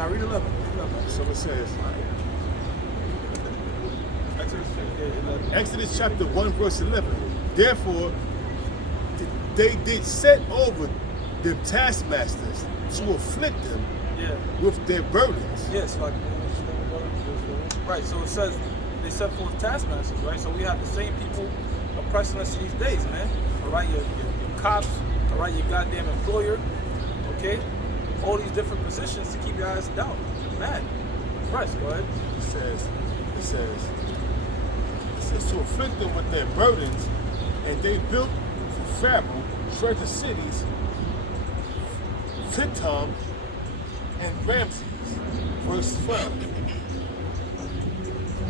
Now read 11. So it says, Exodus chapter 1 verse 11. Therefore, they did set over the taskmasters to afflict them with their burdens. Yes, right. So it says they set forth taskmasters, right? So we have the same people oppressing us these days, man. All right, your cops, all right, your goddamn employer, okay? All these different positions to keep your ass down. Mad. Press, go ahead. It says to afflict them with their burdens, and they built for Pharaoh treasure cities, Pithom and Ramses. Verse 12.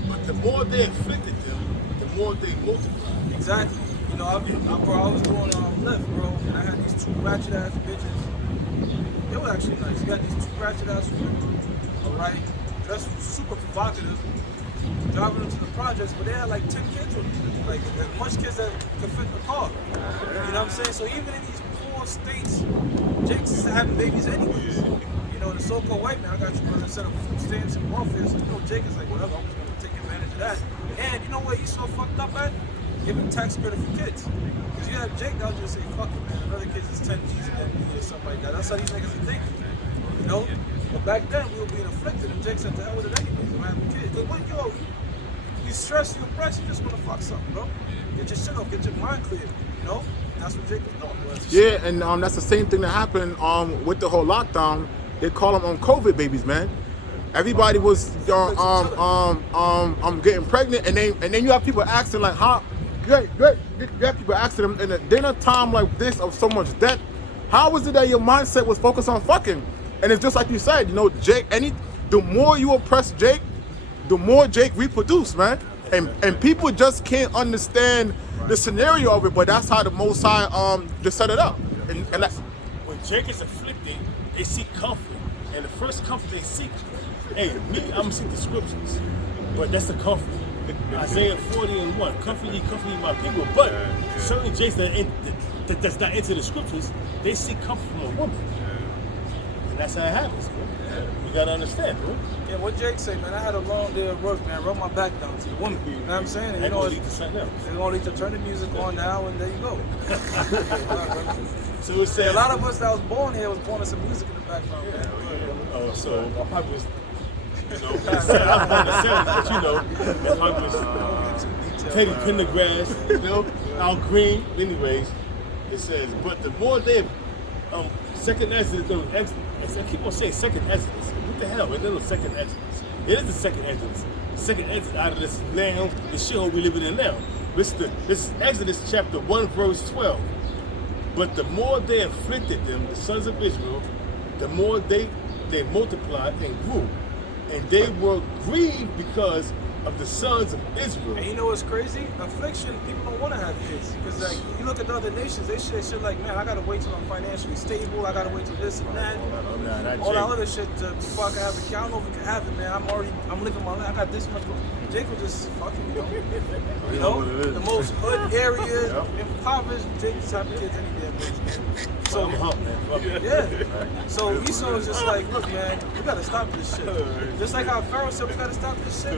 But the more they afflicted them, the more they multiplied. Exactly. You know, I was doing Lyft, bro, and I had these two ratchet ass bitches. They were actually nice. You got these two ratchet ass women, all right, dressed super provocative, driving them to the projects, but they had like 10 kids with them. Like as much kids that could fit in the car. You know what I'm saying? So even in these poor states, Jake's having babies anyways. You know, the so-called white man, I got you brother, instead of food stamps and welfare, so you know Jake is like, whatever, I'm just gonna take advantage of that. And you know what he's so fucked up at? Giving tax credit for kids. Because you have Jake, they'll just say, fuck it, man, another kid is 10 G's than me or something like that. That's how these niggas are thinking. You know? But back then, we were being afflicted, and Jake said, to hell with it anyways, I'm having kids. Because when you stress, you oppress, you just want to fuck something, bro. Get your shit off, get your mind clear, you know? That's what Jake was doing. Yeah, and that's the same thing that happened with the whole lockdown. They call them COVID babies, man. Everybody was getting pregnant, and then you have people asking like, how? You have people asking them in a dinner time like this of so much debt. How was it that your mindset was focused on fucking? And it's just like you said, you know, Jake. The more you oppress Jake, the more Jake reproduce, man. And people just can't understand the scenario of it. But that's how the Most High just set it up. And that's, when Jake is afflicted, they seek comfort, and the first comfort they seek, hey, me, I'm gonna seek the scriptures, but that's the comfort. Isaiah 40:1, comfort ye my people. But certain Jakes that's not into the scriptures, they seek comfort from a woman, and that's how it happens, bro. You gotta understand, bro. Yeah, what Jake say, man, I had a long day of work, man. Rub my back down to the woman. You know what I'm saying? And They're gonna lead to something else. They're gonna lead to turn the music on now, and there you go. So it says, a lot of us that was born here was born with some music in the background. Yeah. Oh, so my probably was, you know, I'm on the 70s, but you know, my probably was Teddy Pendergrass, you know, Al Green. Anyways, it says, but the more they, second Exodus, I keep on saying second Exodus. What the hell? It's not second Exodus. It is the second Exodus. The second Exodus out of this now, the shithole we living in now. This is Exodus chapter 1 verse 12. But the more they afflicted them, the sons of Israel, the more they multiplied and grew. And they were grieved because of the sons of Israel. And you know what's crazy? Affliction, people don't want to have kids. Because like, you look at the other nations, they shit like, man, I got to wait till I'm financially stable. I got to wait till this and that. All that other shit before I can have a kid. I don't know if we can have it, man. I'm living my life. I got this much. Jake was just fucking, you know, the most hood areas, impoverished. Jake just having kids any damn place. So, yeah. So Esau was just like, look, man, we got to stop this shit. Just like how Pharaoh said, we got to stop this shit.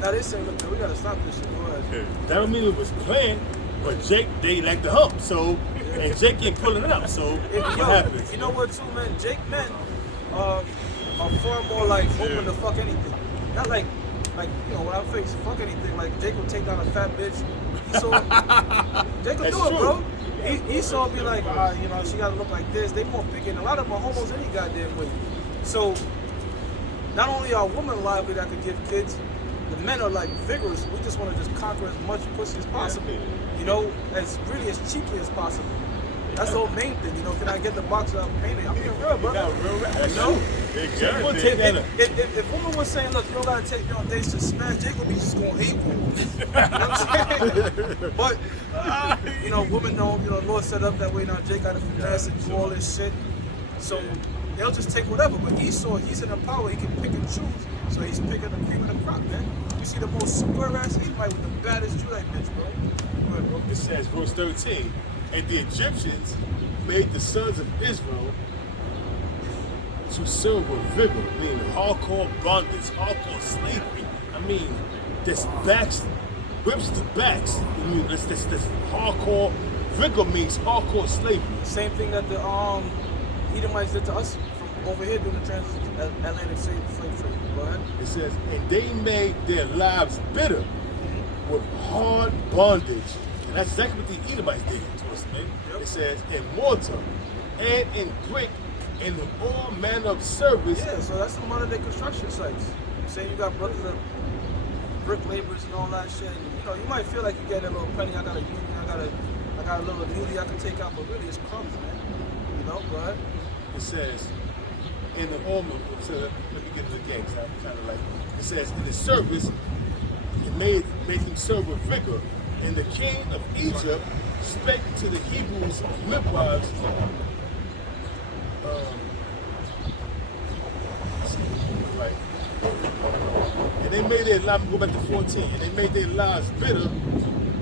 Now they say, look, man, we got to stop this shit. Go ahead. That don't mean it was planned, but Jake, they like to hump. So, and Jake ain't pulling it out. So, what happens? You know what, too, man? Jake men are far more like open to fuck anything. Not like, you know, when I face fuck anything, like Jake will take down a fat bitch. Esau, Jake will do it, bro. Esau be like, you know, she gotta look like this. They more picky, and a lot of them are homos any goddamn way. So, not only are women lively that could give kids, the men are like vigorous. We just want to just conquer as much pussy as possible. You know, as cheaply as possible. That's the whole main thing, you know. Can I get the box without painting? I'm being real, bro. You know? If woman was saying, look, you don't gotta take me on dates to smash, Jake will be just gonna hate me. You know what I'm saying? But you know, women know, you know, Lord set up that way. Now Jake got to finesse and do all this shit. So they'll just take whatever. But Esau, he's in the power, he can pick and choose. So he's picking the cream of the crop, man. You see the most square ass Edomite with the baddest Judite bitch, bro. Go ahead, bro. It says, verse 13. And the Egyptians made the sons of Israel to serve with vigor, meaning hardcore bondage, hardcore slavery. I mean, this backs, whips to backs. I mean, this hardcore vigor means hardcore slavery. Same thing that the Edomites did to us from over here during the transatlantic slave trade. Go ahead. It says, and they made their lives bitter with hard bondage. And that's exactly what the Edomites did to us, man. Yep. It says, in mortar and in brick and in all manner of service. Yeah, so that's the modern day construction sites. Saying you got brothers that brick laborers and all that shit. And, you know, you might feel like you're getting a little penny. I got a union. I got a little annuity I can take out, but really it's crumbs, man. You know, go ahead. It says, in the let me get it again, because I'm kind of like, it says, in the service, it made him serve with vigor. And the king of Egypt spake to the Hebrews midwives, right. And they made their lives, go back to 14, and they made their lives bitter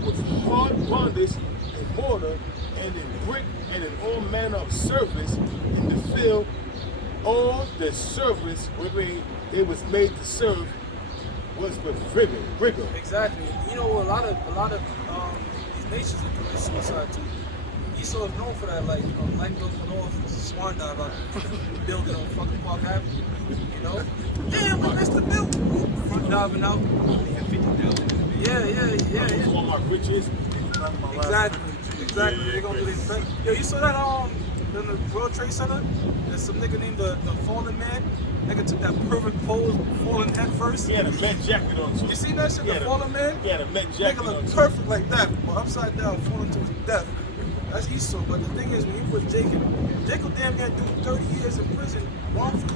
with hard bondage and mortar and in brick and in all manner of service in the field. All the service wherein they was made to serve was with rigor. Exactly. You know, a lot of these nations are committing suicide too. Esau is known for that, like, you know, light goes off, swan dive out building on fucking Park Avenue. You know? Damn, we missed the building. Front diving out. Yeah. All my riches. Exactly. They're gonna do this thing. Yo, you saw that in the World Trade Center? There's some nigga named the Fallen Man. Nigga took that perfect pose, falling head first. He had a Met jacket on too. You see that shit? The Fallen Man? He had a Met jacket Nigga on look too. perfect like that, but upside down, falling to his death. That's Esau. But the thing is, when you put Jacob damn near do 30 years in prison wrongfully.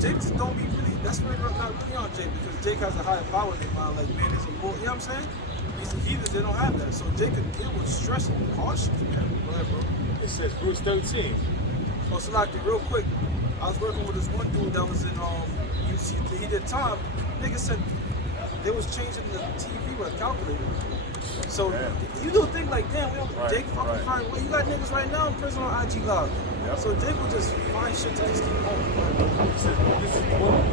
Jake don't be really, that's really not really on Jake, because Jake has a higher power in his mind. Like, man, there's a bull, you know what I'm saying? These heathens, they don't have that. So Jake could deal with stress and hardships, man. Go ahead, bro. It says verse 13. Oh, Salaki, real quick. I was working with this one dude that was in UC. He did time. Nigga said they was changing the TV with a calculator. So you do think like, damn, we don't Jake fucking find. Well, you got niggas right now in prison on IG Live. Yep. So Jake will just find shit to just keep home. It says this is one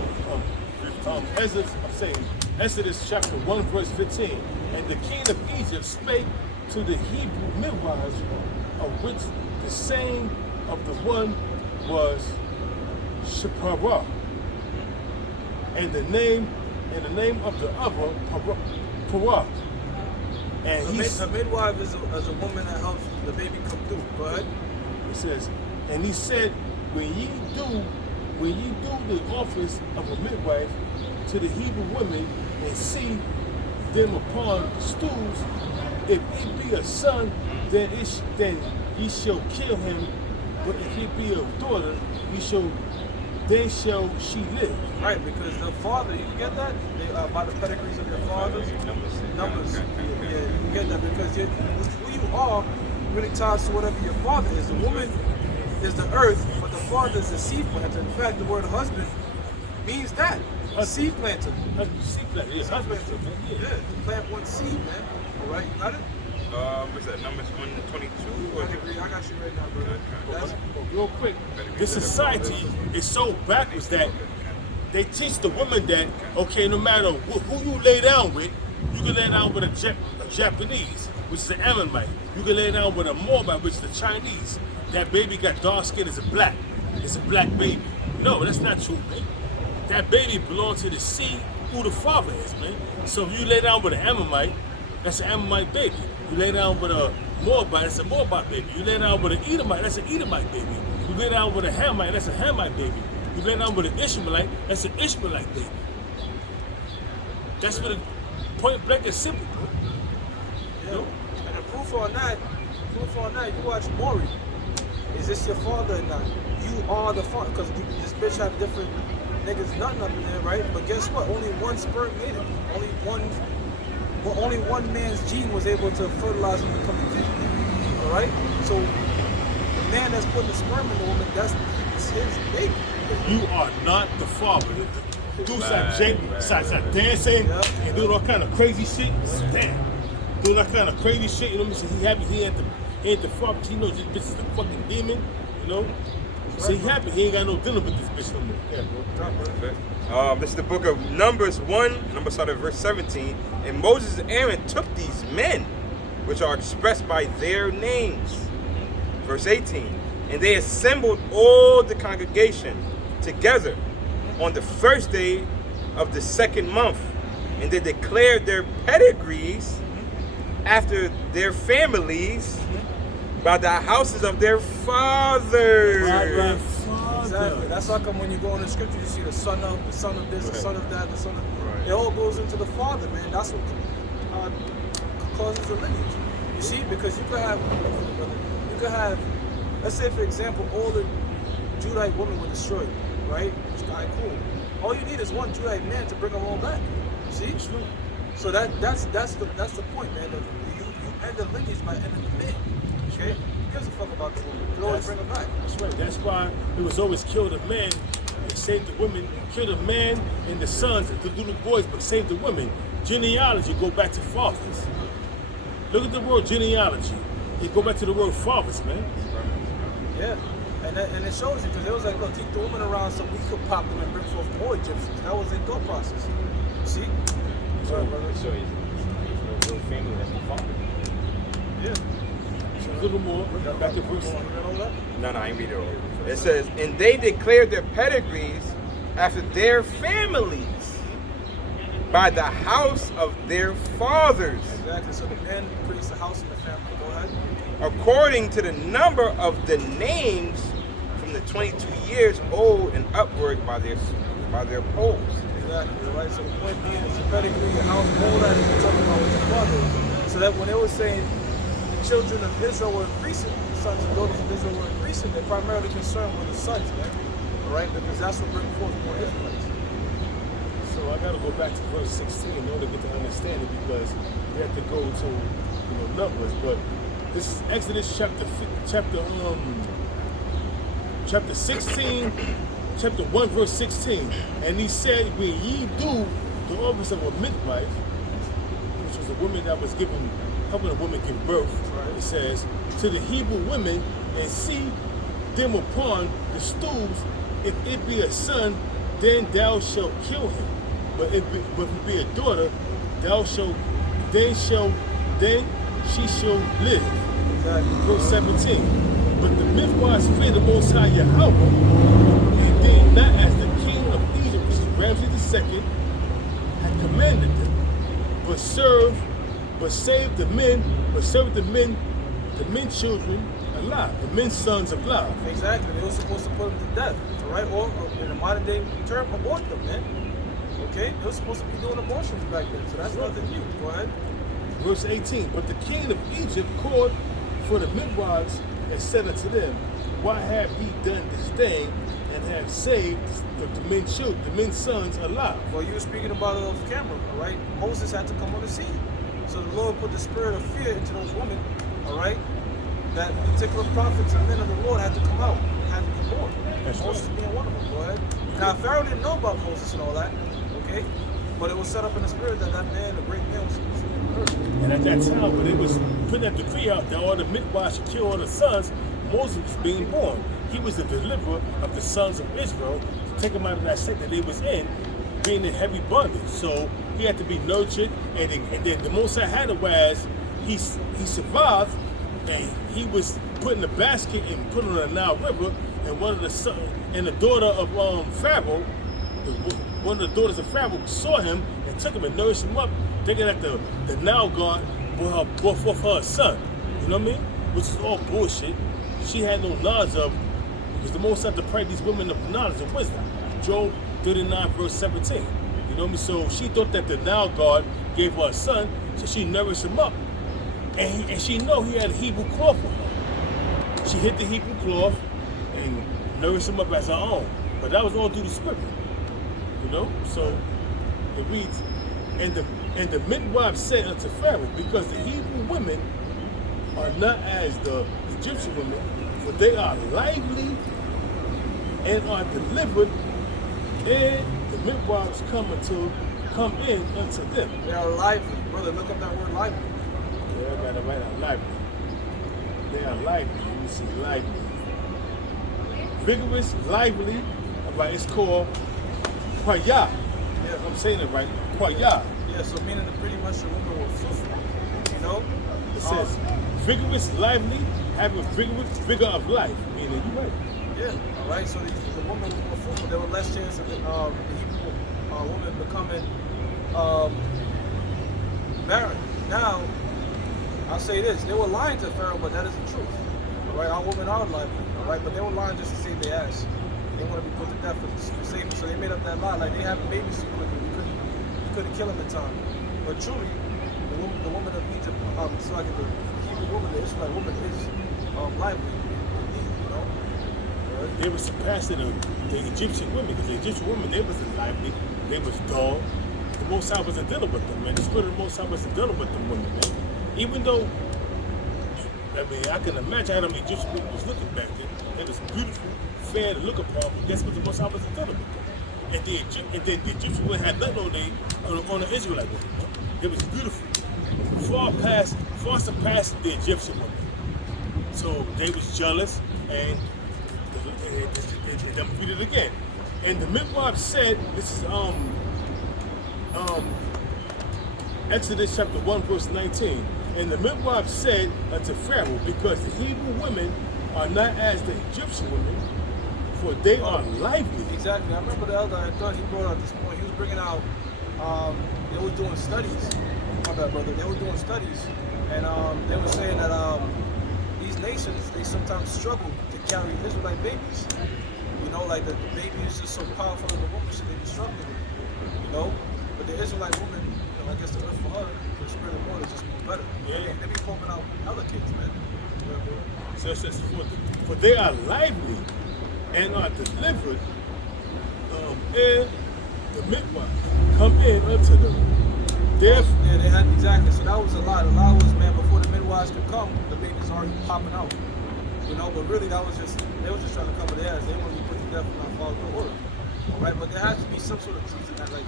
Exodus chapter 1 verse 15. And the king of Egypt spake to the Hebrew midwives, of which the same of the one was Shipparah, and the name of the other Parah. And a midwife is a woman that helps the baby come through. Go ahead. It says, and he said, when ye do the office of a midwife to the Hebrew women, and see them upon the stools, if it be a son, then ye shall kill him. But if he be a daughter, then shall she live. Right, because the father, you get that? By the pedigrees of your fathers. Numbers. Yeah, you get that because who you are really ties to whatever your father is. The woman is the earth, but the father is the seed planter. In fact, the word husband means that. A seed planter. Seed planter, yeah. Husband. Yeah, to plant one seed, man. All right, you got it? What's that, Numbers 122? I got you right now, brother. Real quick, this society is so backwards that they teach the woman that, okay, no matter who you lay down with, you can lay down with a Japanese, which is an Ammonite. You can lay down with a Moabite, which is the Chinese. That baby got dark skin, it's a black baby. No, that's not true, man. That baby belongs to the seed who the father is, man. So if you lay down with an Ammonite, that's an Ammonite baby. You lay down with a Moabite, that's a Moabite baby. You lay down with an Edomite, that's an Edomite baby. You lay down with a Hamite, that's a Hamite baby. You lay down with an Ishmaelite, that's an Ishmaelite baby. That's what point blank and simple, bro. Yeah. You know? And the proof on that, you watch Maury. Is this your father or not? You are the father, because this bitch have different niggas nothing up in there, right? But guess what? Only one sperm made it. Only one man's gene was able to fertilize and become a kid. All right? So the man that's putting the sperm in the woman, that's his baby. You are not the father. Dude start dancing and doing all kind of crazy shit. Damn. Doing all kind of crazy shit. You know what I'm saying? He happy he ain't the father. He knows this bitch is the fucking demon. You know? See, he happy. He ain't got no dealing with this bitch no more. Yeah, bro. This is the book of Numbers 1, Numbers started at verse 17. And Moses and Aaron took these men, which are expressed by their names. Verse 18. And they assembled all the congregation together on the first day of the second month. And they declared their pedigrees after their families by the houses of their fathers. Exactly. That's how come when you go in the scripture, you see the son of this, the son of that, the son of. Right. It all goes into the father, man. That's what causes the lineage. You see, because you could have, let's say for example, all the Judite women were destroyed, right? Alright, cool. All you need is one Judite man to bring them all back. You see? So that's the point, man. You end the lineage by ending the men. Okay? Who gives a fuck about the woman? You always bring them back. That's right. That's why it was always kill the men and save the women. Kill the man and the sons, the little boys, but save the women. Genealogy go back to fathers. Look at the word genealogy. It go back to the word fathers, man. Yeah. And it shows you, because it was like, look, keep the women around so we could pop them and bring forth more Egyptians. That was their thought process. See? So your family, that's the father. Yeah. A little more. Back to verse. No, I ain't read it all. It says, and they declared their pedigrees after their families by the house of their fathers. Exactly. So the men creates the house and the family. Go ahead. According to the number of the names from the 22 years old and upward by their polls. Exactly, right? So the point being is the pedigree, the house, all that is talking about with the fathers. So that when they were saying the children of Israel were increasing, the sons and daughters of Israel were increasing, they're primarily concerned with the sons, man. All right? Because that's what brings forth more Israelites. So I gotta go back to verse 16 in order to get to understand it, because we have to go to Numbers. But this is Exodus chapter 16, chapter 1, verse 16. And he said, when ye do the office of a midwife, which was a woman that was helping a woman give birth, it says, to the Hebrew women, and see them upon the stools, if it be a son, then thou shalt kill him. But if it be a daughter, then she shall live. Exactly. Verse 17. But the midwives feared the Most High Yahweh, and did not as the king of Egypt, which is Ramses II, had commanded them, but served the men children alive, the men's sons alive. Exactly. They were supposed to put them to death. All right? Or in a modern day term, abort them, man. Okay? They were supposed to be doing abortions back then, so that's nothing new. Go ahead. Verse 18, but the king of Egypt called for the midwives and said unto them, why have ye done this thing, and have saved the men's sons alive? Well, you were speaking about it off camera, all right? Moses had to come on the scene. So the Lord put the spirit of fear into those women, all right? That particular prophets and men of the Lord had to come out, had to be born. That's Moses right. being one of them, go ahead. Now, Pharaoh didn't know about Moses and all that, okay? But it was set up in the spirit that man, the great man, was supposed to be murdered. And at that time, when they was putting that decree out that all the midwives should kill all the sons, Moses was being born. He was the deliverer of the sons of Israel to take them out of that state that they was in, being in heavy bondage. So he had to be nurtured, and then the Most High had it, whereas he survived, and he was put in a basket and put on the Nile River, and one of the son and the daughter of Pharaoh, one of the daughters of Pharaoh saw him and took him and nourished him up, thinking that the Nile god brought forth her son. You know what I mean? Which is all bullshit. She had no knowledge of, because the Most High deprived these women of knowledge and wisdom. Job 39 verse 17. You know what I mean? So she thought that the Nile god gave her a son, so she nourished him up. And she know he had a Hebrew cloth on him. She hit the Hebrew cloth and nourished him up as her own. But that was all due to scripture. You know? So it reads, and the midwife said unto Pharaoh, because the Hebrew women are not as the Egyptian women, for they are lively and are delivered, and the midwives come in unto them. They are lively. Brother, look up that word lively. Yeah, I gotta write out lively. They are lively. You see lively. vigorous, lively. Right, it's called Kwaya. Yeah. I'm saying it right. Kwaya. Yeah, so meaning that pretty much the women were fruitful, you know? It says vigorous, lively, having vigor of life. Meaning you right. Yeah, all right. So the women were fruitful. There were less chance of the Hebrew women becoming barren. Now, I'll say this: they were lying to Pharaoh, but that is the truth. All right, our women are lively. All right, but they were lying just to save their ass. They want to be put to death for saving, so they made up that lie. Like they having babies too quickly. We couldn't kill them in time. But truly, the woman of Egypt, it's like the Hebrew woman, the Israelite woman is lively. You know. They were surpassing the Egyptian women, because the Egyptian women, they wasn't lively, they was dull. The Most High wasn't dealing with them, man. The Spirit of the Most High wasn't dealing with them women, man. Even though, I mean, I can imagine how them Egyptian women was looking back then. They was beautiful, fair to look upon, but that's what the Most High wasn't dealing with them. And then the Egyptian women had nothing on the Israelite women. It was beautiful, far surpassed the Egyptian women. So they was jealous, and them read it again. And the midwife said, this is Exodus chapter 1 verse 19. And the midwife said unto Pharaoh, because the Hebrew women are not as the Egyptian women, for they are lively. Exactly. I remember the elder, I thought he brought out this point. He was bringing out, they were doing studies. My bad, brother. They were doing studies. And they were saying that these nations, they sometimes struggle to carry Israelite babies. You know, like the baby is just so powerful in the woman, so they be struggling with it. You know? But the Israelite woman, you know, I guess the earth for her, the spirit of water is just more better. Yeah. They be pumping out other kids, man. So it says, for they are lively and are delivered ere the midwife come in unto them. Therefore, yeah, they had exactly. So that was a lie. The lie was, man, before the midwives could come, the babies already popping out. You know, but really that was just, they were just trying to cover their ass. They wanted to be put to death and not follow the order. All right, but there has to be some sort of truth in that. Like,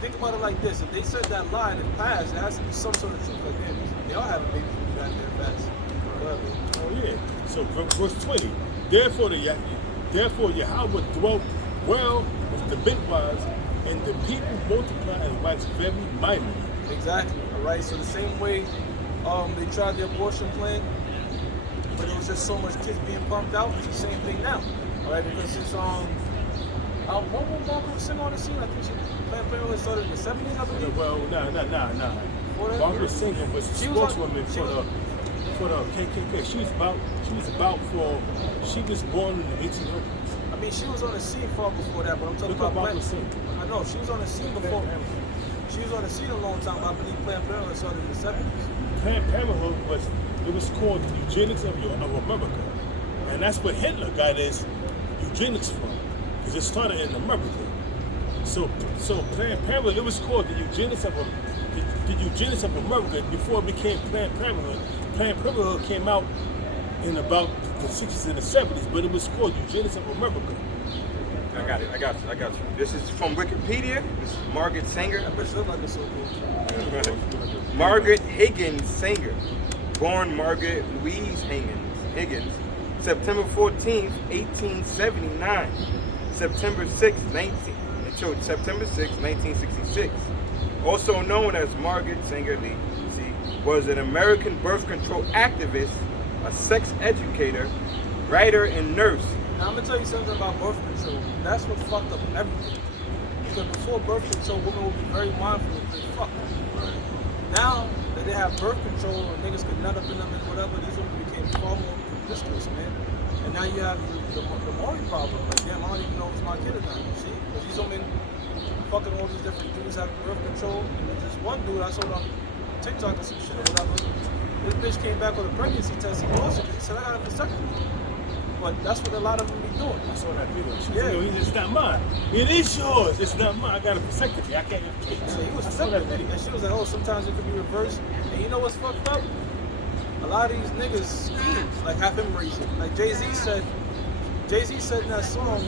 think about it like this: if they said that lie and it passed, there has to be some sort of truth. Like, man, they all having babies when you got there fast. oh yeah. So verse 20. Therefore Yahweh dwelt well with the midwives, and the people multiplied and waxed very mightily. Exactly. All right. So the same way they tried the abortion plan, but it was just so much kids being pumped out. It's the same thing now. All right, because it's when will Margaret sing on the scene? I think Planned Parenthood started in the 70s, I believe. Well, nah. Margaret Singer was a spokeswoman for the KKK. She was born in the 1800s. I mean, she was on the scene far before that, but I'm talking about Margaret Singer. I know she was on the scene before. She was on the scene a long time. But I believe Planned Parenthood started in the 70s. Planned Parenthood was called the eugenics of America, and that's where Hitler got his eugenics from, because it started in America. So Planned Parenthood, it was called the eugenics of America before it became Planned Parenthood. Planned Parenthood came out in about the 60s and the 70s, but it was called eugenics of America. I got you. This is from Wikipedia. This is Margaret Sanger. But she looked like a so-called. Margaret Higgins Sanger, born Margaret Louise Higgins, September 14th, 1879, September 6th, 1966. Also known as Margaret Sanger Lee, was an American birth control activist, a sex educator, writer, and nurse. Now I'm gonna tell you something about birth control. That's what fucked up everything. Because before birth control, women would be very mindful of this fuck. Now that they have birth control and niggas could nut up in them and whatever, these women became far more promiscuous, man. And now you have the Maury problem. Like, damn, I don't even know if it's my kid or not. You see? Because these women fucking all these different dudes having birth control. And there's this one dude I saw on TikTok or some shit or whatever. This bitch came back with a pregnancy test. He positive. He said, I got a vasectomy. But that's what a lot of them be doing. I saw that video. She Yeah. said, it's not mine. It is yours. It's not mine. I got a vasectomy. I can't get kids. So he was I saw that tripping, video. and she was like, oh, sometimes it could be reversed. And you know what's fucked up? A lot of these niggas scheme, like have him raise it. Like Jay-Z said in that song,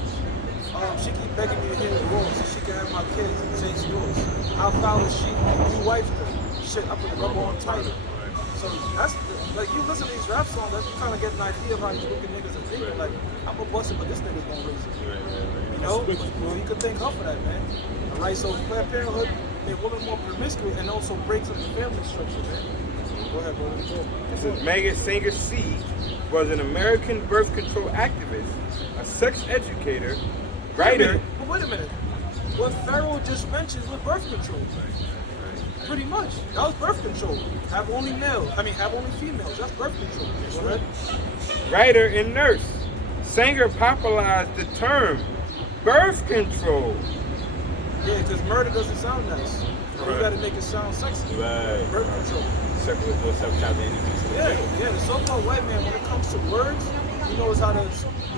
she keep begging me to hit it wrong so she can have my kids and chase yours. How foul is she? You wifed her. Shit, I put the rubber on tighter. So that's like you listen to these rap songs, you kind of get an idea of how these wicked niggas are thinking. Like I'm gonna bust it, but this nigga's gonna raise it. You know, well, you could thank her for that, man. All right, so Planned Parenthood made women more promiscuous and also breaks up the family structure, man. Go ahead, bro. It says Megan Sanger C was an American birth control activist, a sex educator, writer. But wait a minute. What Pharaoh just mentioned was birth control. Pretty much. That was birth control. Have only females. That's birth control. Go ahead. Writer and nurse. Sanger popularized the term birth control. Yeah, because murder doesn't sound nice. So you gotta make it sound sexy. Right. Birth control. Yeah. Yeah, the so-called white man, when it comes to words, he knows how to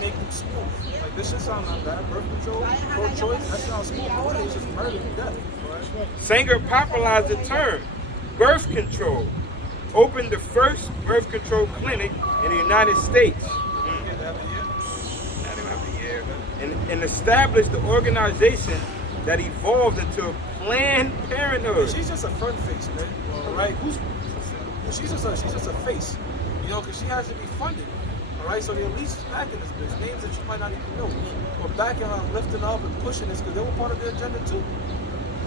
make them smooth. Like this shit sound not bad. Birth control, pro-choice, that sounds smooth. But what is just murder and death? Right? Sanger popularized the term birth control, opened the first birth control clinic in the United States. And established the organization that evolved into Planned Parenthood. She's just a front face, man. All right, she's just a face, you know, because she has to be funded. All right, so the elites is backing this bitch, names that you might not even know, but backing her, lifting her up, and pushing this because they were part of the agenda too.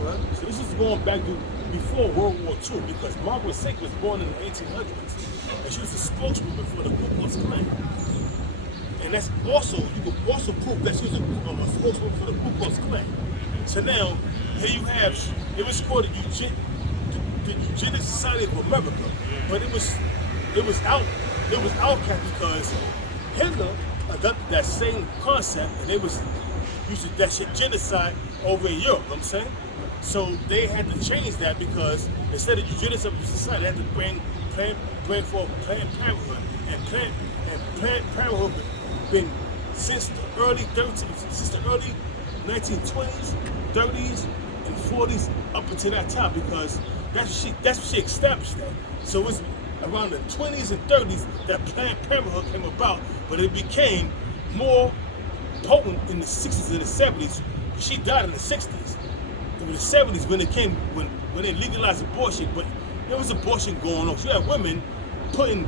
What? So this is going back to before World War II, because Margaret Sanger was born in the 1800s, and she was a spokeswoman for the Ku Klux Klan. And that's also, you can also prove that she was a spokeswoman for the Ku Klux Klan. So now, here you have, it was called the Eugenics Society of America, but it was outcast because Hitler adopted that same concept, and they was using that shit genocide over in Europe. You know what I'm saying? So they had to change that because instead of Eugenics Society, they had to bring forth Planned Parenthood, and Planned Parenthood been since the early 1920s, 30s, and 40s up until that time, because that's what she established that. So it was around the 20s and 30s that Planned Parenthood came about, but it became more potent in the 60s and the 70s. She died in the 60s. In the 70s when they legalized abortion, but there was abortion going on. So you had women putting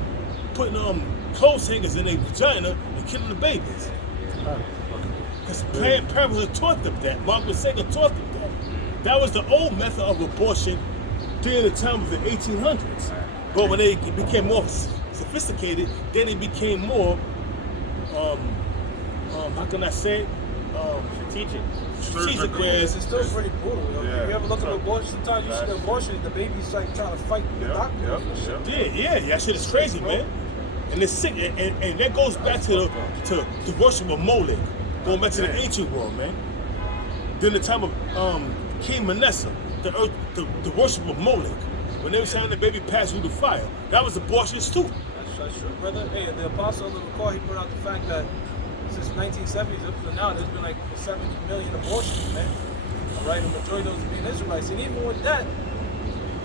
clothes hangers in their vagina and killing the babies. Because Planned Parenthood taught them that. Margaret Sanger taught them that. That was the old method of abortion during the time of the 1800s. But when they became more sophisticated, then it became more, how can I say it? Strategic. Whereas it's still pretty brutal. You know? Yeah. You ever look at abortion? Sometimes you see the abortion, the baby's like trying to fight the doctor. Yeah, that shit is crazy, man. And it's sick, and that goes back to the worship of Molech, going back to the ancient world, man. During the time of King Manasseh, the worship of Molech, when they were having the baby pass through the fire, that was abortions too. That's true, brother. Hey, the apostle of the call, he put out the fact that since 1970s up to now, there's been like 70 million abortions, man. All right, the majority of those being Israelites, and even with that,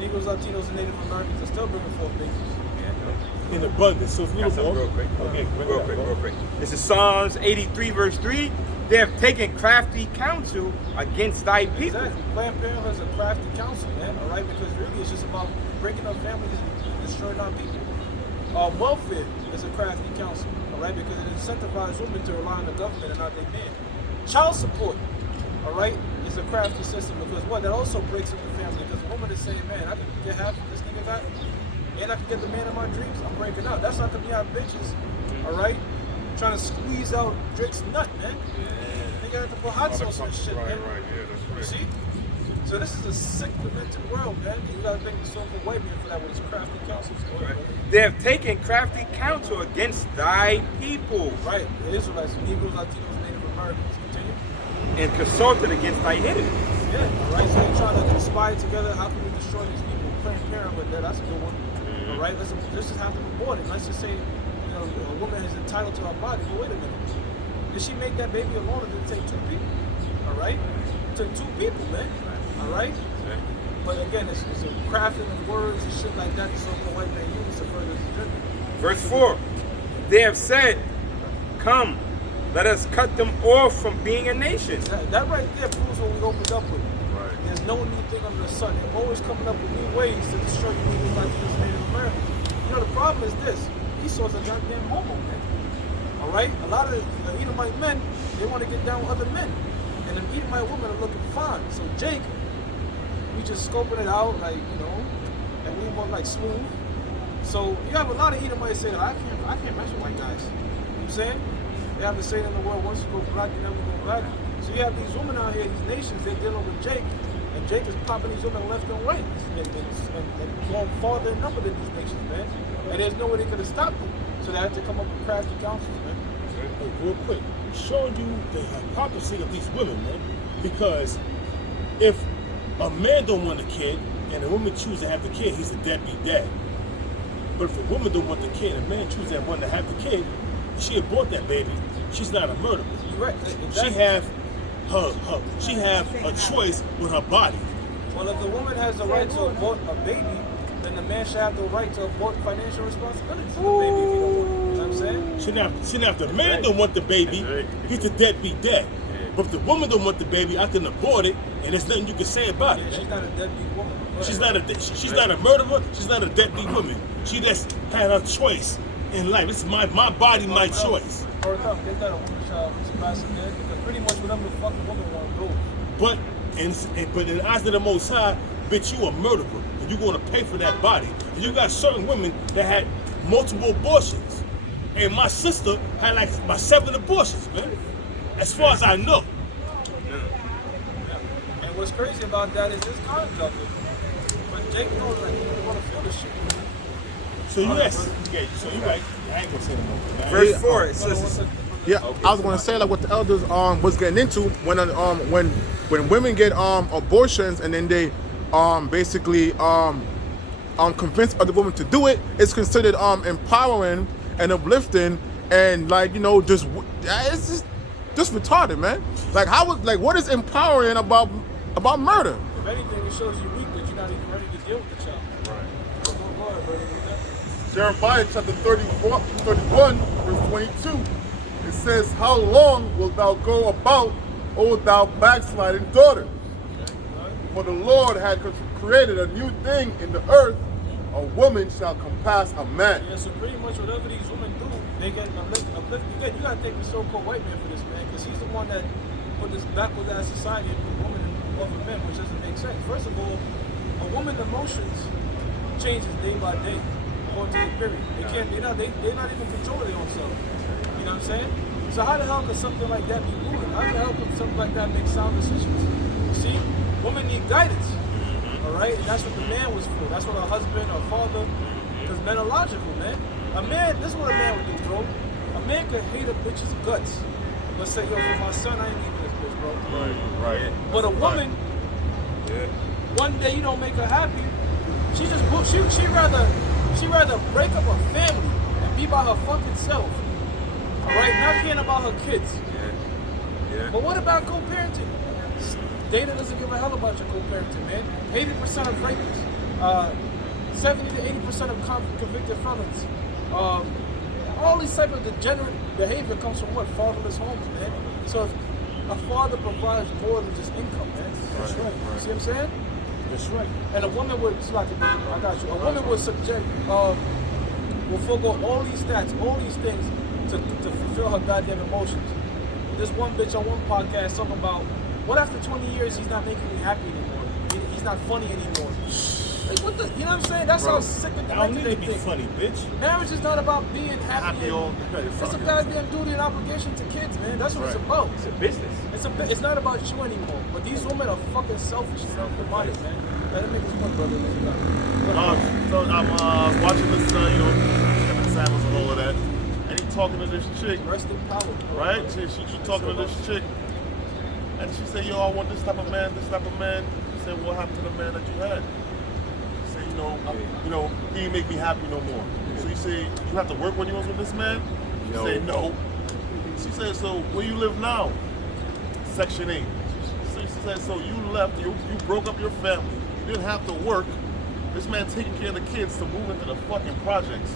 Negroes, Latinos, and Native Americans are still bringing forth babies. In abundance. So it's a little more. Real quick. Okay, Real quick. This is Psalms 83, verse 3. They have taken crafty counsel against thy people. Exactly. Planned Parenthood is a crafty counsel, man. All right, because really it's just about breaking up families and destroying our people. Welfare is a crafty counsel, all right, because it incentivizes women to rely on the government and not their men. Child support, all right, is a crafty system because what? That also breaks up the family because the woman is saying, man, I can get half of this nigga got, and I can get the man of my dreams. I'm breaking up. That's not the me out bitches, all right, trying to squeeze out Drake's nut, man. They got to put hot sauce on this shit, man. Yeah, that's right. You see? So this is a sick, demented world, man. And you gotta thank the so-called white man for that with his crafty counsels. Right. They have taken crafty counsel against thy people. Right, the Israelites, Negroes, Latinos, Native Americans. Continue. And consulted against thy enemies. Yeah, all right. So they're trying to conspire together. How can we destroy these people? Planned Parenthood, that's a good one. All right, let's just have them aborted. Let's just say, you know, a woman is entitled to her body. But wait a minute, did she make that baby alone, or did it take two people? All right, it took two people, man. All right. But again, it's a crafting of words and shit like that. The so-called white man uses to further his agenda. Verse 4. They have said, come, let us cut them off from being a nation. That right there proves what we opened up with. Right. There's no new thing under the sun. They're always coming up with new ways to destroy the Negroes, Latinos, Native Americans. You know, the problem is this. Esau's a goddamn homo, man. All right? A lot of the Edomite men, they want to get down with other men. And the Edomite women are looking fine. So Jake, we just scoping it out, like, you know, and we want like smooth. So you have a lot of Edomites saying, I can't mess with white guys. You know what I'm saying? They have a saying in the world, once you go black, you never go black. So you have these women out here, these nations, they're dealing with Jake. And Jake is popping these women left and right. And going farther in number than these nations, man. And there's no way they could have stopped them. So they had to come up with crafty counsels, man. Hey, real quick, showing you the hypocrisy of these women, man. Because if a man don't want a kid and a woman chooses to have the kid, he's a deadbeat dad. But if a woman don't want the kid and a man chooses to have the kid, she abort that baby, she's not a murderer. You're right. Exactly. She have a choice with her body. Well, if the woman has the right to abort a baby, then the man should have the right to abort financial responsibility for the baby if he don't want it. You know what I'm saying? She not if the man don't want the baby, he's a deadbeat dad. But if the woman don't want the baby, I can abort it, and there's nothing you can say about it. She's not a deadbeat woman. She's not a murderer. She's not a deadbeat woman. She just had her choice in life. This is my body, my choice. Or no, they got a woman child surpassing that because pretty much whatever the fucking woman want to do. But in the eyes of the Most High, bitch, you a murderer, and you're going to pay for that body. And you got certain women that had multiple abortions, and my sister had like about 7 abortions, man. As far as I know. Yeah. And what's crazy about that is this condoms out there. But Jake knows like he want to feel this shit. So yes, so you're right. I ain't gonna say no more. Verse 4, it says, Yeah, I was gonna say like what the elders was getting into when women get abortions and then they basically convince other women to do it, it's considered empowering and uplifting and like, you know, it's just retarded, man. Like what is empowering about murder? If anything, it shows you weak that you're not even ready to deal with the child. Right. So go ahead, brother. Jeremiah chapter 31, verse 22. It says, how long wilt thou go about, O thou backsliding daughter? For the Lord had created a new thing in the earth, a woman shall compass a man. Yeah, so pretty much whatever these women do, they get uplifted. Again, you gotta thank the so-called white man for this, man, because he's the one that put this backward ass society and put women above men, which doesn't make sense. First of all, a woman's emotions changes day by day according to the period. They're not even controlling their own self. You know what I'm saying? So how the hell could something like that be ruling? How the hell could something like that make sound decisions? You see, women need guidance. All right, and that's what the man was for. That's what a husband or father, because men are logical, man. A man, this is what a man would do, bro. A man could hate a bitch's guts, but say, yo, for my son, I ain't leaving this bitch, bro. Right. But a woman, one day you don't make her happy, she rather break up her family and be by her fucking self. All right, not caring about her kids. yeah. But what about co-parenting? Data doesn't give a hell about your co-parenting, man. 80% of rapists, 70 to 80% of convicted felons. All these type of degenerate behavior comes from what? Fatherless homes, man. So if a father provides more than just income, man. That's right. You see what I'm saying? That's right. And a woman would, I got you. A woman would will forego all these stats, all these things to fulfill her goddamn emotions. This one bitch on one podcast talking about, what after 20 years he's not making me happy anymore? He's not funny anymore. Like what the, you know what I'm saying? That's how sick and I don't need they to be think. funny, bitch. Marriage is not about being happy. It's a goddamn duty and obligation to kids, man. That's what it's about. It's a business. It's not about you anymore. But these women are fucking selfish, self-minded, man. Let me make this one, brother. So I'm watching this, Kevin Samuels and all of that, and he talking to this chick, Rest in power, bro. right? She talking to this chick, and she said, yo, I want this type of man, this type of man. He said, what happened to the man that you had? He said, he didn't make me happy no more. So you say, you have to work when you was with this man? She said, no. She said, so where you live now? Section 8. She said, so you left, you broke up your family. You didn't have to work. This man taking care of the kids to move into the fucking projects.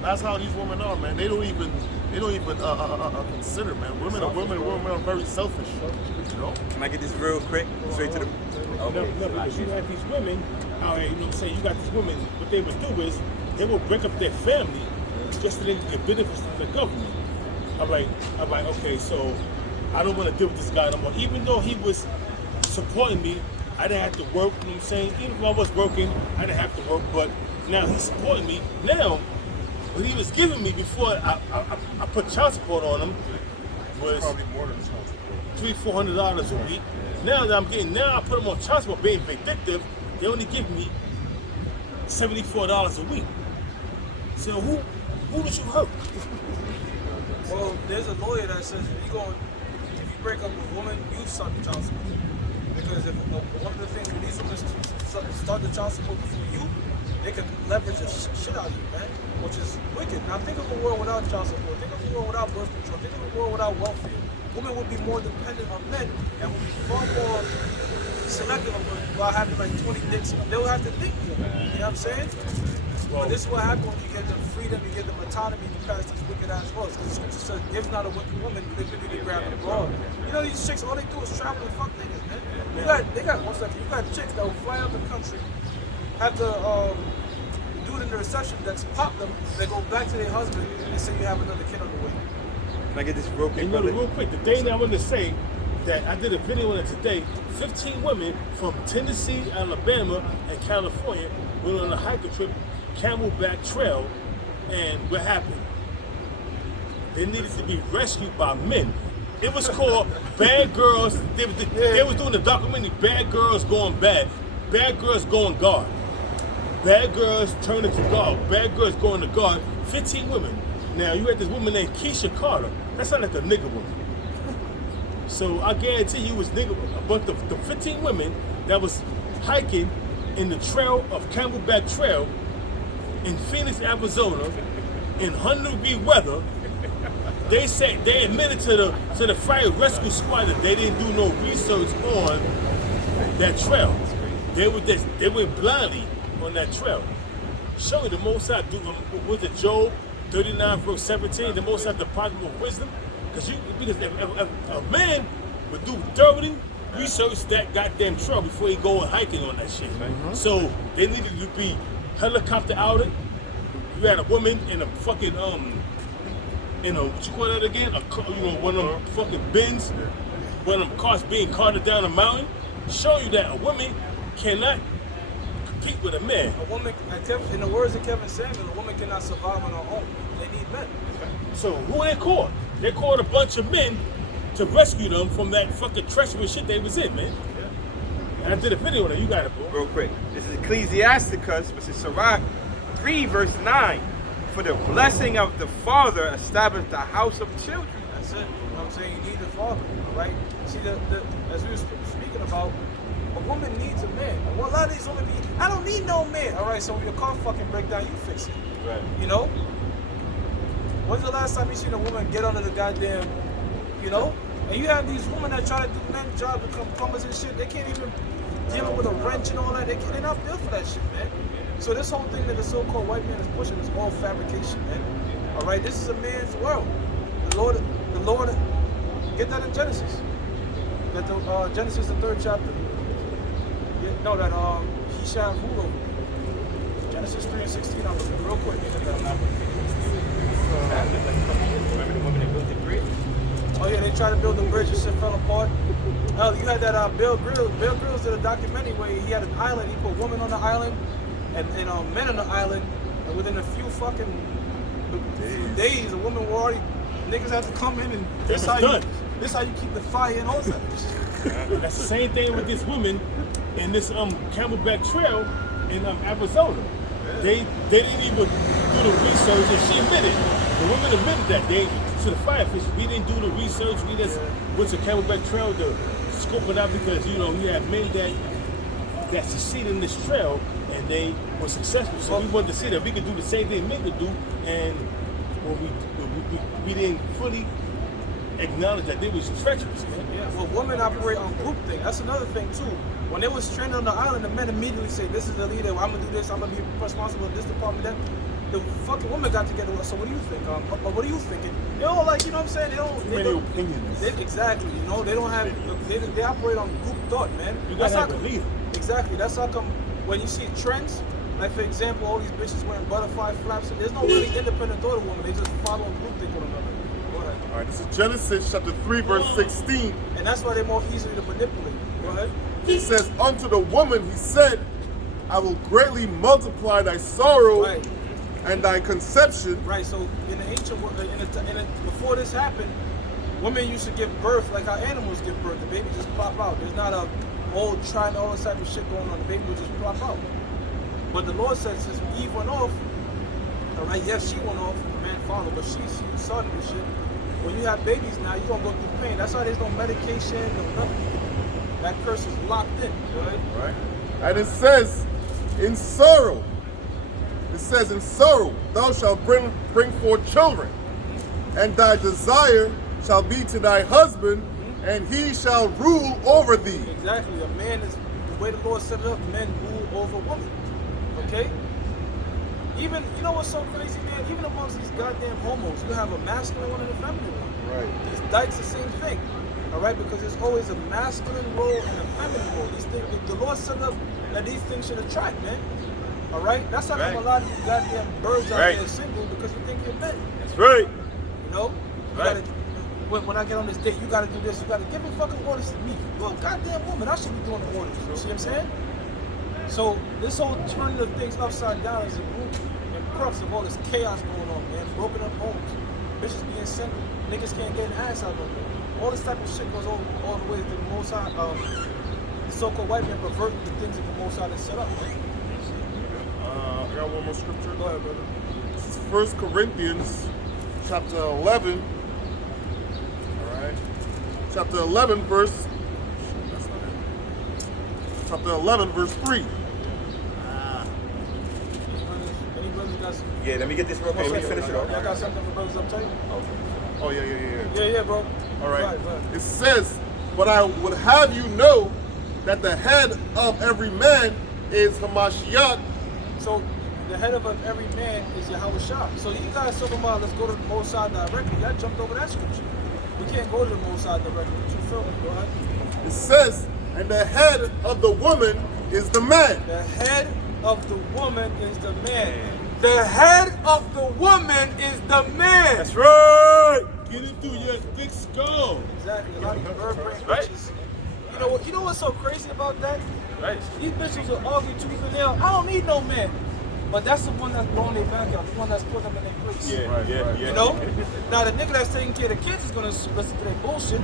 That's how these women are, man. They don't even consider, man. Women are very selfish. You know? Can I get this real quick? Straight to the. No, because you have these women out here, you know what I'm saying? You got these women, what they would do is they will break up their family just so they can get benefits from the government. I'm like, okay, so I don't want to deal with this guy no more. Even though he was supporting me, I didn't have to work, you know what I'm saying? Even if I was working, I didn't have to work, but now he's supporting me. Now, what he was giving me before I put child support on him was Probably more than child support. $300-400 a week. Now that now I put him on child support being vindictive, they only give me $74 a week. So who did you hurt? Well, there's a lawyer that says if you break up with a woman, you start the child support. Because if one of the things when these women start the child support before you, they can leverage the shit out of you, man, which is wicked. Now think of a world without child support. Think of a world without birth control. Think of a world without welfare. Women would be more dependent on men and would be far more selective about having like 20 dicks. They would have to think more. You know what I'm saying? But this is what happens when you get them freedom, you get them autonomy, you pass these wicked ass laws. Because the scripture says, if not a wicked woman, they grab the broad. You know these chicks, all they do is travel and fuck niggas, man. You got chicks that will fly out the country, have the dude in the reception desk pop them, they go back to their husband and say you have another kid on the way. Can I get this real quick? And real quick, the thing that I want to say that I did a video on it today, 15 women from Tennessee, Alabama, and California went on a hiking trip, Camelback Trail, and what happened? They needed to be rescued by men. It was called Bad Girls. They was doing the documentary Bad Girls Going Bad. Bad Girls Going God. Bad Girls Turning to God. Bad Girls Going to God. 15 women. Now, you had this woman named Keisha Carter. That sounded like a nigga woman. So I guarantee you it was nigga. But the 15 women that was hiking in the trail of Camelback Trail in Phoenix, Arizona, in 100-degree weather, they said they admitted to the fire rescue squad that they didn't do no research on that trail. They went blindly on that trail. Show me the Most High do with the Job 39 verse 17. The Most High the pocket of wisdom, because if a man would do thoroughly research that goddamn trail before he go hiking on that shit. So they needed to be helicopter outed. You had a woman in a fucking what you call that again? One of them fucking bins, one of them cars being carted down a mountain. Show you that a woman cannot compete with a man. A woman, in the words of Kevin Samuels, a woman cannot survive on her own. They need men. So who they called? They called a bunch of men to rescue them from that fucking treacherous shit they was in, man. And I did a video on it. You got it, bro. Real quick. This is Ecclesiasticus, which is Sirach 3 verse 9. For the blessing of the father established the house of children. That's it. You know what I'm saying? You need the father, right? See, as we were speaking about, a woman needs a man. Well, a lot of these women I don't need no man. All right, so when your car fucking break down, you fix it. Right. You know? When's the last time you seen a woman get under the goddamn, you know? And you have these women that try to do men's jobs, become plumbers and shit. They can't even deal with a wrench and all that. They're not built for that shit, man. So this whole thing that the so-called white man is pushing is all fabrication, man. All right, this is a man's world. The Lord, get that in Genesis. That the Genesis, the 3rd chapter. No, that he shall have rule over you. Genesis 3:16. I'm looking real quick. Remember the woman that built the bridge? Oh yeah, they tried to build the bridge and shit fell apart. You had that Bill Grylls did a documentary where he had an island. He put women on the island and men on the island, and within a few fucking days, a woman were already niggas had to come in and this how you keep the fire and all that. That's the same thing with this woman in this Camelback Trail in Arizona. They didn't even do the research, and she admitted. The woman admitted that they to the firefish. We didn't do the research. We just went to Camelback Trail to scope it out because we had men that succeeded in this trail and they were successful. So we wanted to see that we could do the same thing men could do, and we didn't fully acknowledge that they was treacherous. Yeah, well, women operate on group thing. That's another thing too. When they was stranded on the island, the men immediately say, "This is the leader. I'm gonna do this. I'm gonna be responsible for this department." That the fucking women got together. So what do you think? What are you thinking? They don't like, you know what I'm saying? They don't. Many opinions. Exactly. You know, they don't have. They operate on group thought, man. You gotta have a leader. Exactly. That's how come when you see trends, Like for example, all these bitches wearing butterfly flaps. There's no really independent thought of women. They just follow a group think one another. Go ahead. All right, this is Genesis chapter 3, verse 16. And that's why they're more easily to manipulate. Go ahead. He says, unto the woman he said, I will greatly multiply thy sorrow Right. and thy conception. Right. So in the ancient world, before this happened, women used to give birth like how animals give birth. The baby just plop out. There's not a old trying all this type of shit going on. The baby will just plop out. But the Lord said since Eve went off, all right, yes, she went off, the man followed, but she started this shit. When you have babies now, you're gonna go through pain. That's why there's no medication, no nothing. That curse is locked in, right? Right. And it says, in sorrow, thou shalt bring forth children, and thy desire shall be to thy husband, and he shall rule over thee. Exactly. A man is, the way the Lord set it up, men rule over women. Okay? Even, you know what's so crazy, man? Even amongst these goddamn homos, you have a masculine one and a feminine one. Right. These dykes, the same thing. All right? Because there's always a masculine role and a feminine role. These things, the Lord set up that these things should attract, man. All right? That's how come a lot of you goddamn birds out there are single, because you think you're men. That's right. You know? You gotta, when I get on this date, you gotta do this, you gotta give me fucking orders to me. You're a goddamn woman, I should be doing the orders. You see what I'm saying? So this whole turning of things upside down is the root and crux of all this chaos going on, man. Broken up homes, bitches being single, niggas can't get an ass out no more. All this type of shit goes all the way to the Most High, the so-called white man perverting the things that the Most High has set up, man. I got one more scripture. Go ahead, brother. This is 1 Corinthians chapter 11. All right. Chapter 11, verse. That's not it. Chapter 11, verse 3. Any brothers got some? Yeah, let me get this real quick. Let me finish it off. I got something for brothers up tight? Oh, yeah. Yeah, bro. All right. Go ahead. It says, but I would have you know that the head of every man is Hamashiach. So the head of every man is Yahweh Shah. So you guys talking about let's go to the Most High directly. Y'all jumped over that scripture. We can't go to the Most High directly. You feel me? Go ahead. It says, and the head of the woman is the man. The head of the woman is the man. The head of the woman is the man. That's right. Get it through your thick skull. Exactly. A lot of you bird brain Right. bitches. You know what's so crazy about that? Right. These bitches will argue tooth and nail. I don't need no man. But that's the one that's blowing their back out, the one that's putting them in their place. Yeah. You know? Now the nigga that's taking care of the kids is gonna listen to their bullshit.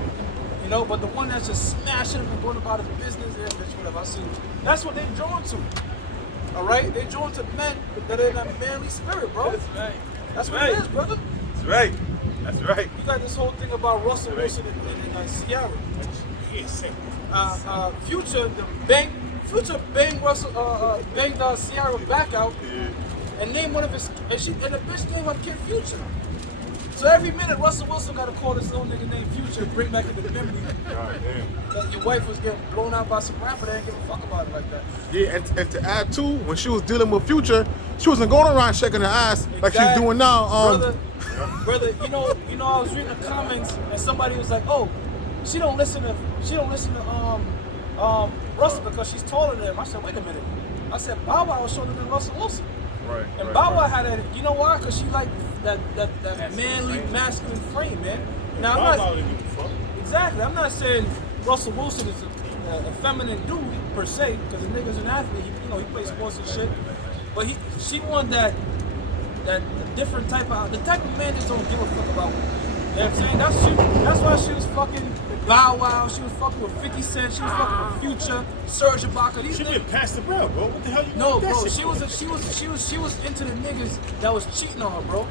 You know, but the one that's just smashing them and going about his business, yeah, bitch, whatever, I see. That's what they're drawn to. Alright? They're drawn to men that are in that manly spirit, bro. That's right. That's what it is, brother. That's right. That's right. You got this whole thing about Russell Wilson and Ciara. Future banged Ciara back out and named one of his, and the bitch named her kid Future. So every minute Russell Wilson got to call this little nigga named Future and bring back into the memory that your wife was getting blown out by some rapper that didn't give a fuck about it like that. Yeah, and to add to, when she was dealing with Future, she wasn't going around shaking her ass like she's doing now. Brother, you know, I was reading the comments and somebody was like, "Oh, she don't listen to Russell because she's taller than him." I said, "Wait a minute." I said, "Bow Wow was shorter than Russell Wilson." Right. And Bow Wow had that. You know why? Because she liked that manly, masculine frame, man. Now I'm not exactly. I'm not saying Russell Wilson is a feminine dude per se, because the nigga's an athlete. He plays sports and shit. But she wanted that different type of man that don't give a fuck about women. You know what I'm saying? That's why she was fucking Bow Wow. She was fucking with 50 Cent. She was fucking with Future, Serge Ibaka. She been passed around, bro. What the hell you No, with that bro. shit? She was into the niggas that was cheating on her, bro.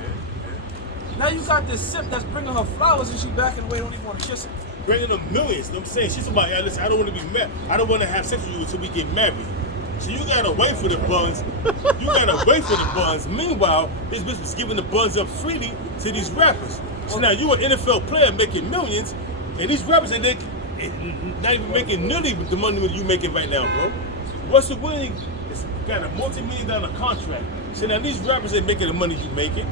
Now you got this simp that's bringing her flowers and she backing away, don't even want to kiss her. Bringing them millions. You know what I'm saying? She's somebody, listen, I don't want to be married. I don't want to have sex with you until we get married. So you gotta wait for the buns. Meanwhile, this bitch was giving the buns up freely to these rappers. So now you an NFL player making millions, and these rappers ain't not even making nearly the money that you making right now, bro. Russell Wilson has got a multi-million-dollar contract. So now these rappers ain't making the money you making.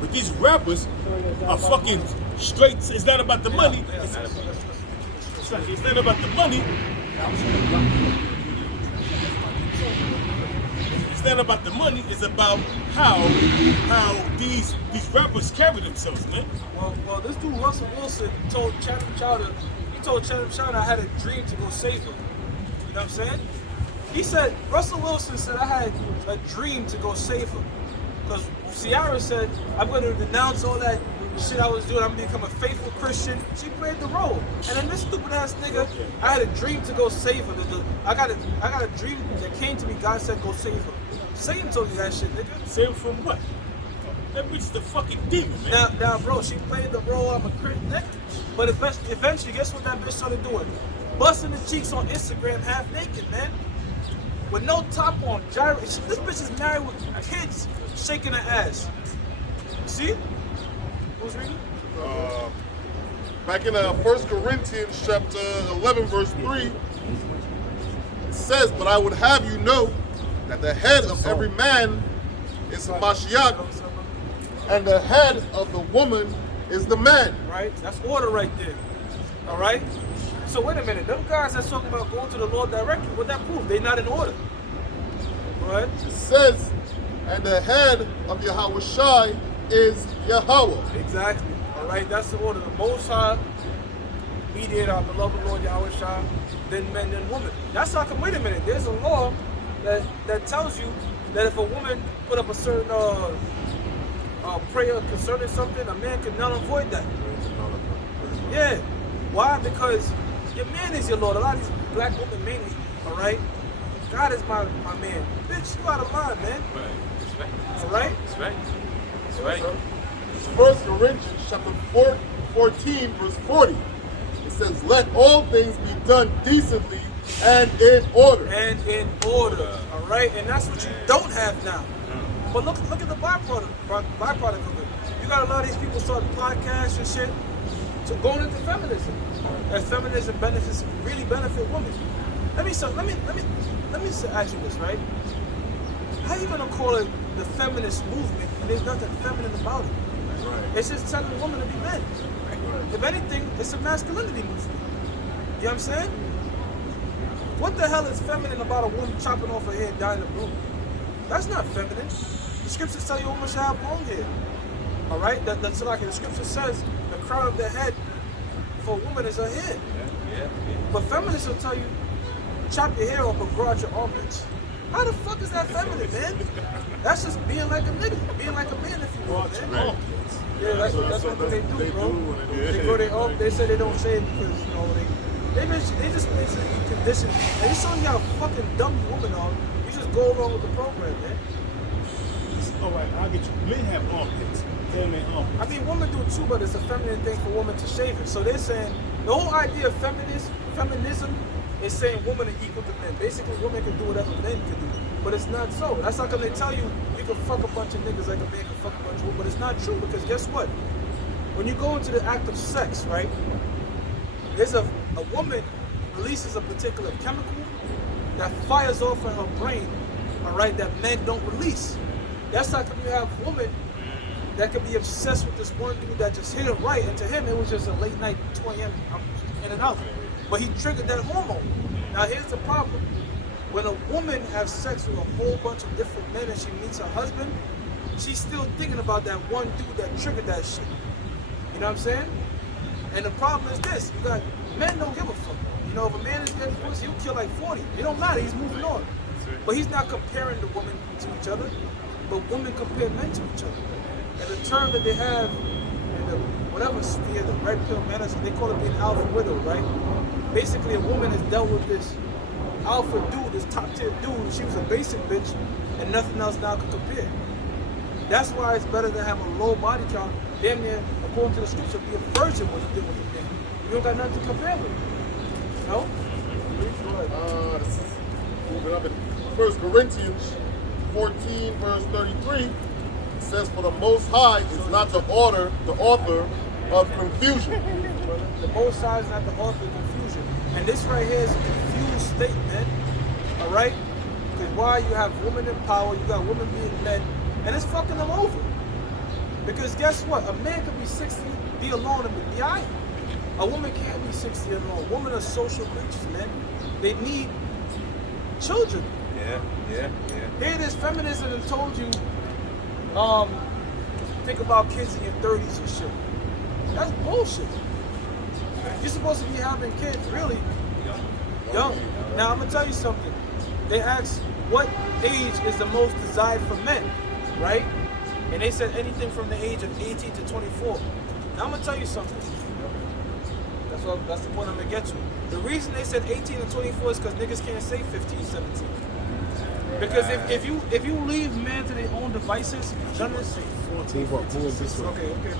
But these rappers are fucking straight. It's not about the money. It's not about the money. not about the money. It's about how these rappers carry themselves, man. Well, this dude Russell Wilson told Channing Chowder, I had a dream to go save her. You know what I'm saying? He said, Russell Wilson said, I had a dream to go save her. Because Ciara said, I'm going to renounce all that shit I was doing. I'm going to become a faithful Christian. She played the role. And then this stupid ass nigga, I had a dream to go save her. I got a dream that came to me. God said, go save her. Satan told you that shit, nigga. Save her from what? That bitch is the fucking demon, man. Now, bro, she played the role of a Christian nigga. But eventually, guess what that bitch started doing? Busting the cheeks on Instagram half naked, man. With no top on, this bitch is married with kids shaking her ass. See? Who's reading? Back in 1 Corinthians chapter 11, verse 3, it says, but I would have you know that the head of every man is Mashiach, and the head of the woman is the man. Right? That's order right there. All right? So wait a minute. Them guys that's talking about going to the Lord directly, what that prove? They not in order. Right? It says, and the head of Yahweh Shai is Yahweh. Exactly. All right? That's the order. The Most High, mediator, our beloved Lord Yahweh Shai, then men, then women. That's how come, wait a minute. There's a law that tells you that if a woman put up a certain prayer concerning something, a man can null and void that. Yeah. Why? Because your man is your Lord. A lot of these black women mainly, all right? God is my man. Bitch, you out of line, man. Right. All right? That's right. That's right. It's 1 Corinthians chapter 14, verse 40. It says, let all things be done decently and in order. And in order, all right? And that's what you don't have now. But look at the byproduct of it. You got a lot of these people starting podcasts and shit to going into feminism. And feminism really benefit women. Let me ask you this, right? How you gonna call it the feminist movement and there's nothing feminine about it? Right. It's just telling women to be men. If anything, it's a masculinity movement. You know what I'm saying? What the hell is feminine about a woman chopping off her hair and dyeing the blue? That's not feminine. The scriptures tell you a woman should have long hair. All right? That's like the scripture says the crown of the head for a woman is her hair. Yeah. But feminists will tell you chop your hair off but grow out your armpits. How the fuck is that feminine, man? That's just being like a nigga, being like a man if you want, man. Right. Yeah, that's what they do, bro. They grow their arm. They say they don't shave because they just condition. And you showing you how fucking dumb you women are. You just go along with the program, man. All right, I'll get you. Men have armpits. Men armpits. I mean, women do it too, but it's a feminine thing for women to shave it. So they're saying the whole idea of feminism is saying women are equal to men. Basically, women can do whatever men can do. But it's not so. That's how come they tell you can fuck a bunch of niggas like a man can fuck a bunch of women. But it's not true because guess what? When you go into the act of sex, right? There's a woman releases a particular chemical that fires off in her brain, all right, that men don't release. That's how come you have women that could be obsessed with this one dude that just hit it right, and to him it was just a late night 2 a.m. in and out. But he triggered that hormone. Now here's the problem. When a woman has sex with a whole bunch of different men and she meets her husband, she's still thinking about that one dude that triggered that shit. You know what I'm saying? And the problem is this, you got men don't give a fuck. You know, if a man is getting pussy, he'll kill like 40. It don't matter, he's moving on. But he's not comparing the women to each other, but women compare men to each other. And the term that they have in the whatever sphere, the red pill medicine, they call it being alpha widow, right? Basically, a woman has dealt with this alpha dude, this top tier dude. She was a basic bitch, and nothing else now can compare. That's why it's better to have a low body count. Damn near, according to the scripture, be a virgin when you deal with a man. You don't got nothing to compare with. No? This is moving up in 1 Corinthians 14, verse 33. It says, for the Most High is not the author of confusion. The Most High is not the author of confusion. And this right here is a confused state, man. All right? Because why? You have women in power, you got women being men, and it's fucking them over. Because guess what? A man could be 60, be alone, and be alright. A woman can't be 60 alone. Women are social creatures, man. They need children. Yeah. Yeah. Here it is, feminism and told you, think about kids in your 30s and shit. That's bullshit. You're supposed to be having kids really young. Now I'm gonna tell you something. They asked what age is the most desired for men, right? And they said anything from the age of 18 to 24. Now I'm gonna tell you something. That's the point I'm gonna get to. The reason they said 18 to 24 is because niggas can't say 15, 17. Because if you leave men to their own devices, none of this. 14, 14. Okay, bro.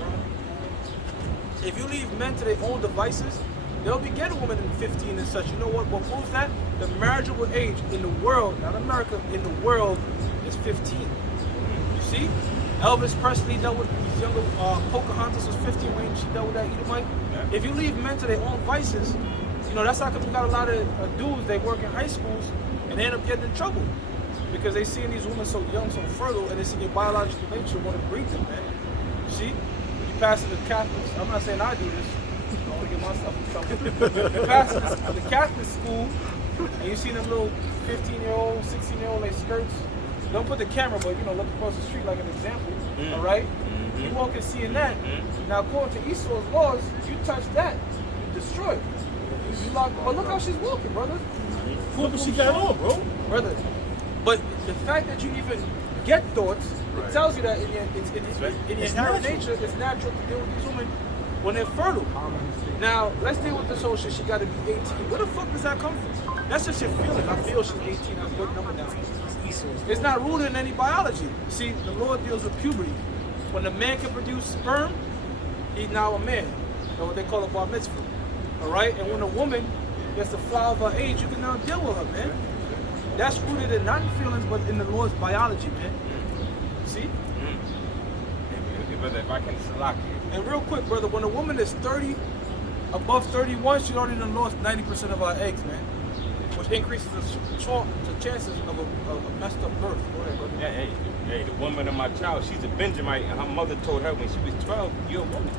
If you leave men to their own devices, they'll be getting women in 15 and such. You know what? What proves that? The marriageable age in the world, not America, in the world is 15. You see? Elvis Presley dealt with these younger, Pocahontas was 15 when she dealt with that Edomite. If you leave men to their own vices, you know, that's how come we got a lot of dudes, they work in high schools and they end up getting in trouble. Because they see these women so young, so fertile, and they see your biological nature want to breed them, man. You see? You pass in the Catholics, I'm not saying I do this, I don't want to get myself in trouble. You pass in the Catholic school, and you see them little 15-year-old, 16-year-old, like skirts. Don't put the camera, but, you know, look across the street like an example, all right? You walk and seeing that. Now, according to Esau's laws, you touch that, you destroy it. You lock, but look how she's walking, brother. Look what she got on, bro. Brother. But the fact that you even get thoughts, it tells you that in your inherent nature, it's natural to deal with these women when they're fertile. Now, let's deal with this whole shit. She got to be 18. Where the fuck does that come from? That's just your feeling. I feel she's 18. That's a good number now. It's not rooted in any biology. See, the Lord deals with puberty. When a man can produce sperm, he's now a man. Or what they call a bar mitzvah. All right? And when a woman gets the flower of her age, you can now deal with her, man. That's rooted in not in feelings, but in the Lord's biology, man. See? Brother, if I can select you. And real quick, brother, when a woman is 30, above 31, she already done lost 90% of her eggs, man. Which increases the chances of a messed up birth. Go ahead, brother. Yeah, hey, the woman of my child, she's a Benjamite, and her mother told her when she was 12, you're a woman.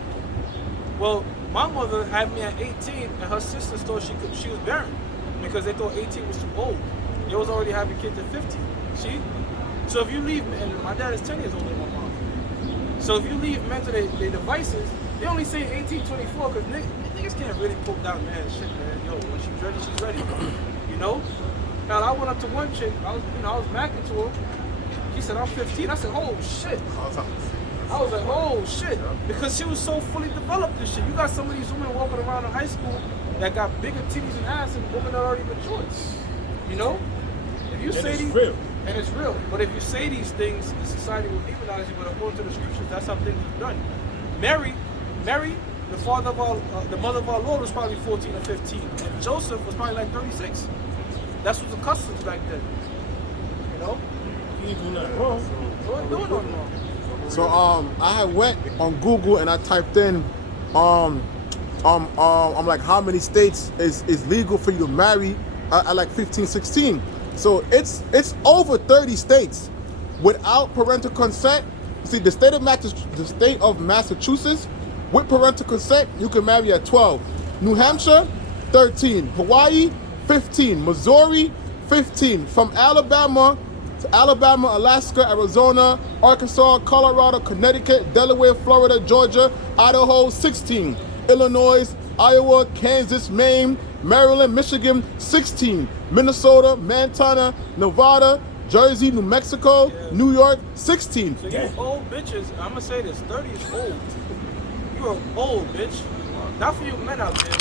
Well, my mother had me at 18, and her sisters thought she was barren because they thought 18 was too old. They was already having kids at 15. See? So if you leave, and my dad is 10 years older than my mom. So if you leave men to their devices, they only say 18, 24 because niggas can't really poke down man shit, man. Yo, when she's ready, she's ready. You know? Now I went up to one chick, I was macking to her. She said, I'm 15. I said, oh shit. I was like, oh shit. Because she was so fully developed and shit. You got some of these women walking around in high school that got bigger titties and ass and women that are already matured. You know? If you say these, real. And it's real. But if you say these things, the society will demonize you. But according to the scriptures, that's how things are done. Mary, the father of our, the mother of our Lord was probably 14 or 15, and Joseph was probably like 36. That's what the customs back then. You know? He ain't doing nothing wrong. Doing nothing wrong. So I had went on Google and I typed in I'm like how many states is legal for you to marry at like 15, 16. So it's over 30 states without parental consent. See, the state of Massachusetts, with parental consent, you can marry at 12. New Hampshire, 13. Hawaii, 15. Missouri, 15. From Alabama to Alabama, Alaska, Arizona, Arkansas, Colorado, Connecticut, Delaware, Florida, Georgia, Idaho, 16. Illinois, Iowa, Kansas, Maine, Maryland, Michigan, 16. Minnesota, Montana, Nevada, Jersey, New Mexico, New York, 16. So you old bitches, I'm gonna say this, 30 is old. You're an old bitch. Not for you men out there.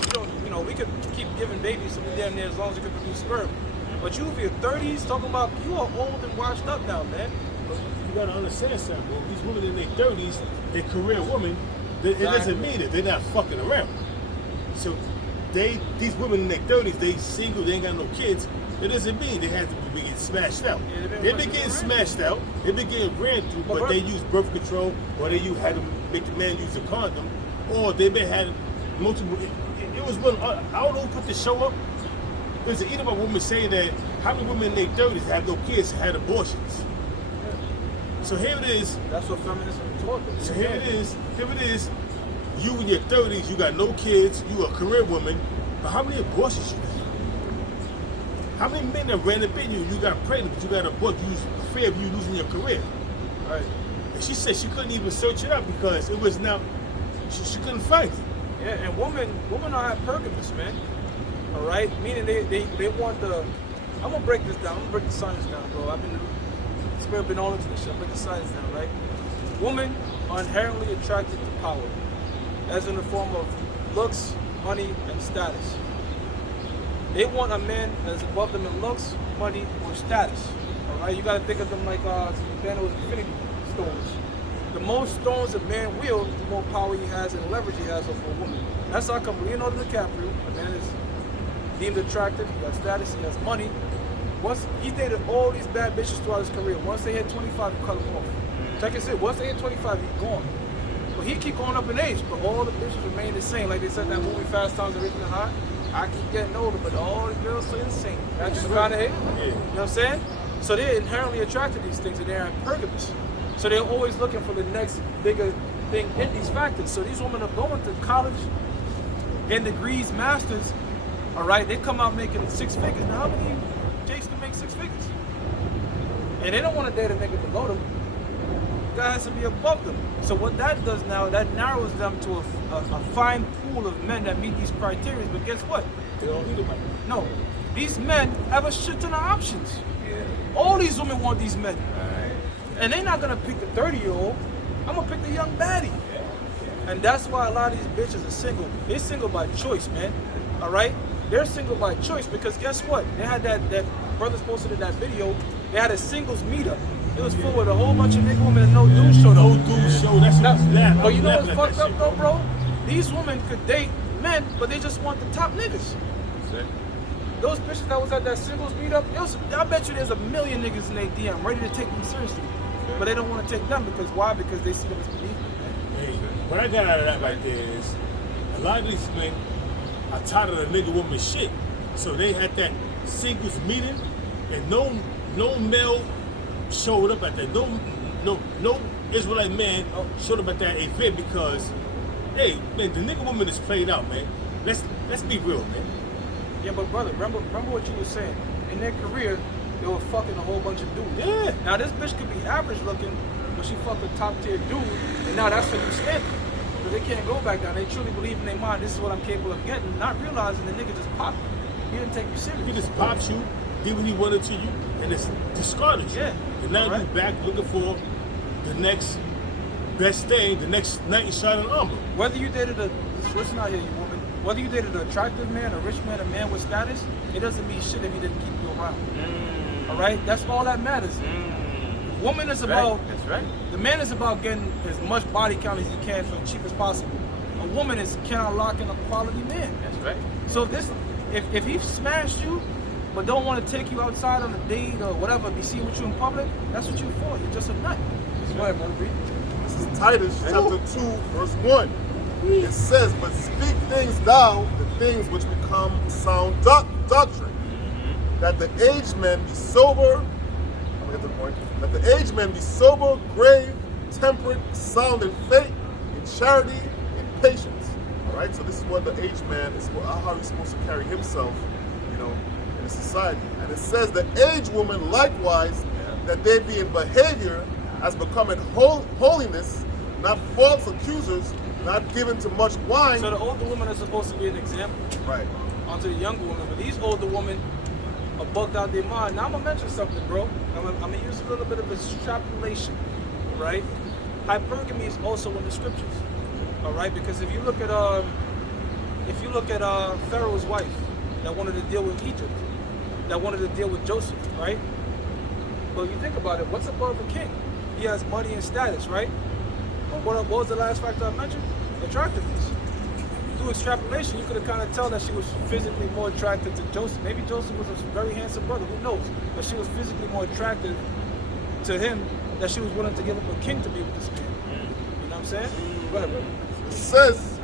We could keep giving babies so we damn near as long as you can produce sperm. But you, if you're 30s, talking about you are old and washed up now, man. You gotta understand something, bro. These women in their 30s, they're career women. It doesn't mean that they're not fucking around. So these women in their 30s, they single, they ain't got no kids. It doesn't mean they have to be getting smashed out. They've been getting smashed out. They've been getting ran through, but they use birth control, or they had to make the man use a condom, or they've been had multiple. It was one. I don't know who put the show up. There's an Edomite woman saying that how many women in their 30s have no kids had abortions. So here it is. That's what feminism taught them. So here it is. Here it is. You in your 30s, you got no kids. You a career woman, but how many abortions you got? How many men that ran up in you? You got pregnant, but you got a book. You was afraid of you losing your career. Right. And she said she couldn't even search it up because it was now. She couldn't find it. Yeah, and women are hypergamous, man. All right, meaning they want the. I'm gonna break this down. I'm gonna break the science down, bro. Spirit been all into this shit. Break the science down, right? Women are inherently attracted to power, as in the form of looks, money, and status. They want a man that's above them in looks, money, or status. All right, you gotta think of them like Thanos' Infinity Stones. The more stones a man wields, the more power he has and leverage he has over a woman. That's how come Leonardo DiCaprio, a man is deemed attractive, he has status, he has money. Once he dated all these bad bitches throughout his career, once they hit 25, he cut them off. Check this out, once they hit 25, he's gone. But he keep going up in age, but all the bitches remain the same. Like they said in that movie Fast Times at Ridgemont High, I keep getting older, but all the girls stay the same. That's just kind of hate. Yeah. You know what I'm saying? So they're inherently attracted to these things and they're hypergamous. So they're always looking for the next bigger thing in these factors. So these women are going to college, getting degrees, masters, all right? They come out making 6 figures. Now how many Jakes can make 6 figures? And they don't want to date a nigga below them. The guy has to be above them. So what that does now, that narrows them to a fine pool of men that meet these criteria. But guess what? They don't need a man. No. These men have a shit ton of options. All these women want these men. And they're not gonna pick the 30-year-old. I'm gonna pick the young baddie. And that's why a lot of these bitches are single. They're single by choice, man. All right? They're single by choice because guess what? They had that brothers posted in that video. They had a singles meetup. It was full with a whole bunch of nigga women and no dude show. No dude show. That's what was that. But you know what's fucked up though, bro? These women could date men, but they just want the top niggas. Those bitches that was at that singles meetup, I bet you there's a million niggas in their DM ready to take them seriously. But they don't want to take them because why? Because they see them as believers, man. Hey, what I got out of that right there is a lot of these men are tired of the nigga woman shit. So they had that singles meeting and no male showed up at that. No Israelite man showed up at that event because, hey man, the nigga woman is played out, man. Let's be real, man. Yeah, but brother, remember what you were saying. In their career, they were fucking a whole bunch of dudes. Yeah. Now this bitch could be average looking, but she fucked a top tier dude, and now that's a new standard. Because they can't go back down. They truly believe in their mind, this is what I'm capable of getting, not realizing the nigga just popped you. He didn't take you serious. He just popped you, did what he wanted to you, and it's discarded you. Yeah. And now Right. you're back looking for the next best thing, the next knight in shining armor. Whether you dated listen out here, you woman, whether you dated an attractive man, a rich man, a man with status, it doesn't mean shit if he didn't keep you around. All right? That's all that matters. Woman is about, That's right. the man is about getting as much body count as you can for the cheapest possible. A woman is can unlock in a quality man. That's right. So if he smashed you, but don't want to take you outside on a date or whatever, be seen with you in public, that's what you're for. You're just a nut. Go ahead, brother. Read. This is Titus chapter 2, verse 1. It says, but speak things thou, the things which become sound doctrine, that the aged men be sober, I'm gonna get to the point, that the aged men be sober, grave, temperate, sound in faith, in charity, in patience. All right, so this is what the aged man is, how he's supposed to carry himself, you know, in a society. And it says the aged woman likewise, that they be in behavior as becoming holiness, not false accusers, not given to much wine. So the older women are supposed to be an example Right. onto the younger women, but these older women are bugged out their mind. Now I'm gonna mention something, bro. I'm gonna use a little bit of extrapolation, right? Hypergamy is also in the scriptures, all right? Because if you look at Pharaoh's wife that wanted to deal with Egypt, that wanted to deal with Joseph, right? But if you think about it, what's above a king? He has money and status, right? What was the last factor I mentioned? Attractiveness. Through extrapolation, you could have kind of tell that she was physically more attractive to Joseph. Maybe Joseph was a very handsome brother, who knows? But she was physically more attractive to him that she was willing to give up a king to be with this man. You know what I'm saying? Go ahead, bro. It says,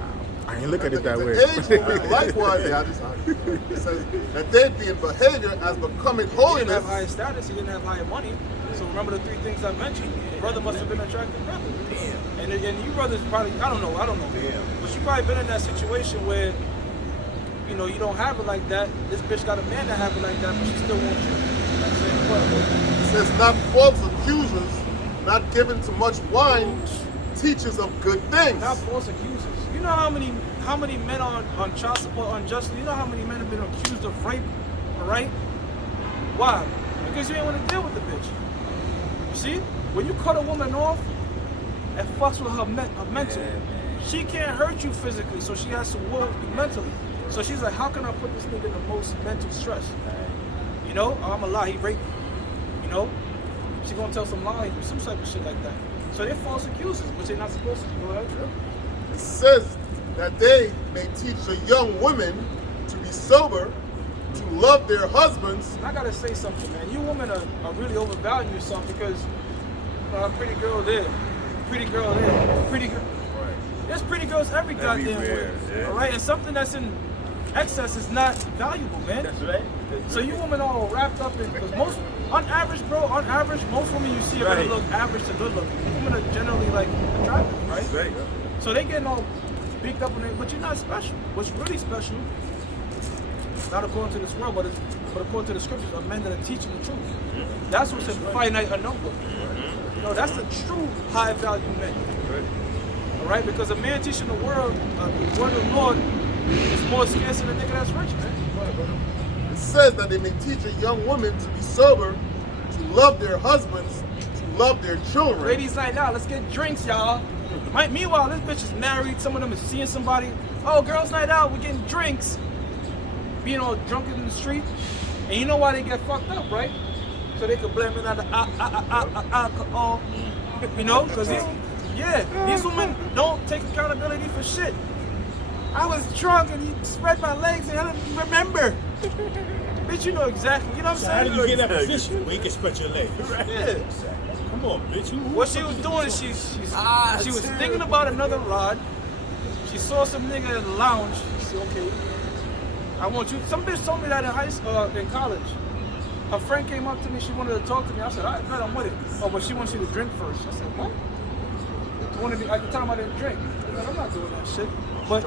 I ain't look at it that way. the aged woman likewise, it says that they be in behavior as becoming He didn't holiness. have higher status, he didn't have higher money. So remember the 3 things I mentioned? Brother must have been an attractive brother. And you brothers probably, I don't know. But you probably been in that situation where you know, you don't have it like that. This bitch got a man that have it like that, but she still wants you. You know what I'm saying? What? It says, not false accusers, not given to much wine, teachers of good things. Not false accusers. You know how many men on child support unjustly? You know how many men have been accused of rape, all right? Why? Because you ain't want to deal with the bitch. You see? When you cut a woman off and fucks with her mental, she can't hurt you physically, so she has to work mentally. So she's like, how can I put this nigga in the most mental stress? You know, oh, I'm a lie, he raped me. You know? She gonna tell some lies or some type of shit like that. So they're false accusers, which they're not supposed to do. Go ahead. It says that they may teach the young women to be sober, to love their husbands. I gotta say something, man. You women are really overvaluing yourself because pretty girl there, pretty girl there, pretty girl. Right. There's pretty girls every goddamn way. Yeah. All right, and something that's in excess is not valuable, man. That's right. So you women all wrapped up in, because most, on average, most women you see are gonna look average to good looking. Women are generally like attractive, right? That's right. So they getting all beaked up on it, but you're not special. What's really special, not according to this world, but according to the scriptures, are men that are teaching the truth. That's what's in finite unknowable. You know, that's the true high value men. All right, because a man teaching the word of the Lord is more scarce than a nigga that's rich, man. It says that they may teach a young woman to be sober, to love their husbands, to love their children. Ladies night out, let's get drinks, y'all. Meanwhile, this bitch is married, some of them is seeing somebody. Oh, girls night out, we're getting drinks. Being all drunk in the street. And you know why they get fucked up, right? So they could blame it on the alcohol. You know, because these women don't take accountability for shit. I was drunk and you spread my legs and I didn't remember. Bitch, you know exactly. You know what I'm saying? How do you get that position where you can spread your legs? Yeah. Come on, bitch. What she was doing is she was thinking about another rod. She saw some nigga in the lounge. She said, okay, I want you. Some bitch told me that in college. A friend came up to me, she wanted to talk to me. I said, all right, man, I'm with it. Oh, but she wants you to drink first. I said, what? At the time I didn't drink. I said, I'm not doing that shit. But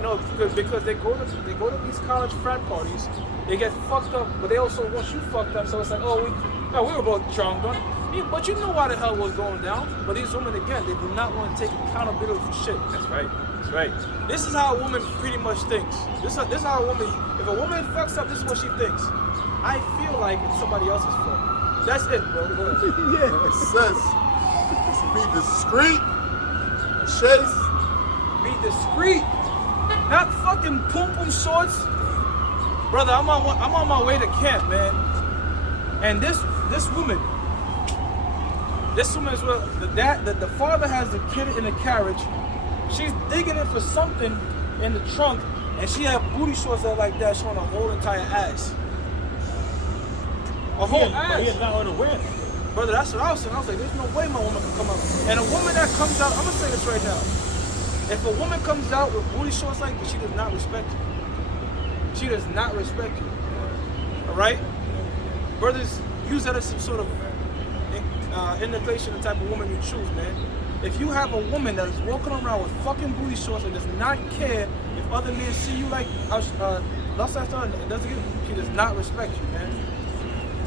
no, because they go to these college frat parties, they get fucked up, but they also want you fucked up. So it's like, oh, we were both drunk, but you know why the hell was going down. But these women, again, they do not want to take accountability for shit. That's right. That's right. This is how a woman pretty much thinks. This is how a woman. If a woman fucks up, this is what she thinks. I feel like it's somebody else's fault. That's it, bro. Yeah. It says to be discreet, chaste. Be discreet, not fucking pum shorts, brother. I'm on my way to camp, man. And this woman is what the father has the kid in the carriage. She's digging in for something in the trunk, and she had booty shorts that like that showing a whole entire ass. A whole ass. He allowed her to wear it. Brother, that's what I was saying. I was like, there's no way my woman can come out. And a woman that comes out, I'm gonna say this right now. If a woman comes out with booty shorts like this, she does not respect you. She does not respect you. All right? Brothers, use that as some sort of indication of the type of woman you choose, man. If you have a woman that is walking around with fucking booty shorts and does not care if other men see you like lust after her and doesn't get, she does not respect you, man.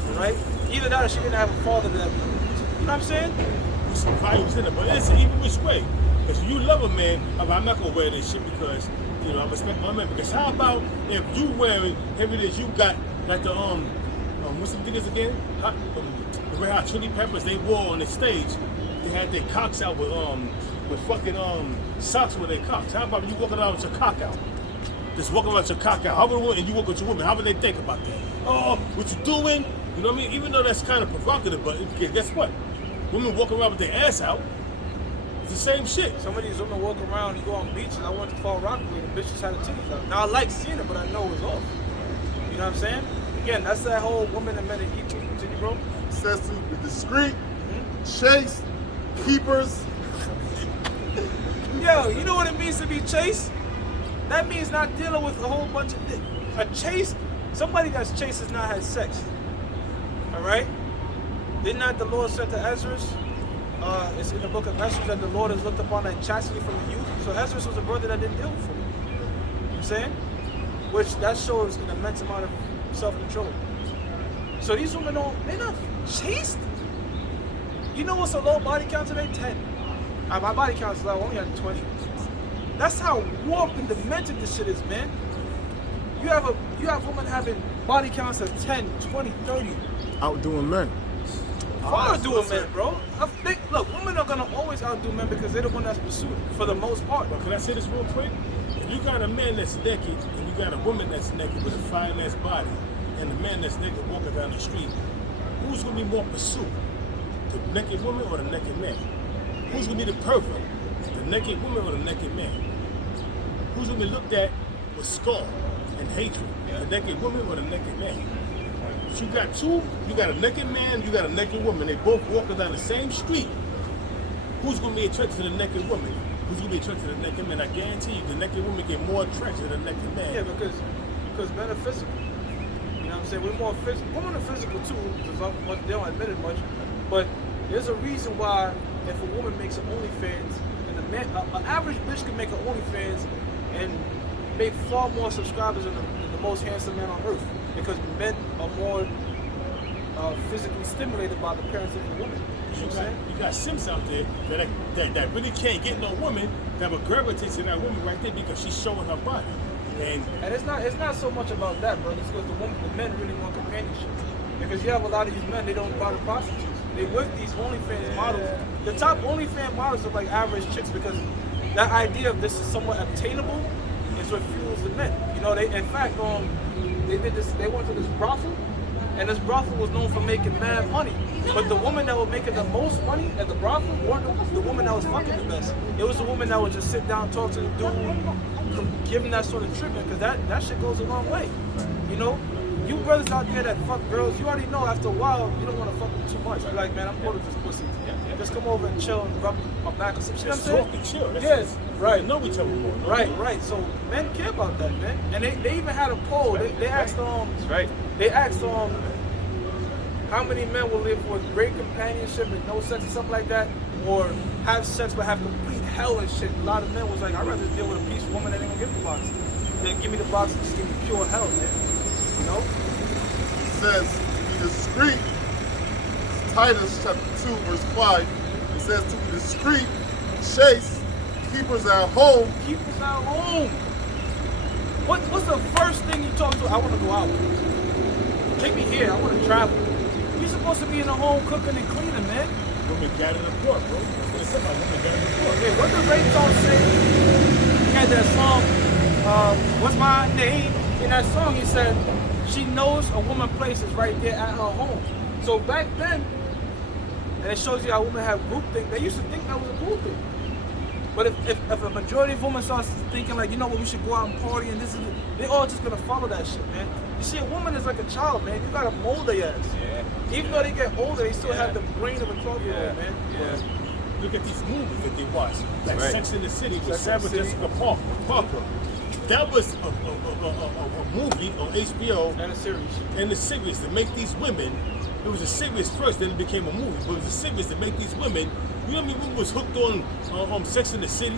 All right? Either that or she didn't have a father that, you know what I'm saying? There's some values in it, but listen, even which way. Because you love a man, I'm not going to wear this shit because, you know, I respect my man. Because how about if you wearing everything you got, like the, what's the niggas again? The Red Hot Chili Peppers, they wore on the stage. They had their cocks out with fucking socks with their cocks. How about you walking around with your cock out? Just walking around with your cock out. How about and you walk with your woman? How would they think about that? Oh, what you doing? You know what I mean? Even though that's kind of provocative, but guess what? Women walking around with their ass out. The same shit. Some of these women walk around and go on beaches. I went to Fall Rockaway and the bitches had a titties out. Now I like seeing it, but I know it was off. You know what I'm saying? Again, that's that whole woman and men are equal. Continue, bro. It says to be discreet, chaste, keepers. Yo, you know what it means to be chaste? That means not dealing with a whole bunch of a chaste. Somebody that's chaste has not had sex. All right? Did not the Lord say to Ezra? It's in the book of Ezra that the Lord has looked upon that chastity from the youth. So Ezra was a brother that didn't deal with him. You know what I'm saying? which that shows an immense amount of self-control. So these women they're not chaste. You know what's a low body count today? 10. My body count is low, I only had 20. That's how warped and demented this shit is, man. You have women having body counts of 10, 20, 30. Outdoing men. Far outdoing men, bro. Look, women are gonna always outdo men because they're the one that's pursued for the most part. But can I say this real quick? If you got a man that's naked and you got a woman that's naked with a fine-ass body and a man that's naked walking down the street, who's gonna be more pursued? The naked woman or the naked man? Who's gonna be the pervert? The naked woman or the naked man? Who's gonna be looked at with scorn and hatred? The naked woman or the naked man? So you got two, you got a naked man, you got a naked woman, they both walking down the same street. Who's gonna be attracted to the naked woman? Who's gonna be attracted to the naked man? I guarantee you the naked woman get more attraction to the naked man. Yeah, because men are physical. You know what I'm saying? We're more physical. Women are physical too, because they don't admit it much. But there's a reason why if a woman makes an OnlyFans, and an average bitch can make an OnlyFans and make far more subscribers than the most handsome man on earth. Because men are more physically stimulated by the parents of the woman. You know what I'm saying? You got simps out there that really can't get no woman that would gravitate to that woman right there because she's showing her body. And it's not so much about that, bro. It's because the men really want companionship. Because you have a lot of these men, they don't buy the prostitutes. They work these OnlyFans models. The top OnlyFans models are like average chicks because that idea of this is somewhat obtainable is what fuels the men. You know, they went to this brothel, and this brothel was known for making mad money. But the woman that was making the most money at the brothel wasn't the woman that was fucking the best. It was the woman that would just sit down, talk to the dude, give him that sort of treatment, because that shit goes a long way. You know? You brothers out there that fuck girls, you already know after a while you don't want to fuck them too much. You're like, man, I'm bored of this pussy. Just come over and chill and rub my back or some shit. just talk and chill. Yes, right. Know each other more. Right. So men care about that, man. And they even had a poll. They asked They asked how many men will live with great companionship and no sex or something like that, or have sex but have complete hell and shit. A lot of men was like, I'd rather deal with a peaceful woman that ain't gonna give me the box. Then give me the box and just give me pure hell, man. You know? It says to be discreet. Titus chapter 2 verse 5. It says to be discreet, chaste, keepers at home. Keepers at home. What's the first thing you talk to? I want to go out. Take me here. I want to travel. You're supposed to be in the home cooking and cleaning, man. Women got in the port, bro. That's what it said about women got in the port. Yeah, what the ringtone say? He had that song, What's My Name? In that song, he said, she knows a woman's place is right there at her home. So back then, and it shows you how women have group think. They used to think that was a group thing. But if a majority of women starts thinking like, you know what, we should go out and party and this is it, they all just gonna follow that shit, man. You see, a woman is like a child, man. You gotta mold their ass. Yeah. Even though they get older, they still have the brain of a 12-year-old, man. Yeah. Look at these movies that they watch, like Sex in the City with Sarah Jessica Parker. That was a movie on HBO And a series. And the series to make these women. It was a series first, then it became a movie. But it was a series to make these women. You know how many women was hooked on Sex in the City?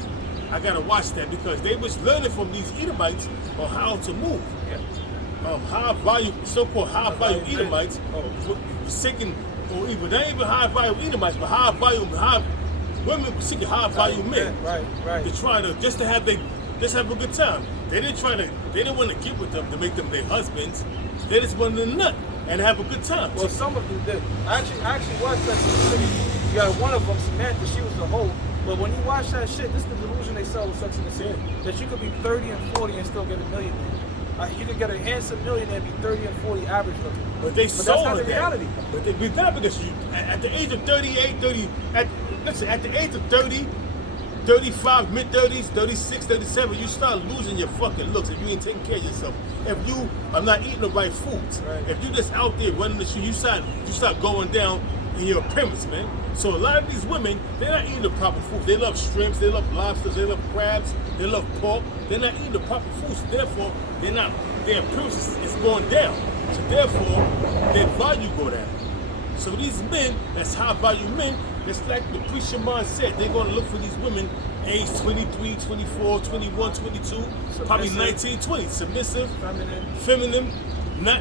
I gotta watch that because they was learning from these Edomites on how to move. Yeah. High value, so-called high value Edomites, was seeking, or even not even high value Edomites, but women were seeking high value men. Right. To try to just have a good time. They didn't want to get with them to make them their husbands. They just wanted to nut and have a good time. Well, some of them did. I actually watched Sex in the City. You got one of them, Samantha, she was the hoe. But when you watch that shit, this is the delusion they sell with Sex in the City. That you could be 30 and 40 and still get a millionaire. You could get a handsome millionaire and be 30 and 40 average looking. But they sold that's not the reality. But they not because at the age of 38, at the age of 30, 35, mid-30s, 36, 37, you start losing your fucking looks if you ain't taking care of yourself. If you are not eating the right foods. Right. If you just out there running the shoe, you start going down in your appearance, man. So a lot of these women, they're not eating the proper food. They love shrimps, they love lobsters, they love crabs, they love pork. They're not eating the proper foods. Therefore, their appearance is going down. So therefore, their value go down. So these men, that's high value men, that's like the preacher man said, they're gonna look for these women age 23, 24, 21, 22, probably 19, 20. Submissive, feminine, not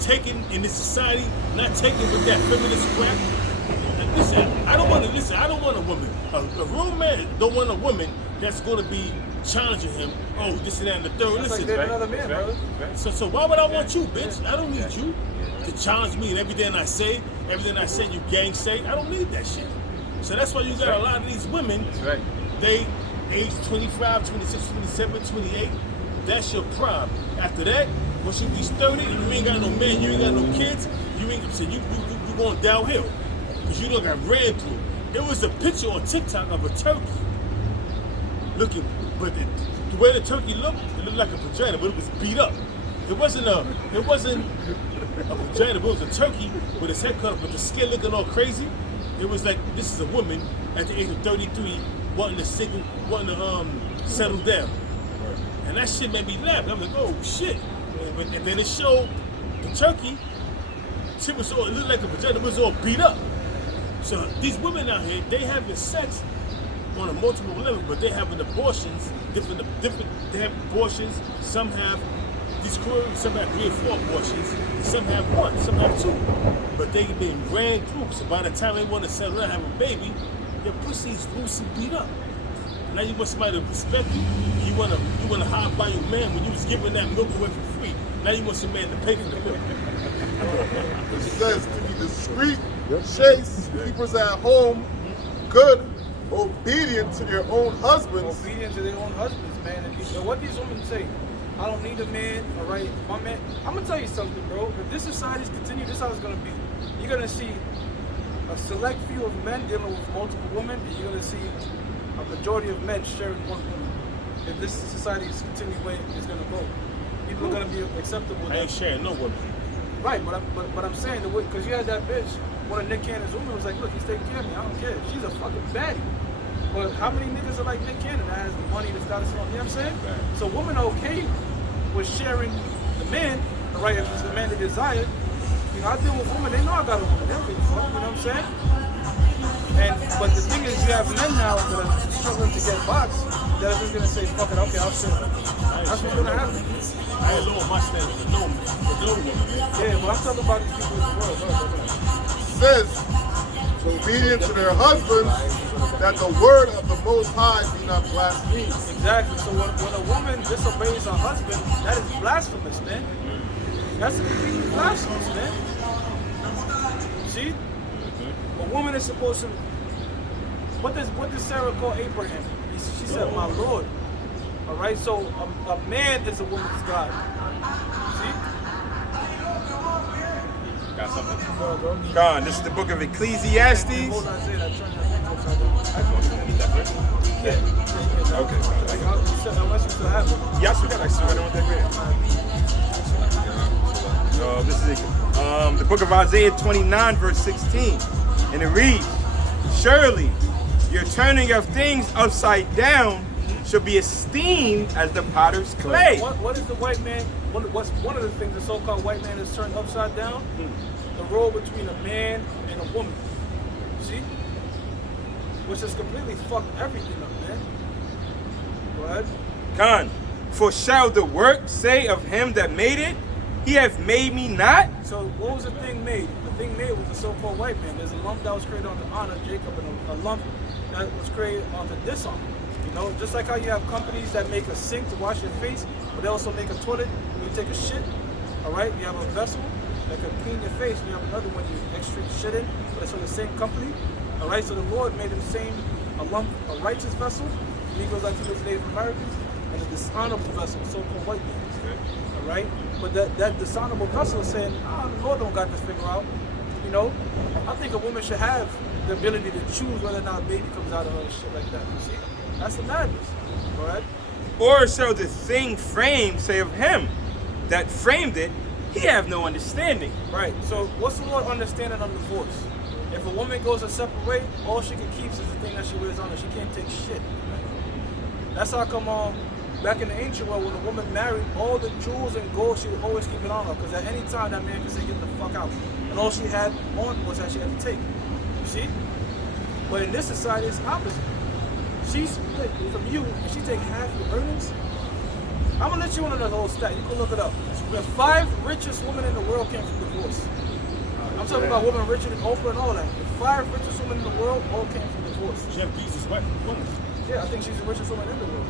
taken in this society, not taken with that feminist crap. And listen, I don't want a woman. A real man don't want a woman that's gonna be challenging him. Oh, this and that and the third. That's Listen, like another man, brother. so why would I want you, bitch? I don't need you to challenge me in everything I say you gang say. I don't need that shit. So that's why you got a lot of these women, they age 25, 26, 27, 28. That's your prime. After that, once you reach 30 and you ain't got no man, you ain't got no kids, you ain't so you going downhill. Because you look at ran through. It was a picture on TikTok of a turkey looking, but the way the turkey looked, it looked like a vagina, but it was beat up. It wasn't a vagina, but it was a turkey with its head cut off, but the skin looking all crazy. It was like, this is a woman at the age of 33 wanting to settle down. And that shit made me laugh. I'm like, oh shit. And then it showed the turkey, it looked like a vagina, it was all beat up. So these women out here, they having sex on a multiple level, but they having abortions, different. They have abortions. Some have these crews, some have 3 or 4 abortions, and some have 1, some have 2. But they been ran through. So by the time they want to settle down and have a baby, their pussy's loose and beat up. Now you want somebody to respect you. You want a high value man when you was giving that milk away for free. Now you want some man to pay for the milk. It says to be discreet, chaste, keepers at home, good, obedient to their own husbands. Obedient to their own husbands, man. And what these women say, I don't need a man, all right? My man, I'm gonna tell you something, bro. If this society's continue, this is how it's gonna be. You're gonna see a select few of men dealing with multiple women, and you're gonna see a majority of men sharing one woman. If this society is continuing, it's gonna go. People are gonna be acceptable. I ain't sharing no woman. Right, but I'm saying the way, because you had that bitch, one of Nick Cannon's women was like, look, he's taking care of me. I don't care. She's a fucking baddie. But how many niggas are like Nick Cannon that has the money, the status, you know what I'm saying? So women are okay with sharing the man, right? If it's the man they desire. You know, I deal with women, they know I got a woman. They don't give a fuck, you know what I'm saying? But the thing is, you have men now that are struggling to get box that are just gonna say, fuck it, okay, I'll share. That's what's gonna happen. I ain't lower my standards for no man, for no woman. Yeah, but I'm talking about these people in the world. Says, obedient to their husbands, that the word of the Most High be not blasphemed. Exactly. So when a woman disobeys her husband, that is blasphemous, man. That's completely blasphemous, man. See? A woman is supposed to. What does Sarah call Abraham? She said, "My Lord." All right. So a man is a woman's God. See? Got something? God, this is the book of Ecclesiastes. Hold on, say that. Turn that thing upside down. Yeah. Okay. Unless you still have it. Yes, we got like sweater on that bed. This is the book of Isaiah 29, verse 16. And it reads, surely your turning of things upside down shall be esteemed as the potter's clay. What is the white man? What's one of the things the so-called white man is turned upside down? The role between a man and a woman. See? Which has completely fucked everything up, man. Go ahead. Khan, for shall the work say of him that made it, he hath made me not? So what was the thing made? The thing made was the so-called white man. There's a lump that was created onto honor Jacob and a lump that was created onto dishonor. You know, just like how you have companies that make a sink to wash your face, but they also make a toilet when you take a shit. All right, you have a vessel that can clean your face, and you have another one you extract shit in, but it's from the same company. All right, so the Lord made him a lump, a righteous vessel, and he goes out to those Native Americans, and a dishonorable vessel, so-called white man. All right, but that dishonorable vessel is saying, the Lord don't got this figure out. You know, I think a woman should have the ability to choose whether or not a baby comes out of her and shit like that. You see? That's the madness. All right? Or shall the thing framed say of him that framed it, he have no understanding. Right. So what's the Lord understanding on divorce? If a woman goes a separate way, all she can keep is the thing that she wears on her. She can't take shit. That's how come back in the ancient world, when a woman married, all the jewels and gold, she would always keep it on her, because at any time that man could say, get the fuck out. And all she had on was that she had to take. You see? But in this society, it's opposite. She split from you, and she take half your earnings. I'm gonna let you in on another whole stat. You can look it up. The 5 richest women in the world came from divorce. I'm talking about women richer than Oprah and all that. The 5 richest women in the world all came from divorce. Jeff Bezos' wife, woman. Yeah, I think she's the richest woman in the world.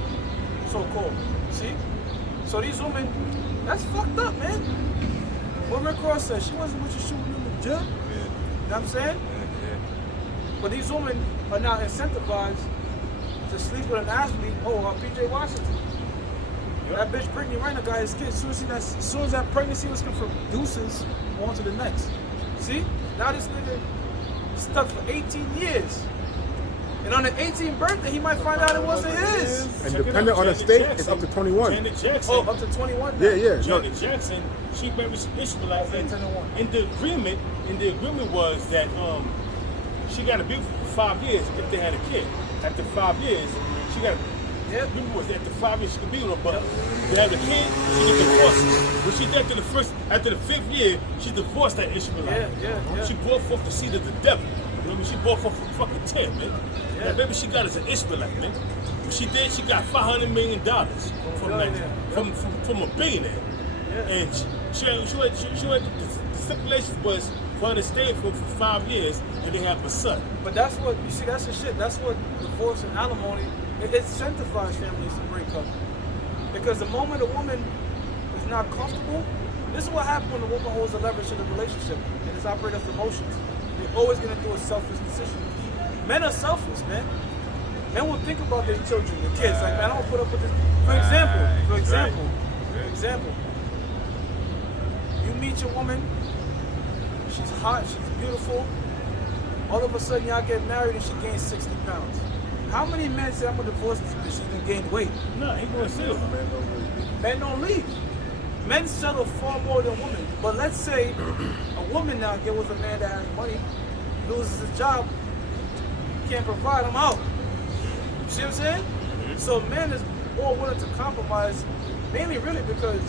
So-called. See? So these women, that's fucked up, man. What Rick Ross said, she wasn't with you shooting in the gym. You know what I'm saying? But these women are now incentivized to sleep with an athlete. Oh, PJ Washington. That bitch Brittany Renner got his kids. As soon as that pregnancy was confirmed, deuces, on to the next. See? Now this nigga stuck for 18 years. And on the 18th birthday, he might find out it wasn't his. And depending on the state, it's up to 21. Janet Jackson. Oh, up to 21 now. Yeah. Janet Jackson, she married some Ishmaelites. And the agreement was that she got to be for 5 years if they had a kid. After 5 years, she got to. Yep. Remember, was after 5 years she could be with him, but they had a kid, she get divorced. When she did after the 5th year, she divorced that Ishmaelite. Yeah. She brought forth the seed of the devil. You know what I mean? She brought forth fucking 10, man. Yeah. That baby she got is an Ishmaelite, man. When she did, she got $500 million from a billionaire. Yeah. And she had the stipulation was for her to stay for 5 years and they have a son. But that's what, you see, that's the shit. That's what divorce and alimony, it incentivizes families to break up. Because the moment a woman is not comfortable, this is what happens when a woman holds the leverage in a relationship and is operating off emotions. They're always going to do a selfish decision. Men are selfish, man. Men will think about their children, their kids. Like, man, I don't put up with this. For example, you meet your woman, she's hot, she's beautiful. All of a sudden, y'all get married and she gains 60 pounds. How many men say, I'm going to divorce this bitch, she's going to gain weight? No, he going to settle. Men don't leave. Men settle far more than women. But let's say a woman now get with a man that has money, loses his job, can't provide him out. You see what I'm saying? So men is more willing to compromise, mainly really because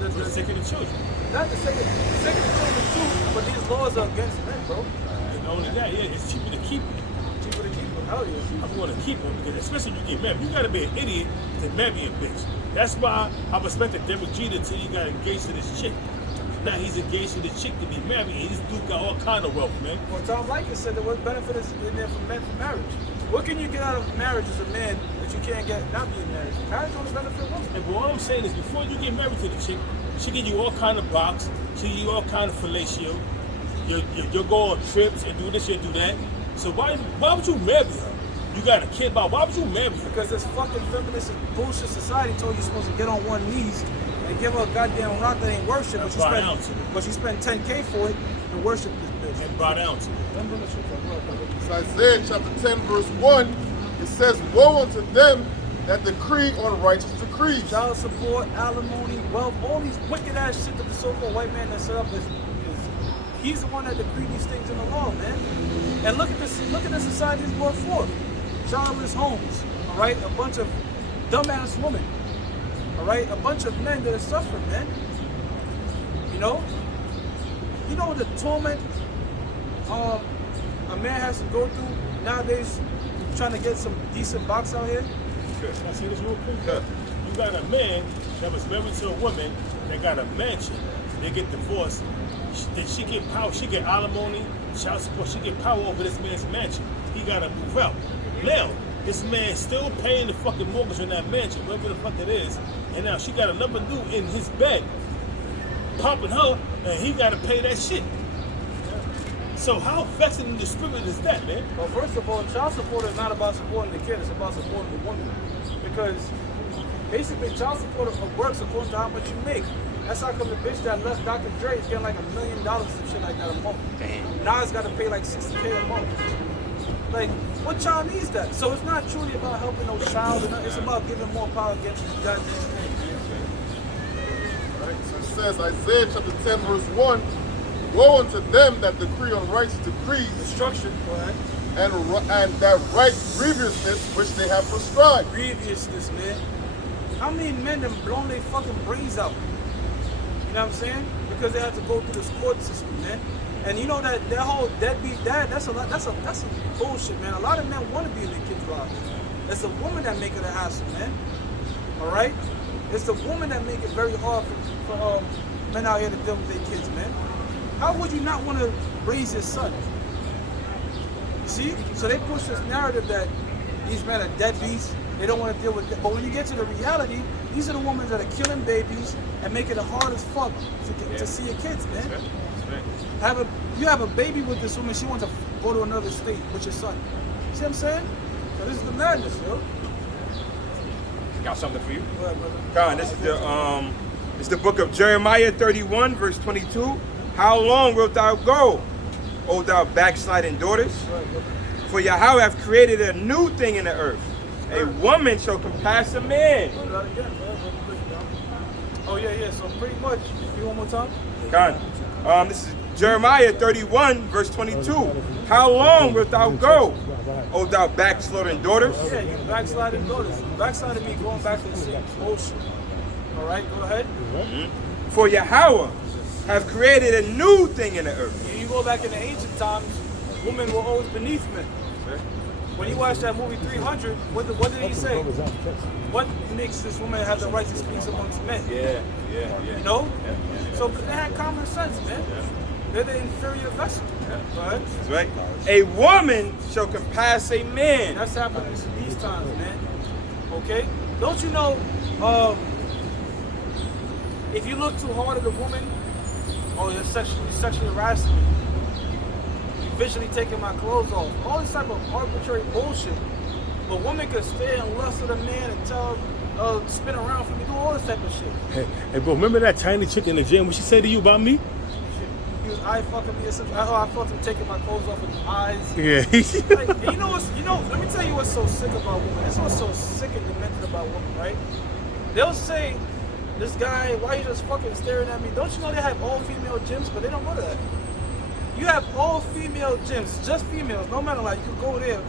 For the sake of the children. not the sake of the children too, but these laws are against men, bro. And not only that, yeah, it's cheaper to keep it. Cheaper to keep them. Hell yeah. I'm going to keep him because especially if you get married, you got to be an idiot to marry a bitch. That's why I respected Derek Jeter until he got engaged to this chick. Now he's engaged to this chick to be married, and this dude got all kind of wealth, man. Well, Tom Likas said that what benefit is in there for men for marriage? What can you get out of marriage as a man that you can't get not being married? Marriage only benefit women. And but what I'm saying is, before you get married to the chick, she give you all kind of box, she give you all kind of fellatio. You'll go on trips and do this and do that. So why would you marry her? You got a kid, but why would you marry her? Because this fucking feminist bullshit society told you supposed to get on one knees and give her a goddamn rock that ain't worship, but you spend 10K for it and worship this bitch. And bow down to it. So Isaiah chapter 10 verse 1, it says, woe unto them that decree on righteous decrees. Child support, alimony, wealth, all these wicked ass shit that the so-called white man that set up is he's the one that decreed these things in the law, man. And look at the society that's brought forth. Childless homes, all right? A bunch of dumbass women, all right? A bunch of men that are suffering, man. You know the torment a man has to go through nowadays trying to get some decent box out here? Can I say this real quick? Yeah. You got a man that was married to a woman that got a mansion. They get divorced. She get power. She get alimony, child support. She get power over this man's mansion. He got to move out. Now, this man still paying the fucking mortgage on that mansion, whatever the fuck it is. And now she got another dude in his bed, popping her, and he got to pay that shit. So how vexing in the spirit is that, man? Well, first of all, child support is not about supporting the kid, it's about supporting the woman. Because basically child support works according to how much you make. That's how come the bitch that left Dr. Dre is getting like $1 million and shit like that a month. Damn. Nas got to pay like $60K a month. Like, what child needs that? So it's not truly about helping no child, it's about giving more power against these goddamn things. Right, so it says Isaiah chapter 10 verse 1, woe unto them that decree on righteous decrees, Destruction, go ahead. and that right grievousness which they have prescribed. Grievousness, man. How many men have blown their fucking brains out? You know what I'm saying? Because they had to go through this court system, man. And you know that whole deadbeat dad, that's some bullshit, man. A lot of men want to be in their kids' lives. It's the woman that make it a hassle, man. All right? It's the woman that make it very hard for men out here to deal with their kids, man. How would you not want to raise your son? You see? So they push this narrative that these men are deadbeats. They don't want to deal with it. But when you get to the reality, these are the women that are killing babies and making it hard as fuck to see your kids, man. That's right. You have a baby with this woman, she wants to go to another state with your son. See what I'm saying? So this is the madness, yo. Got something for you? Go ahead, brother. God, this is the book of Jeremiah 31, verse 22. How long wilt thou go, O thou backsliding daughters? Go ahead, brother. For Yahweh hath created a new thing in the earth. A woman shall compass a man. Go that again, brother. Oh, yeah. So pretty much, you one more time? God, this is Jeremiah 31, verse 22. How long wilt thou go, O thou backsliding daughters? Yeah, you backsliding daughters. Backsliding means going back to the same bullshit. All right, go ahead. For Yahweh have created a new thing in the earth. When you go back in the ancient times, women were always beneath men. When you watch that movie 300, what did he say? What makes this woman have the right to speak amongst men? Yeah. You know? So they had common sense, man. They're the inferior vessel. Go ahead. That's right. A woman shall compass a man. That's happening in these times, man. Okay? Don't you know, if you look too hard at a woman, you're sexually harassing me. You're visually taking my clothes off. All this type of arbitrary bullshit. But women could stare and lust at a man and tell spin around for me, do all this type of shit. Hey, bro, remember that tiny chick in the gym? What she said to you about me? He was eye fucking me or something. I felt him taking my clothes off with his eyes. Yeah. Like, and let me tell you what's so sick about women. This is what's so sick and demented about women, right? They'll say, this guy, why you just fucking staring at me? Don't you know they have all female gyms, but they don't go to that. You have all female gyms, just females, no matter like, you go there,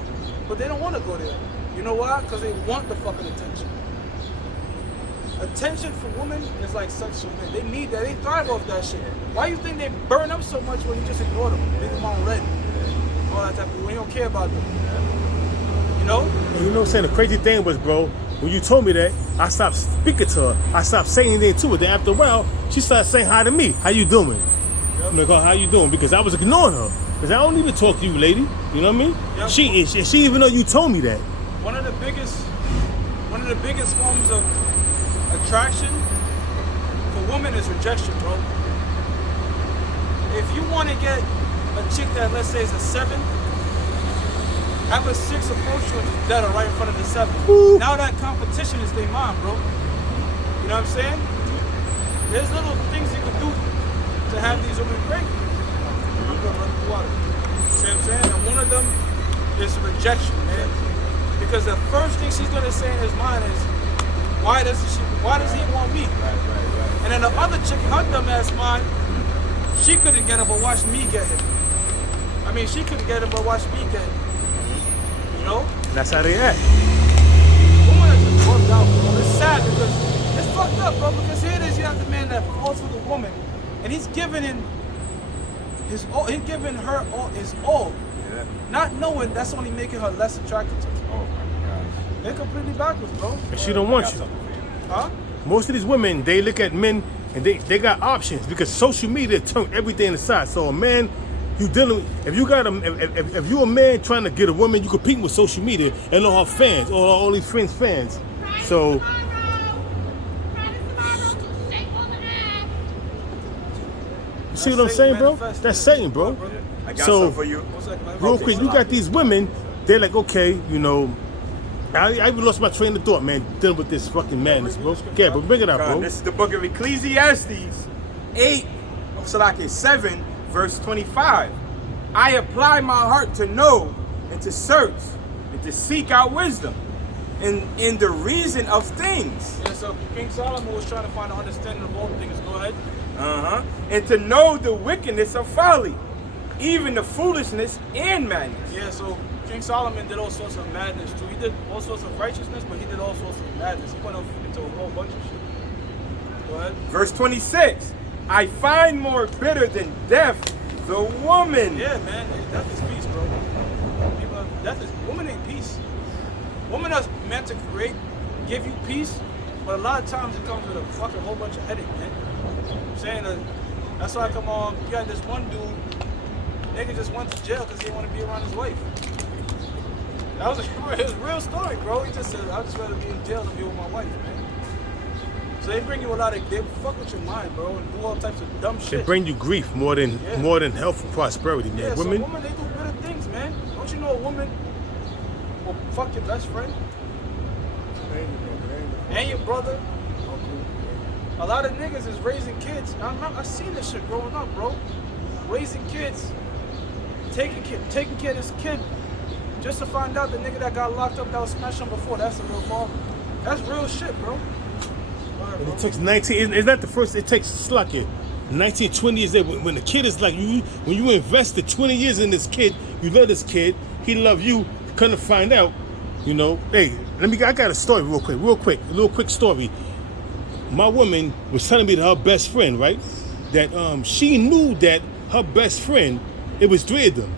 but they don't want to go there. You know why? Because they want the fucking attention. Attention for women is like sexual men. They need that. They thrive off that shit. Why you think they burn up so much when you just ignore them? Leave them on red. All that type of, when you don't care about them. You know? And you know what I'm saying? The crazy thing was, bro, when you told me that, I stopped speaking to her. I stopped saying anything to her. Then after a while, she started saying hi to me. How you doing? Yep. I'm like, oh, how you doing? Because I was ignoring her. Because I don't even talk to you, lady. You know what I mean? Yep. She even though you told me that. One of the biggest forms of attraction for women is rejection, bro. If you want to get a chick that, let's say, is a 7, have a 6 approach you and dead right in front of the 7. Ooh. Now that competition is their mind, bro. You know what I'm saying? There's little things you can do to have these women great. I'm gonna run through water. See what I'm saying? And one of them is rejection, man. Because the first thing she's gonna say in his mind is, why does he want me? Right. And then the other chick, her dumbass mind, she couldn't get him, but watch me get him. I mean, she couldn't get him, but watch me get him. You know? That's how they act. Women are just worked out, bro. It's sad because it's fucked up, bro. Because here it is, you have the man that falls for the woman, and he's giving his all. He's giving her all his all, not knowing that's only making her less attractive to him. Oh my gosh. They're completely backwards, bro. And she don't want you. Huh? Most of these women, they look at men and they got options because social media turned everything aside. So a man, you dealing with, if you a man trying to get a woman, you competing with social media and all her fans, all these friends fans. So you see what I'm saying, bro? That's Satan, bro. I got So something for you. real quick, you got these women, they're like, okay, you know, I even lost my train of thought, man, dealing with this fucking madness, bro. Okay, but bring it up, bro. This is the book of Ecclesiastes 7, verse 25. I apply my heart to know and to search and to seek out wisdom in the reason of things. Yeah, so King Solomon was trying to find an understanding of all things. Go ahead. And to know the wickedness of folly, even the foolishness and madness. Yeah, so King Solomon did all sorts of madness too. He did all sorts of righteousness, but he did all sorts of madness. He went into a whole bunch of shit. Go ahead. Verse 26. I find more bitter than death the woman. Yeah, man. Death is peace, bro. Woman ain't peace. Woman is meant to give you peace, but a lot of times it comes with a fucking whole bunch of headache, man. I'm saying that's why I come on. You got this one dude, nigga just went to jail because he didn't want to be around his wife. That was his real story, bro. He just said, I'd just rather be in jail than be with my wife, man. So they bring you they fuck with your mind, bro, and do all types of dumb shit. They bring you grief more than health and prosperity, man. Yeah, Women, so women, they do better things, man. Don't you know a woman will fuck your best friend and your brother? A lot of niggas is raising kids. I seen this shit growing up, bro. Raising kids, taking care of this kid, just to find out the nigga that got locked up that was smashing before, that's a real father. That's real shit, bro. and it takes 19. It's not the first. It takes slack it. 19, 20 years there. When the kid is like you, when you invested 20 years in this kid, you love this kid. He love you. Come to find out, you know. Hey, I got a story real quick. A little quick story. My woman was telling me that her best friend, right? That she knew that her best friend, it was three of them.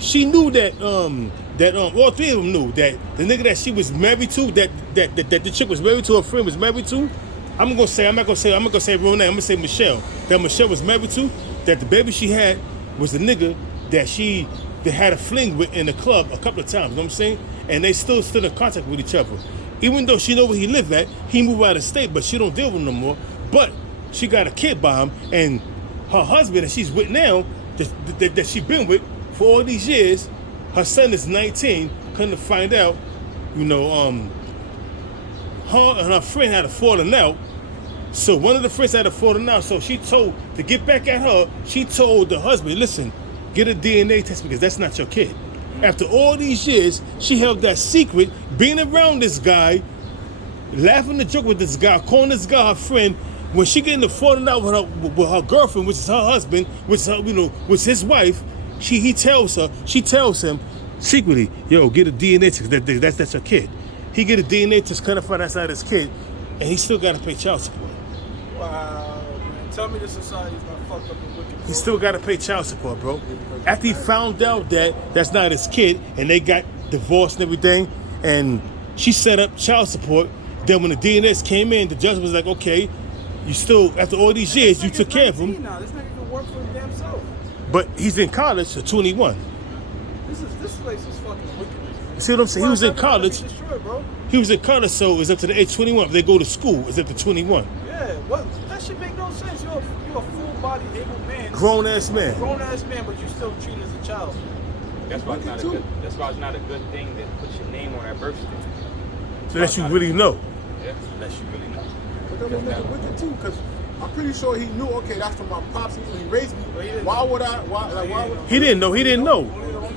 She knew that all three of them knew that the nigga that she was married to, that the chick was married to, her friend was married to. I'm not gonna say her real name. I'm gonna say Michelle. That Michelle was married to. That the baby she had was the nigga that had a fling with in the club a couple of times. You know what I'm saying? And they still stood in contact with each other. Even though she know where he lived at, he moved out of state, but she don't deal with him no more. But she got a kid by him, and her husband that she's with now, that she been with for all these years, her son is 19. Come to find out, you know, her and her friend had a falling out. So one of the friends had a falling out. So she told, to get back at her, she told the husband, listen, get a DNA test because that's not your kid. After all these years, she held that secret, being around this guy, laughing the joke with this guy, calling this guy her friend. When she get into falling out with her girlfriend, which is her husband, which is her, you know, which is his wife, she tells him secretly, yo, get a DNA test. That's her kid. He get a DNA test, kind of find that's not his kid, and he still got to pay child support. Wow, man. Tell me the society's not fucked up and wicked. He still got to pay child support, bro. After he found out that that's not his kid, and they got divorced and everything, and she set up child support. Then when the DNS came in, the judge was like, okay, you still, after all these years, you took care of him. Now. This nigga can work for his damn self. But he's in college, so 21. This place is fucking wicked. See what I'm saying? He was in college. Destroyed, bro. He was in college, so it's up to the age 21. If they go to school, it's up to 21. Yeah, what? That shit make no sense. You're a full-body able man. Grown-ass man. Grown-ass man, but you still treated as a child. That's why it's not a good. That's why it's not a good thing that put your name on that birth certificate. So that you really know. Yeah, unless you really know. But that was nigga wicked too, because I'm pretty sure he knew, okay, that's from my pops, he raised me. Why would He didn't know.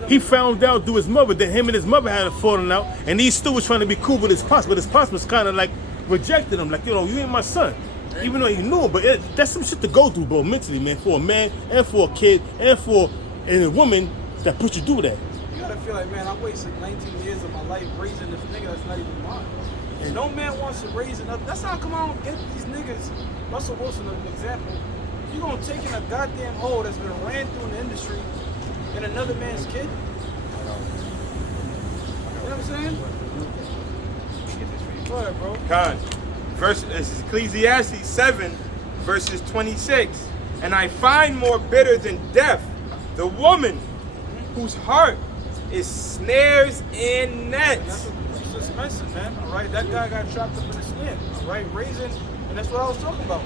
He found out through his mother that him and his mother had a falling out, and he still was trying to be cool with his pops, but his pops was kind of like rejected him, like, you know, you ain't my son. Even though he knew him, but that's some shit to go through, bro, mentally, man, for a man and for a kid and a woman that put you through that. You gotta feel like, man, I wasted 19 years of my life raising this nigga that's not even mine. And no man wants to raise another. That's how come I don't get these niggas. Russell Wilson, an example. You gonna take in a goddamn hole that's been ran through in the industry and another man's kid? You know what I'm saying? Get this for you. Go ahead, bro. Con. This is Ecclesiastes 7, verses 26. And I find more bitter than death the woman whose heart is snares and nets. It's expensive, man. All right, that guy got trapped up in a snare. All right, raising, and that's what I was talking about.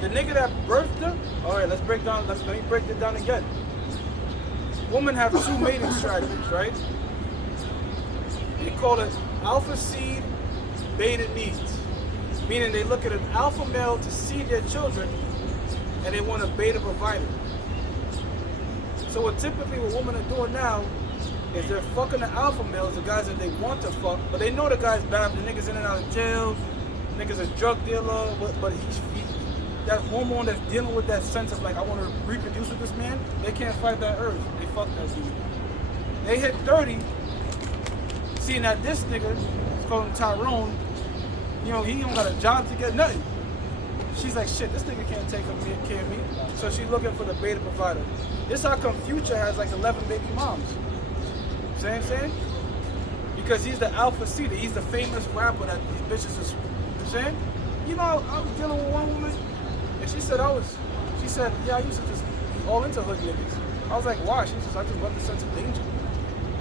The nigga that birthed her. All right, let me break it down again. Women have two mating strategies, right? They call it alpha seed, beta needs. Meaning they look at an alpha male to seed their children, and they want a beta provider. So what women are doing now is they're fucking the alpha males, the guys that they want to fuck, but they know the guy's bad. The nigga's in and out of jail, the nigga's a drug dealer, but he's that hormone that's dealing with that sense of like, I want to reproduce with this man, they can't fight that urge. They fuck that dude. They hit 30, seeing that this nigga, let's call him Tyrone, you know, he don't got a job to get nothing. She's like, shit, this nigga can't take care of me. So she's looking for the beta provider. This how come Future has like 11 baby moms. See what I'm saying? Because he's the alpha seeder. He's the famous rapper that these bitches is, you know what I'm saying? You know, I was dealing with one woman, and she said, yeah, I used to just be all into hood niggas. I was like, why? She says, I just love the sense of danger.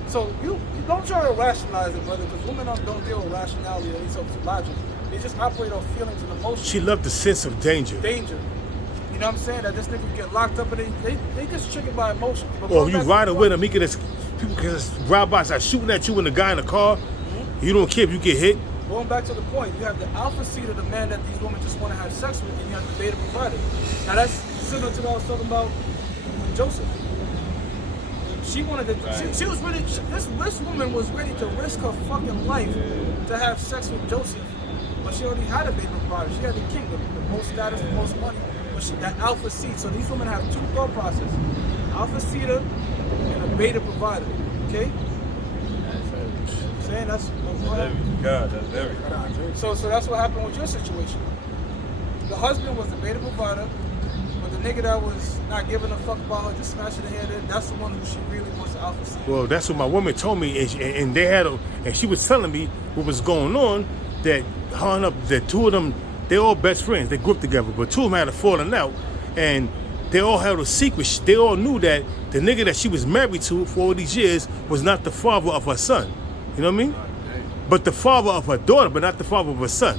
So you don't try to rationalize it, brother, because women don't deal with rationality or any sort of logic. They just operate on feelings and emotions. She loved the sense of danger. Danger. You know what I'm saying? That this nigga get locked up and they just triggered by emotion. Or if you riding with him, people can just ride by, start shooting at you and the guy in the car. Mm-hmm. You don't care if you get hit. Going back to the point, you have the alpha seed of the man that these women just want to have sex with, and you have the beta provider. Now that's similar to what I was talking about with Joseph. She wanted to. She was ready. This woman was ready to risk her fucking life to have sex with Joseph, but she already had a beta provider. She had the king, the most status, the most money. But that alpha seed. So these women have two thought processes: alpha seeder and a beta provider. Okay. Saying that's God, that's very. So that's what happened with your situation. The husband was the beta provider, but the nigga that was not giving a fuck about her, just smashing her head in, that's the one who she really wants to alpha seed. Well, that's what my woman told me, and they had and she was telling me what was going on. That the two of them, they all best friends. They grew up together, but two of them had a falling out, and they all held a secret. They all knew that the nigga that she was married to for all these years was not the father of her son. You know what I mean? But the father of her daughter, but not the father of her son.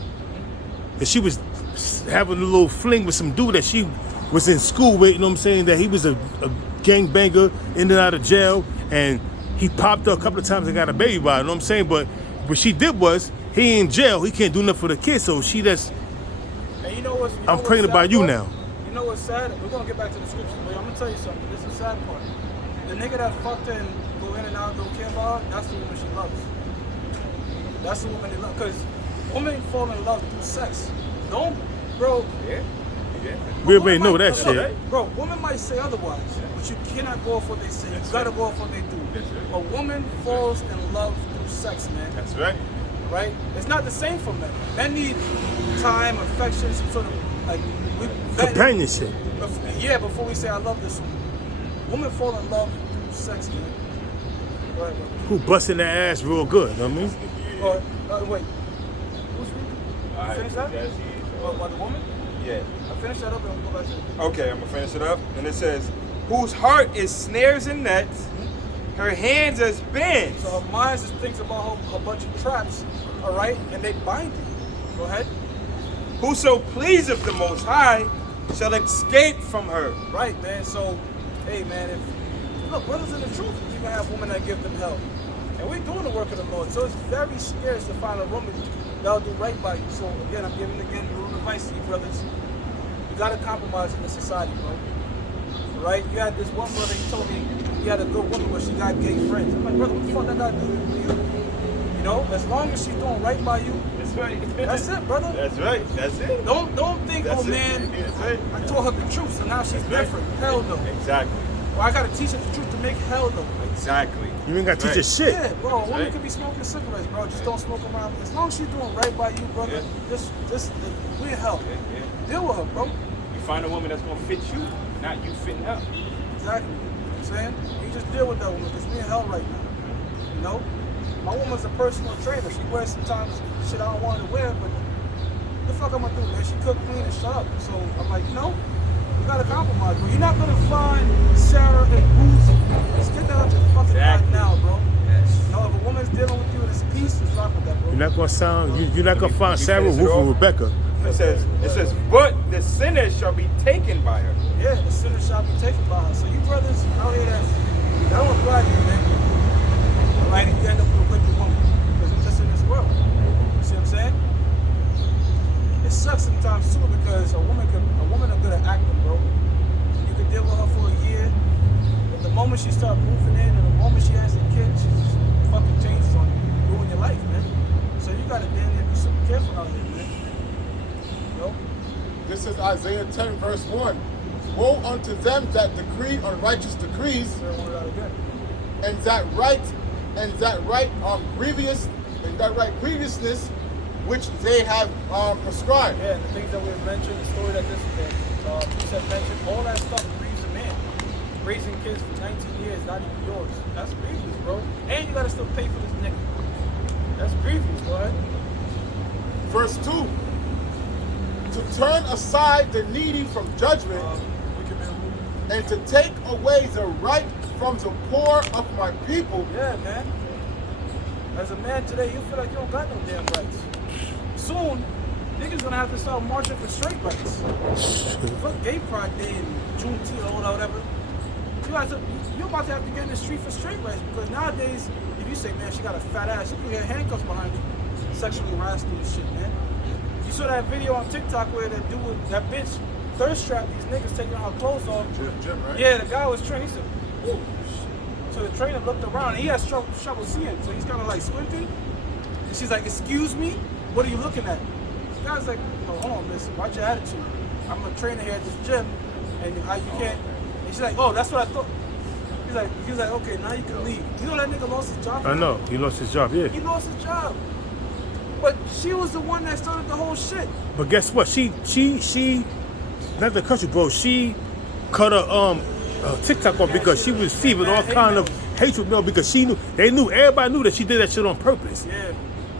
And she was having a little fling with some dude that she was in school with, you know what I'm saying, that he was a gangbanger in and out of jail, and he popped her a couple of times and got a baby by her, you know what I'm saying? But what she did was, he in jail, he can't do nothing for the kid, so she just, and you know what's, I'm pregnant by you now. You know what's sad? We're going to get back to the scriptures, but I'm going to tell you something. This is the sad part. The nigga that fucked her and go in and out, don't care about her, that's the woman she loves. That's the woman they love. Because women fall in love through sex. Don't, bro. Yeah. We already know that shit. Bro, women might say otherwise, but you cannot go off what they say. You gotta go off what they do. A woman falls in love through sex, man. That's right. Right? It's not the same for men. Men need time, affection, some sort of like companionship. Yeah, before we say I love this woman. Women fall in love through sex, man. Go ahead, bro. Who busting their ass real good, you know what I mean? Wait. Who's reading? Finish that? By the woman? Yeah. I'll finish that up and we'll go back to it. Okay, I'm gonna finish it up. And it says, whose heart is snares and nets, her hands as bands. So her mind just thinks about a bunch of traps, all right, and they bind it. Go ahead. Whoso pleaseth the Most High shall escape from her. Right, man. So, hey, man, look, brothers in the truth even have women that give them help. And we're doing the work of the Lord. So it's very scarce to find a woman that'll do right by you. So again, I'm giving a little advice to you brothers. You gotta compromise in this society, bro. Right? You had this one brother, he told me he had a good woman, but she got gay friends. I'm like, brother, what the fuck that got to do with you? You know, as long as she's doing right by you, That's right. that's it, brother. That's right. That's it. Don't think, That's oh man, That's right. I told her the truth, so now she's different. Hell no. Exactly. Well, I gotta teach her the truth to make hell no. Exactly. You ain't got to teach her shit. Yeah, bro, a woman right. could be smoking cigarettes, bro. Just don't smoke around. As long as she's doing right by you, brother, Yeah. just we in hell. Deal with her, bro. You find a woman that's gonna fit you, not you fitting her. Exactly. You know what I'm saying? You just deal with that woman, because we in hell right now. You know? My woman's a personal trainer. She wears sometimes shit I don't want her to wear, but what the fuck I'm gonna do, man? She cook, clean, and shut up. So I'm like, you know, you gotta compromise, bro. You're not gonna find Sarah and Ruth. Just get that out your fucking back now, bro. Yes. You know, if a woman's dealing with you in this peace, just rock with that, bro. You're not gonna find Sarah, finish it Ruth, off? and Rebecca. It says, but the sinner shall be taken by her. Yeah, the sinner shall be taken by her. So you brothers out here that don't apply to you, man. All right, and you end up with a wicked woman. Because it's just in this world. You see what I'm saying? It sucks sometimes too, because a woman are good at acting, bro. You can deal with her for a year, but the moment she starts moving in and the moment she has a kid, she just fucking changes on you, ruin your life, man. So you gotta damn near be super careful out here, man. You know? This is Isaiah 10, verse 1. Woe unto them that decree unrighteous decrees, and that grievousness which they have prescribed. Yeah, and the things that we've mentioned, the story that you said mentioned, all that stuff grieves a man. Raising kids for 19 years, not even yours. That's grievous, bro. And you gotta still pay for this nigga. That's grievous, boy. Verse 2. To turn aside the needy from judgment, and to take away the right from the poor of my people. Yeah, man. As a man today, you feel like you don't got no damn rights. Soon, niggas gonna have to start marching for straight rights. Fuck Gay Pride Day and Juneteenth or whatever. You're about to have to get in the street for straight rights, because nowadays, if you say, man, she got a fat ass, you can get handcuffs behind you. Sexually harassed and shit, man. You saw that video on TikTok where that bitch thirst trap these niggas taking her clothes off. Jim, right? Yeah, the guy was training. He said, "Whoa." So the trainer looked around and he had trouble seeing. So he's kind of like squinting. And she's like, "Excuse me, what are you looking at?" The guy's like, "Oh, hold on, miss. Watch your attitude. I'm a trainer here at this gym, and you can't." And she's like, "Oh, that's what I thought." He's like, "Okay, now you can leave." You know that nigga lost his job? I know, he lost his job, yeah. He lost his job. But she was the one that started the whole shit. But guess what? She not the country, bro. She cut her TikTok off because she was receiving all kind of hatred mail because everybody knew that she did that shit on purpose. Yeah.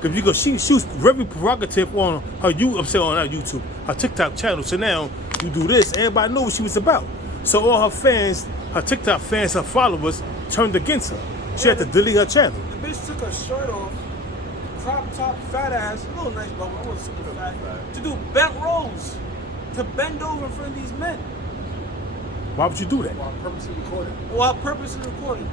Because she was very provocative on her YouTube, her TikTok channel. So now you do this, everybody knew what she was about. So all her fans, her TikTok fans, her followers turned against her. She had to delete her channel. The bitch took her shirt off, crop top, fat ass, a little nice bubble, I wasn't super fat, to do bent rolls, to bend over in front of these men. Why would you do that? While purposely recording. While purposely recording.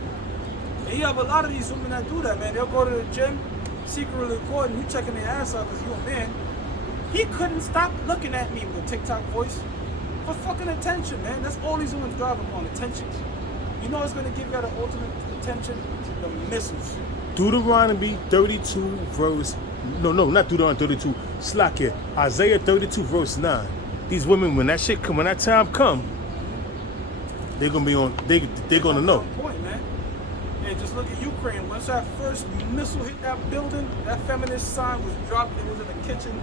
And you have a lot of these women that do that, man. They'll go to the gym, secretly recording, you checking their ass out because you a man. He couldn't stop looking at me with a TikTok voice for fucking attention, man. That's all these women drive upon, attention. You know what's gonna give you that ultimate attention? The missiles. Deuteronomy 32 verse, no, not Deuteronomy 32, Slack Isaiah 32 verse 9. These women, when that time come, they're gonna be on, they're gonna know. Point, man. Yeah, just look at Ukraine. Once that first missile hit that building, that feminist sign was dropped. It was in the kitchen,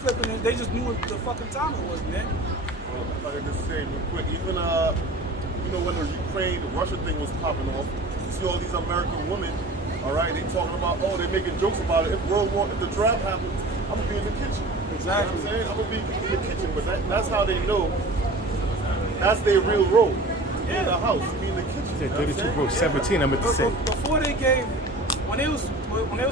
flipping it. They just knew what the fucking time it was, man. Well, if I could just say real quick, even when the Ukraine, the Russia thing was popping off, you see all these American women, all right, they talking about, they're making jokes about it. If the draft happens, I'm gonna be in the kitchen. Exactly. You know what I'm saying? I'm gonna be in the kitchen, but that's how they know. That's their real role. In the house, be in the kitchen. 32 verse 17. I meant to say. Before they gave, when they was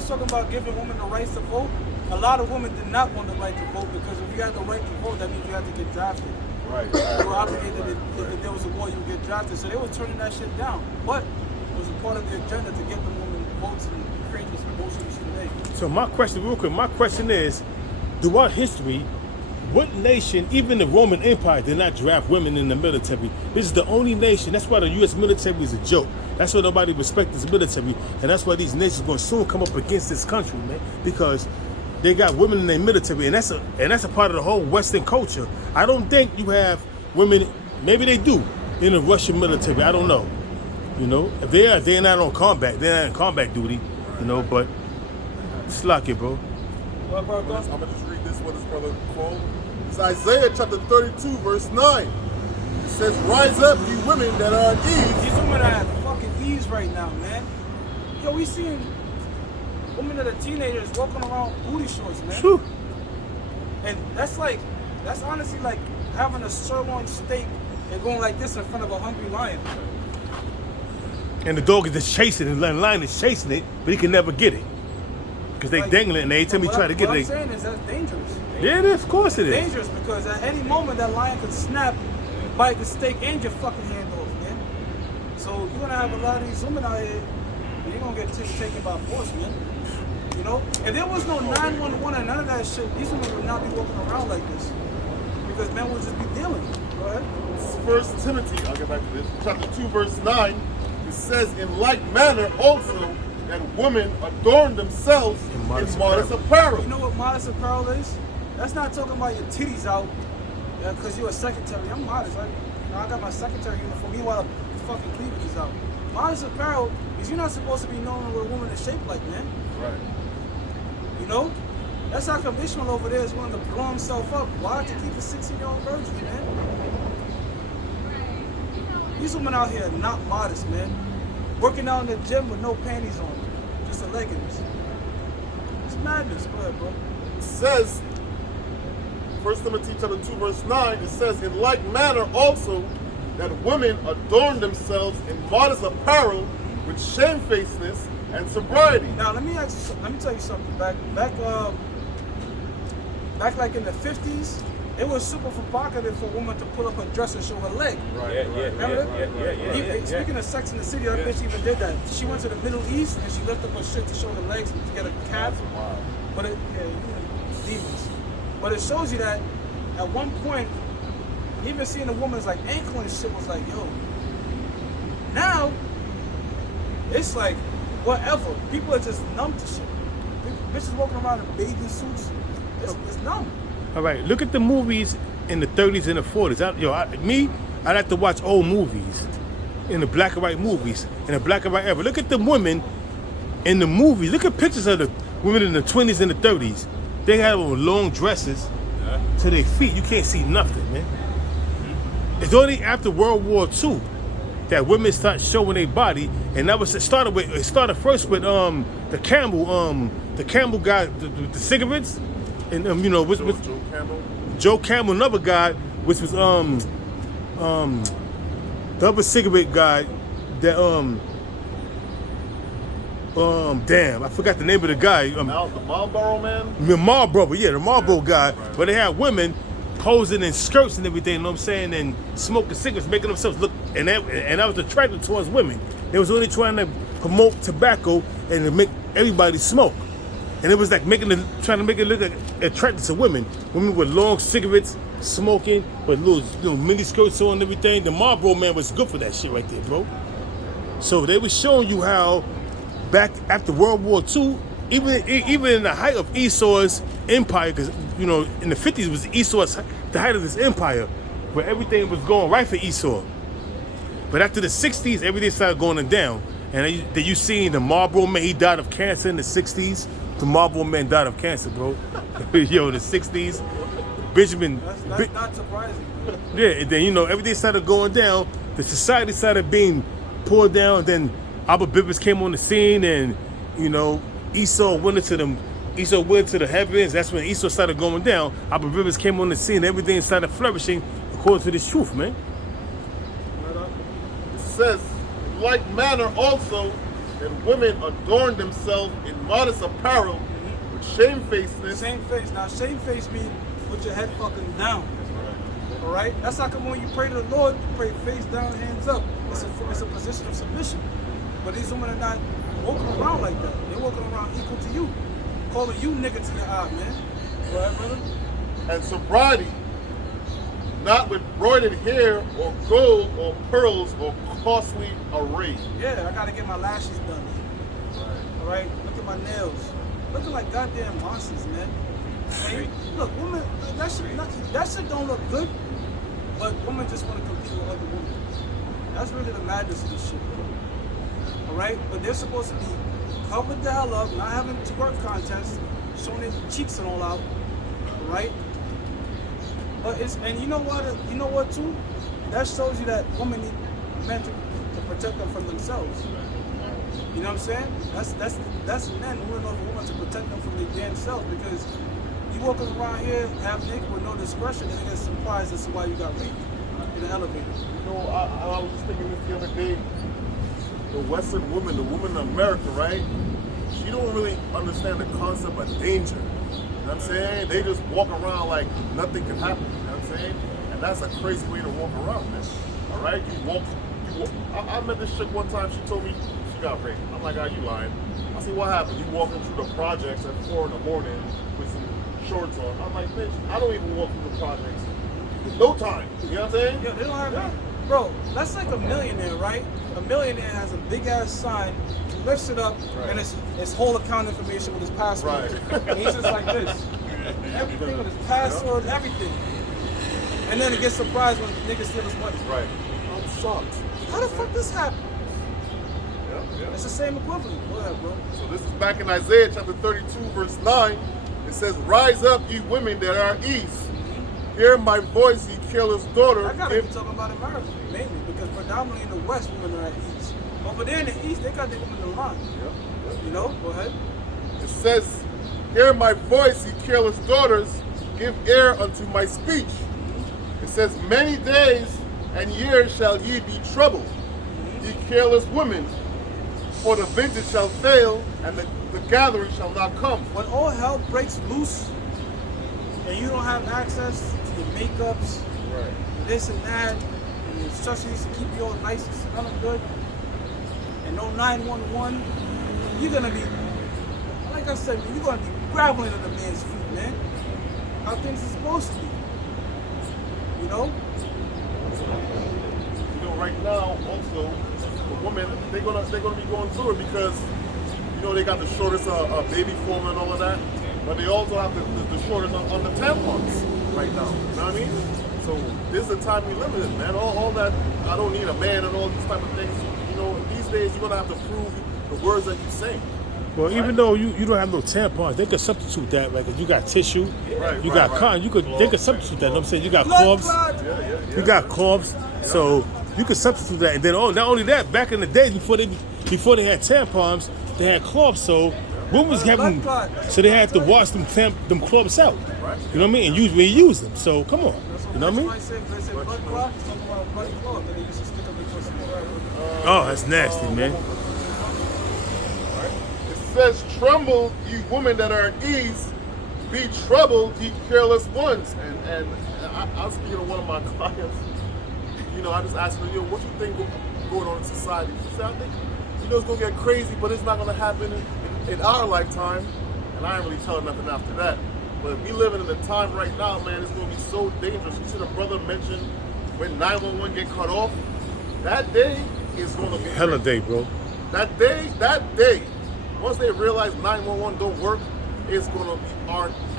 talking about giving women the rights to vote, a lot of women did not want the right to vote because if you had the right to vote, that means you had to get drafted. Right. You were obligated if there was a war, you would get drafted. So they were turning that shit down. But it was a part of the agenda to get the women votes and create this bullshit today. So my question is, throughout history, what nation, even the Roman Empire, did not draft women in the military? This is the only nation. That's why the U.S. military is a joke. That's why nobody respects the military, and that's why these nations are going to soon come up against this country, man, because they got women in their military, and that's a part of the whole Western culture. I don't think you have women. Maybe they do in the Russian military. I don't know. You know, if they're not on combat. They're not in combat duty. You know, but slack it, bro. Well, bro, I'm gonna just read this what his brother quote. It's Isaiah chapter 32, verse 9. It says, "Rise up, you women that are at ease." these women are at fucking ease right now, man. Yo, we seeing women that are teenagers walking around booty shorts, man. Whew. And that's honestly like having a sirloin steak and going like this in front of a hungry lion. And the dog is just chasing it, and the lion is chasing it, but he can never get it. Because they dangling it, and every time he try to get what it, I'm saying is that's dangerous. yeah, it is, of course it is. Dangerous because at any moment that lion could snap, bite the steak and your fucking hand off, man. So you're gonna have a lot of these women out here, and you're gonna get taken by force, man. You know? If there was no 911 and none of that shit, these women would not be walking around like this. Because men would just be dealing. Go ahead. First Timothy, I'll get back to this. Chapter 2, verse 9. It says, "In like manner also that women adorn themselves in modest apparel." You know what modest apparel is? That's not talking about your titties out because you're a secretary. I'm modest. You know, I got my secretary uniform. Meanwhile, the fucking cleavage is out. Modest apparel is you're not supposed to be knowing what a woman is shaped like, man. Right. You know? That's how come Ishmael over there is willing to blow himself up. Why to keep a 16-year-old virgin, man? These women out here are not modest, man. Working out in the gym with no panties on, just a leggings. It's madness. Go ahead, bro. It says, 1 Timothy chapter 2, verse 9, it says, in like manner also that women adorn themselves in modest apparel with shamefacedness and sobriety. Now let me tell you something. Back like in the 50s, it was super provocative for a woman to pull up her dress and show her leg. Right. Remember that? Speaking of Sex in the City, that bitch even did that. She went to the Middle East and she lifted up her shit to show her legs and to get a calf. Wow. But demons. But it shows you that at one point, even seeing a woman's like ankle and shit was like, yo. Now, it's like whatever. People are just numb to shit. Bitches walking around in bathing suits. It's numb. All right, look at the movies in the 30s and the 40s. I like to watch old movies, in the black and white movies, in the black and white era. Look at the women in the movies. Look at pictures of the women in the 20s and the 30s. They had on long dresses to their feet. You can't see nothing, man. It's only after World War II that women start showing their body, and that was it started first with the Camel guy, the cigarettes. And you know, with Joe Camel. Joe Camel, another guy, which was the other cigarette guy that damn, I forgot the name of the guy. The Marlboro man. The Marlboro guy. Right. Where they had women posing in skirts and everything, you know what I'm saying, and smoking cigarettes, making themselves look, and that was attractive towards women. They was only trying to promote tobacco and to make everybody smoke. And it was like trying to make it look like attractive to women. Women with long cigarettes, smoking, with little mini skirts on and everything. The Marlboro man was good for that shit right there, bro. So they were showing you how back after World War II, even in the height of Esau's empire, because you know in the 50s was Esau's the height of his empire, where everything was going right for Esau. But after the 60s, everything started going down. And then you seen the Marlboro man, he died of cancer in the 60s. The Marlboro man died of cancer, bro. Yo, the 60s. Benjamin. That's not surprising. Yeah, and then, you know, everything started going down. The society started being pulled down. Then Abba Bibbers came on the scene, and, you know, Esau went into the heavens. That's when Esau started going down. Abba Bibbers came on the scene. Everything started flourishing according to this truth, man. It says, in like manner also, that women adorn themselves in modest apparel with shamefacedness. Same face. Now, shamefaced means put your head fucking down. All right? That's how come when you pray to the Lord, you pray face down, hands up. It's a position of submission. But these women are not walking around like that. They're walking around equal to you. Calling you nigga to your eye, man. Go ahead, brother. And sobriety, not with broidered hair or gold or pearls or costly array. Yeah, I gotta get my lashes done. All right, look at my nails. Looking like goddamn monsters, man. Hey, look, women, that shit don't look good, but women just want to compete with other women. That's really the madness of this shit, bro. All right, but they're supposed to be covered the hell up, not having twerk contests, showing their cheeks and all out. All right. But and you know what too? That shows you that women need men to protect them from themselves. You know what I'm saying? That's men who are over women to protect them from their damn selves, because you walking around here half naked with no discretion and you get surprised as to why you got raped in the elevator. You know, I was just thinking this the other day. The Western woman, the woman in America, right? She don't really understand the concept of danger. You know what I'm saying? They just walk around like nothing can happen. You know what I'm saying? And that's a crazy way to walk around, man. All right? You walk. I met this chick one time. She told me she got raped. I'm like, you lying? I said, what happened? You walking through the projects at 4 in the morning with some shorts on. I'm like, bitch, I don't even walk through the projects. No time. You know what I'm saying? Yeah, they don't have that. Bro, that's like a millionaire, right? A millionaire has a big ass sign, lifts it up, right, and it's whole account information with his password. Right. And he's just like this. Everything with his password, everything. and then it gets surprised when niggas steal his money. Right. I'm shocked. How the fuck this happen? Yeah. It's the same equivalent. Go ahead, bro. So this is back in Isaiah chapter 32, verse 9. It says, "Rise up, ye women that are east. Hear my voice, ye careless daughter." I gotta be talking about America, mainly, because predominantly in the West, women are at east. Over there in the East, they got their women in line. You know? Go ahead. It says, "Hear my voice, ye careless daughters. Give ear unto my speech." It says, "Many days and years shall ye be troubled, ye careless women. For the vintage shall fail, and the gathering shall not come." When all hell breaks loose, and you don't have access to your makeups, this and that, and your instructions to keep you all nice and smelling good, and no 911, you're gonna be, like I said, man, you're gonna be graveling at the man's feet, man. How things are supposed to be. You know? You know, right now, also, the women, they're gonna be going through it because, you know, they got the shortest baby formula and all of that, but they also have the shortest on the tampons right now. You know what I mean? So this is the time we live in, man. All that, I don't need a man and all these type of things. You know, these days you're gonna have to prove the words that you say. Well, even though you don't have no tampons, they could substitute that. Like if you got tissue, you got cotton, they could substitute that. You know what I'm saying? You got cloths, you got cloths, so you could substitute that. And then not only that, back in the days before they had tampons, they had cloths. So women was having, so they had to wash them cloths out. You know what I mean? And use them. So come on, you know what I mean? Oh, that's nasty, man. It says, "Tremble, ye women that are at ease, be troubled, ye careless ones." And I was speaking to one of my clients. You know, I just asked her, "Yo, what you think going on in society?" She said, "I think, you know, it's gonna get crazy, but it's not gonna happen in our lifetime." And I didn't really tell her nothing after that. But we living in a time right now, man, it's gonna be so dangerous. You see the brother mentioned when 911 get cut off. That day is gonna be hella day, bro. That day, once they realize 911 don't work, it's gonna be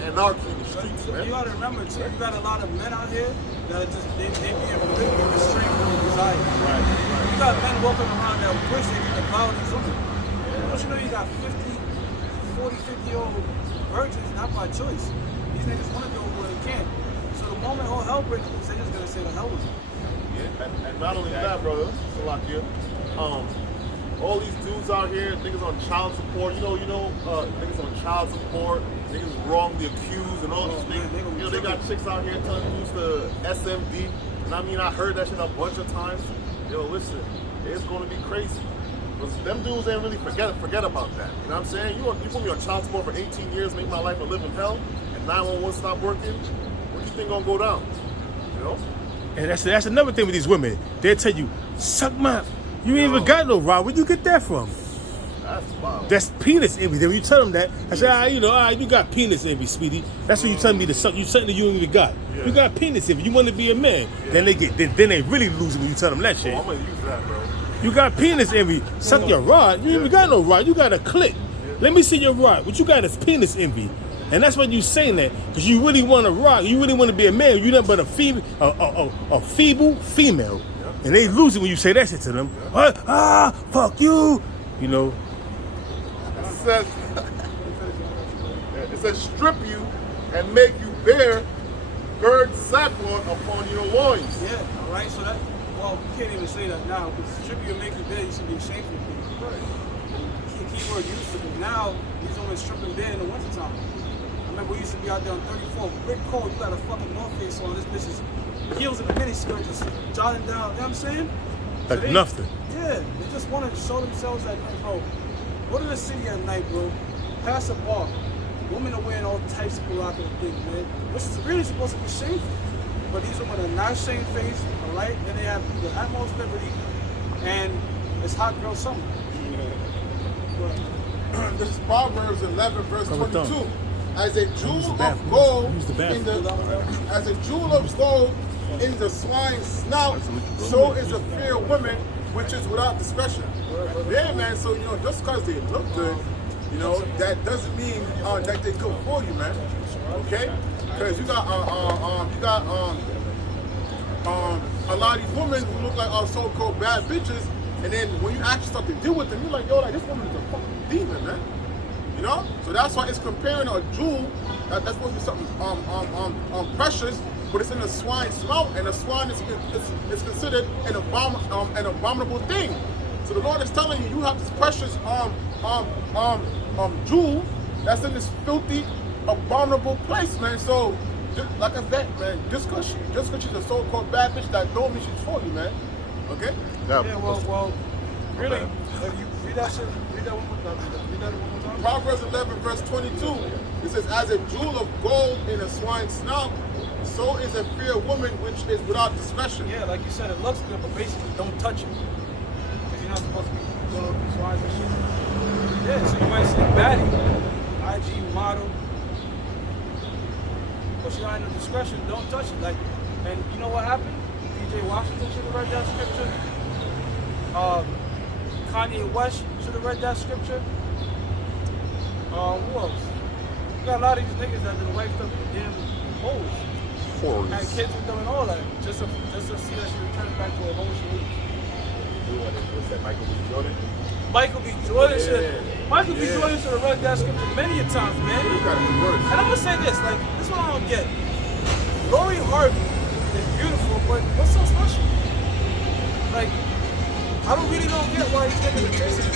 anarchy in the streets, man. You gotta remember too, you got a lot of men out here that are just they being really restrained from desire. Right. You got men walking around that wish they could devour these women. Don't you know you got 50-year-old virgins, not by choice. These niggas wanna do what they can. So the moment all hell breaks loose, they're just gonna say the hell with it. Yeah, and not only that, brother, Salakia, all these dudes out here, niggas on child support, niggas on child support, niggas wrongly accused and all these things. You know, they got chicks out here telling dudes to SMD. And I mean, I heard that shit a bunch of times. Yo, listen, it's gonna be crazy. Because them dudes ain't really forget about that. You know what I'm saying? You put me on child support for 18 years, make my life a living hell, and 911 stop working, what do you think gonna go down? You know? And that's another thing with these women. They'll tell you, suck my, you ain't even got no rod. Where'd you get that from? That's wild. That's penis envy. Then when you tell them that, I say, you got penis envy, sweetie. That's what you telling me to suck. You something that you ain't even got. Yeah. You got penis envy. You want to be a man. Yeah. Then they really lose it when you tell them that shit. I'm gonna use that, bro. You got penis envy. Suck your rod. You ain't even got no rod. You got a clit. Yeah. Let me see your rod. What you got is penis envy. And that's why you saying that, because you really want to rock. You really want to be a man. You're nothing but a feeble female. Yeah. And they lose it when you say that shit to them. Yeah. Fuck you. You know. It says, strip you and make you bear, gird sackcloth upon your loins. Yeah, all right. So you can't even say that now, because strip you and make you bear, you should be ashamed of it. Right. Key word used to be. Now, these women stripping bare in the wintertime. I remember we used to be out there on 34, brick cold, you got a fucking North Face on, this bitch is heels in the miniskirt, just jotting down, you know what I'm saying? Like so nothing. Yeah, they just want to show themselves that, bro, go to the city at night, bro, pass a bar. Women are wearing all types of provocative things, man, which is really supposed to be shameful. But these women are not shamefaced, all right? Then they have the utmost liberty, and it's hot girl summer. This is Proverbs 11, verse 22. As a jewel of gold in the swine's snout, so is a fair woman which is without discretion. Yeah, man. So just because they look good, that doesn't mean that they good for you, man. Okay? Because you got a lot of these women who look like so-called bad bitches, and then when you actually start to deal with them, you're like, yo, like this woman is a fucking demon, man. You know? So that's why it's comparing a jewel that's supposed to be something precious, but it's in the swine's mouth, and the swine is considered an abominable thing. So the Lord is telling you, you have this precious jewel that's in this filthy, abominable place, man. So, like I said, man, just because she's a so-called bad bitch, that don't mean she's for you, man. Okay? Yeah, well, really, if you read that shit, read that one more time. Proverbs 11, verse 22, it says, as a jewel of gold in a swine's snout, so is a fair woman which is without discretion. Yeah, like you said, it looks good, but basically don't touch it. Because you're not supposed to be going over these swines and shit. Yeah, so you might see a baddie, IG model, but she don't have no discretion, don't touch it. Like, and you know what happened? DJ Washington should have read that scripture. Kanye West should have read that scripture. Who else? You got a lot of these niggas that done wiped up damn hoes. Had kids with them and all that, just to see that she returned back to her home she was. What's that, Michael B. Jordan? Michael B. Jordan should have read that scripture many a times, man. And I'm gonna say this, like, this is what I don't get. Lori Harvey is beautiful, but what's so special? Like, I really don't get why these niggas are chasing her.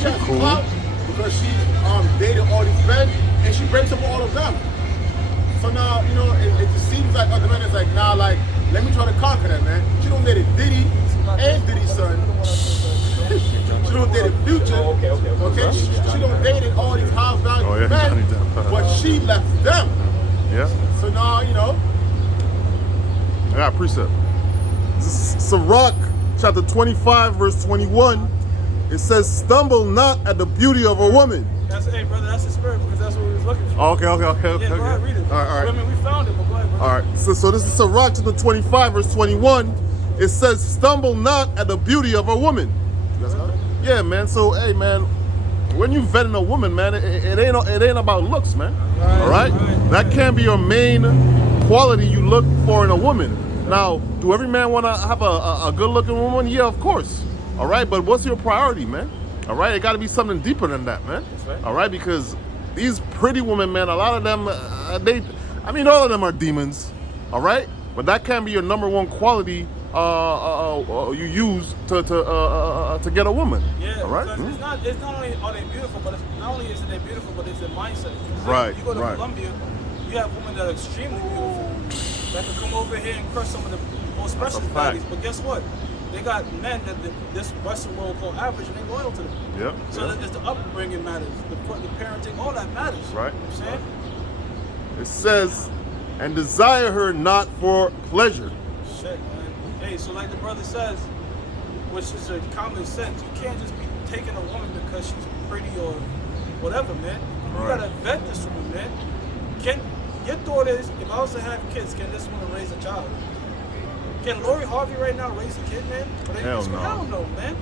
She has clout because she dated all these men and she breaks up all of them. So now, you know, it just seems like other men is like, nah, like, let me try to conquer that, man. She don't date Diddy and Diddy's son. She don't date Future. Okay? She don't date all these high value men, but she left them. Yeah. So now, you know. I got a precept. This is Sirach, chapter 25, verse 21. It says, stumble not at the beauty of a woman. That's, hey, brother, that's the spirit, because that's what we was looking for. Okay. Yeah, go ahead, read it. All right. I mean, we found it, but go ahead, brother. All right, so this is Sirach chapter 25, verse 21. It says, stumble not at the beauty of a woman. Yeah, man. So, hey, man, when you vetting a woman, man, it ain't about looks, man. All right? That can be your main quality you look for in a woman. Now, do every man want to have a good-looking woman? Yeah, of course. All right, but what's your priority, man? All right, it got to be something deeper than that, man. That's right. All right, because these pretty women, man, a lot of them, all of them are demons. All right, but that can be your number one quality you use to get a woman. Yeah, all right. Because it's not only are they beautiful, but not only is it they beautiful, but it's their mindset. Right. You go to Colombia, you have women that are extremely beautiful that can come over here and crush some of the most precious bodies. But guess what? They got men that this Western world call average, and they're loyal to them. Yep. So it's the upbringing matters, the parenting, all that matters. Right. You know what I'm saying? It says, and desire her not for pleasure. Shit, man. Hey, so like the brother says, which is a common sense, you can't just be taking a woman because she's pretty or whatever, man. You gotta vet this woman, man. Your thought is, if I was to have kids, can this woman raise a child? Can Lori Harvey right now raise a kid, man? Hell no. Hell no, man.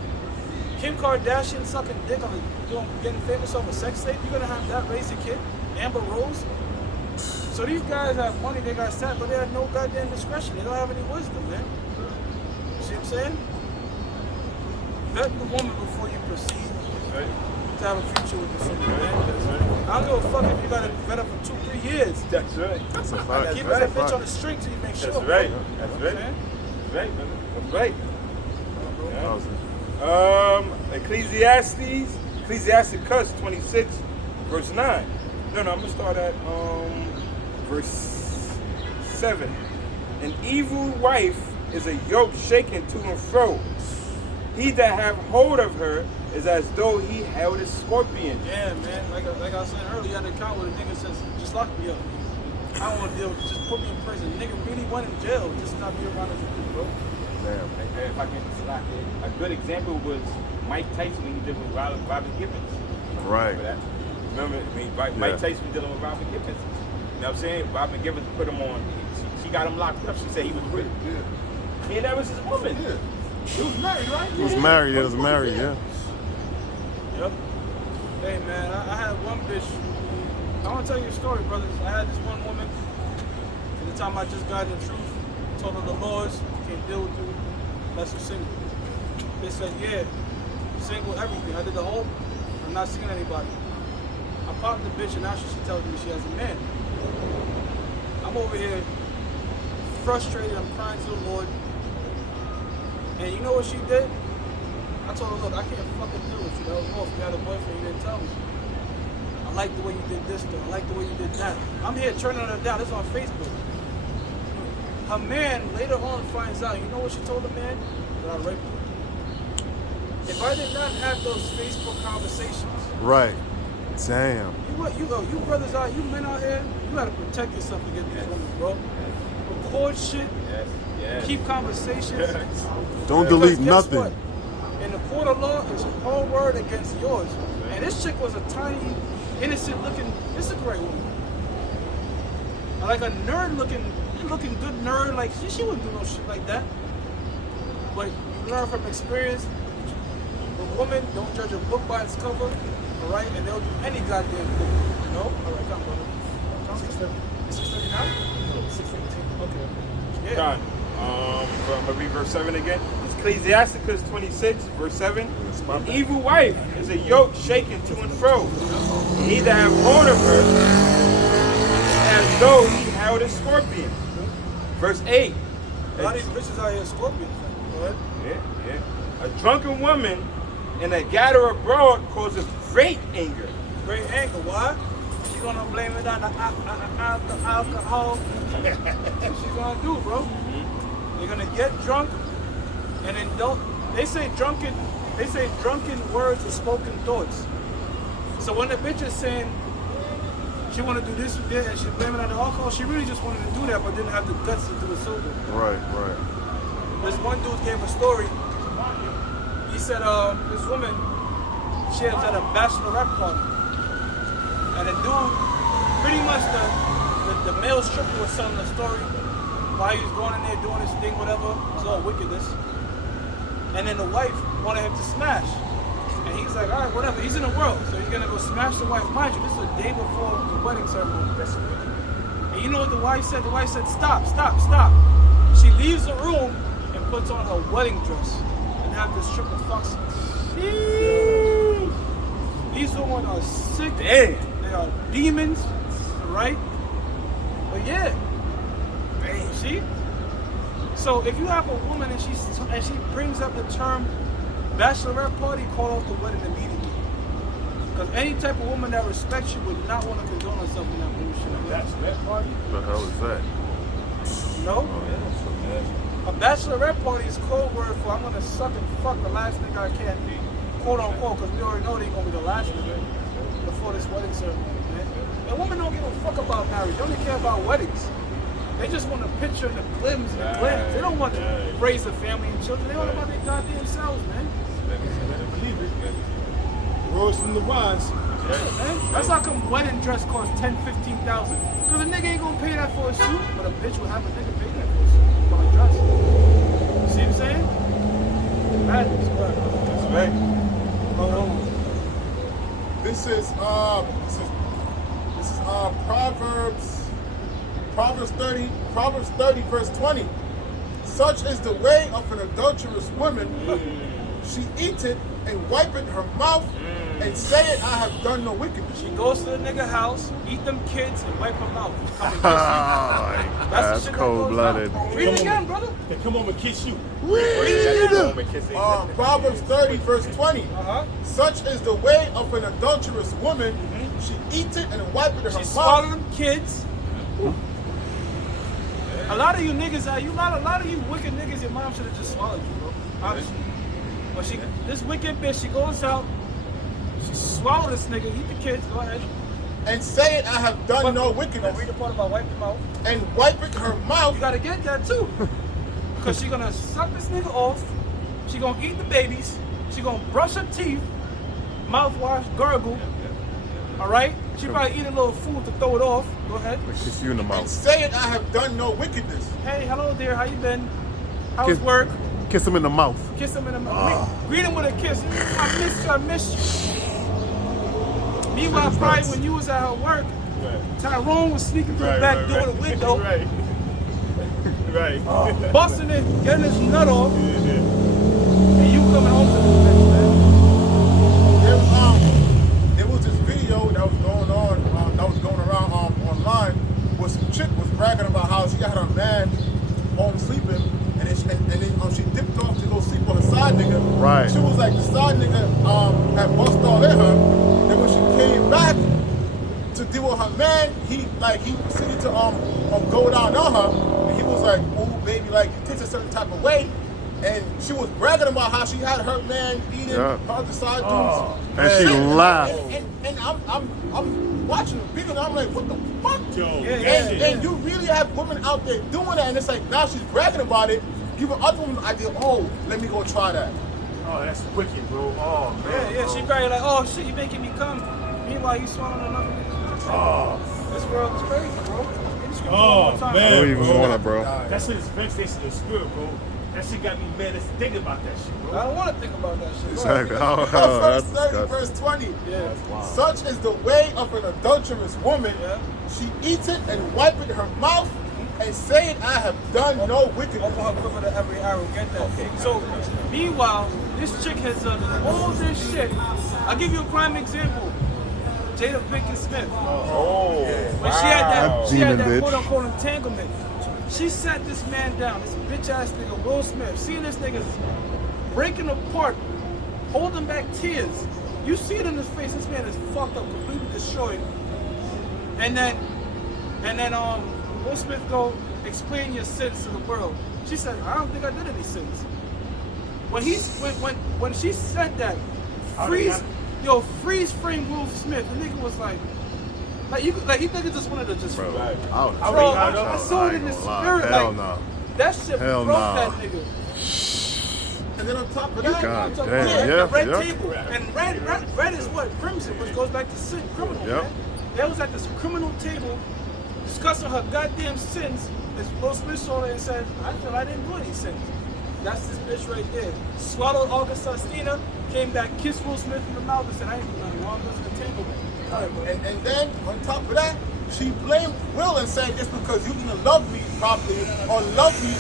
Kim Kardashian sucking dick on getting famous off a sex tape, you're gonna have that raise a kid? Amber Rose? So these guys have money, they got stat, but they have no goddamn discretion. They don't have any wisdom, man. See what I'm saying? Vet the woman before you proceed to have a future with this woman, man. I don't give a fuck if you gotta vet her for 2-3 years. That's right. That's a fact. Keep that bitch on the string till you make sure. That's right. Man. That's You know right. what I'm saying? That's right, man. That's right. Ecclesiasticus 26, verse 9. No, I'm gonna start at verse 7. An evil wife is a yoke shaken to and fro. He that have hold of her is as though he held a scorpion. Yeah, man. Like I was saying earlier, you had an account where the nigga says, just lock me up. I don't want to deal with it. Just put me in prison. The nigga really went in jail just to not be around his people, bro. Damn. If I can slap it, a good example was Mike Tyson when he did with Robin Gibbons. Right. Remember that? Remember, Mike Tyson was dealing with Robin Gibbons. You know what I'm saying? Robin Gibbons put him on. She got him locked up. She said he was pretty. Yeah. And that was his woman. Yeah. He was married, right? He was married, yeah. Yep. Hey, man, I had one bitch. I want to tell you a story, brothers. I had this one woman from the time I just got in the truth, told her the laws, can't deal with you, unless you're single. They said, yeah, single, everything. I did the whole, I'm not seeing anybody. I popped the bitch and now she tells me she has a man. I'm over here frustrated, I'm crying to the Lord. And you know what she did? I told her, look, I can't fucking deal with you. That was off. You had a boyfriend, you didn't tell me. I like the way you did this though. I like the way you did that. I'm here turning her down. This is on Facebook. Her man later on finds out, you know what she told the man? That I raped her. If I did not have those Facebook conversations, Right. Damn. you brothers out, you men out here, you gotta protect yourself against these women, bro. Record shit, keep conversations. Don't Because delete guess nothing. what? In the court of law, it's her word against yours. And this chick was a tiny, innocent looking, this is a great woman. Like a nerd looking good nerd, like she wouldn't do no shit like that. But you learn from experience, a woman, don't judge a book by its cover, all right? And they'll do any goddamn thing, you know? All right, come, brother. 6:39? 6:15, okay. Yeah. Done. I'm gonna read verse 7 again. Ecclesiasticus 26, verse 7. An evil wife is a yoke shaken to and fro. He that have hold of her as though he held a scorpion. Verse 8. A lot of these bitches out here scorpions. Go ahead. Yeah. A drunken woman and a gatherer abroad causes great anger. Great anger. Why? She's gonna blame it on the alcohol. What she's gonna do, bro? They're gonna get drunk and then don't. They say drunken words are spoken thoughts. So when the bitch is saying she wanna do this or that and she's blaming it on the alcohol, she really just wanted to do that but didn't have the guts to do it sober. Right. This one dude gave a story. He said this woman, she was at a bachelorette party. And the dude, pretty much the male stripper was telling the story while he was going in there doing his thing, whatever. It was all wickedness. And then the wife wanted him to smash. And he's like, all right, whatever. He's in the world, so he's gonna go smash the wife. Mind you, this is a day before the wedding ceremony. And you know what the wife said? The wife said, stop. She leaves the room and puts on her wedding dress and have the stripper fucks. These women are sick. Damn. They are demons, right? But yeah, see. So if you have a woman and she brings up the term bachelorette party, call off the wedding immediately. Because any type of woman that respects you would not want to condone herself in that bullshit. Bachelorette party? What the hell is that? No. A bachelorette party is code word for I'm gonna suck and fuck the last nigga I can, quote unquote, because we already know they gonna be the last nigga before this wedding ceremony, man. And women don't give a fuck about marriage. They only care about weddings. They just want to picture the glims and the glams. They don't want to raise a family and children. They all about their goddamn selves, man. Believe it. Words from the wise. Yeah, man. That's how come wedding dress costs $10,000, $15,000. Because a nigga ain't gonna pay that for a suit, but a bitch will have a nigga pay that for a suit for a dress. See what I'm saying? Madness, bro. That's right. This is Proverbs 30 verse 20. Such is the way of an adulterous woman. She eateth and wipeth her mouth and saith, I have done no wickedness. She goes to the nigga house, eat them kids, and wipe her mouth. Come and kiss you. That's the shit that goes cold-blooded. down. Read it again, brother. They come over and kiss you. Proverbs 30 verse 20. Uh-huh. Such is the way of an adulterous woman. She eateth and wipeth her She mouth. swallowed them kids. A lot of you niggas, a lot of you wicked niggas, your mom should have just swallowed you, bro. Honestly. But this wicked bitch, she goes out, she swallowed this nigga, eat the kids, go ahead. And saith, I have done no wickedness. Read the part about wipe your mouth. And wipeth her mouth. You gotta get that too. Because she gonna suck this nigga off, she gonna eat the babies, she gonna brush her teeth, mouthwash, gargle. Alright? She probably eat a little food to throw it off. Go ahead. Kiss you in the mouth. And saith, I have done no wickedness. Hey, hello there, how you been? How's work? Kiss him in the mouth. Kiss him in the mouth. Greet him with a kiss. I miss you. Meanwhile, probably when you was at her work, Tyrone was sneaking through the back door of the window. Right. busting it, getting his nut off, Yeah. and you coming home to this bitch, man. There was this video that was going on, that was going around online, where some chick was bragging about how she had her man home sleeping, and then she dipped off to go sleep with her side nigga. Right. She was like, the side nigga had bust all in her, and when she came back to deal with her man, he proceeded to go down on her, and he was like, oh baby, like you taste a certain type of way. And she was bragging about how she had her man eating her other side dudes. And she laughed. And I'm watching the video and I'm like, what the fuck? Yo, And you really have women out there doing that, and it's like now she's bragging about it, giving other women the idea, oh, let me go try that. Oh, that's wicked, bro. Oh, man. Yeah, she probably like, oh shit, you making me come. Meanwhile, you swallowing another nigga. Oh, This world is crazy, bro. Oh, I man. don't even want it, bro. That's his vexation of spirit, bro. That shit got me mad to think about that shit, bro. I don't want to think about that shit. Exactly. Oh, Verse that's 30, disgusting. verse 20. Yeah. Such is the way of an adulterous woman. Yeah. She eats it and wipe it in her mouth and say it, I have done no wickedness. Open her quiver to every arrow. Get that. So, meanwhile, this chick has done all this shit. I'll give you a prime example. Jada Pinkett Smith. Oh. When she had That that, she had demon that bitch. quote unquote entanglement. She sat this man down, this bitch ass nigga, Will Smith, seeing this nigga's breaking apart, holding back tears. You see it in his face, this man is fucked up, completely destroyed. And then Will Smith go, explain your sins to the world. She said, I don't think I did any sins. When she said that, freeze frame Will Smith, the nigga was like he nigga just wanted to just Bro, bro, I saw it in the spirit. Hell like, no. that shit Hell broke nah. that nigga. And then on top of that, God So, damn, the yeah, red yeah. table. And red is what? Crimson, which goes back to sin, criminal, Yep. man. They was at this criminal table discussing her goddamn sins. This Will Smith saw her and said, I feel I didn't do any sins. That's this bitch right there. Swallowed August Sastina, came back, kissed Will Smith in the mouth and said, I ain't do nothing wrong, this is an entanglement. and then on top of that, she blamed Will and said it's because you didn't love me properly or love me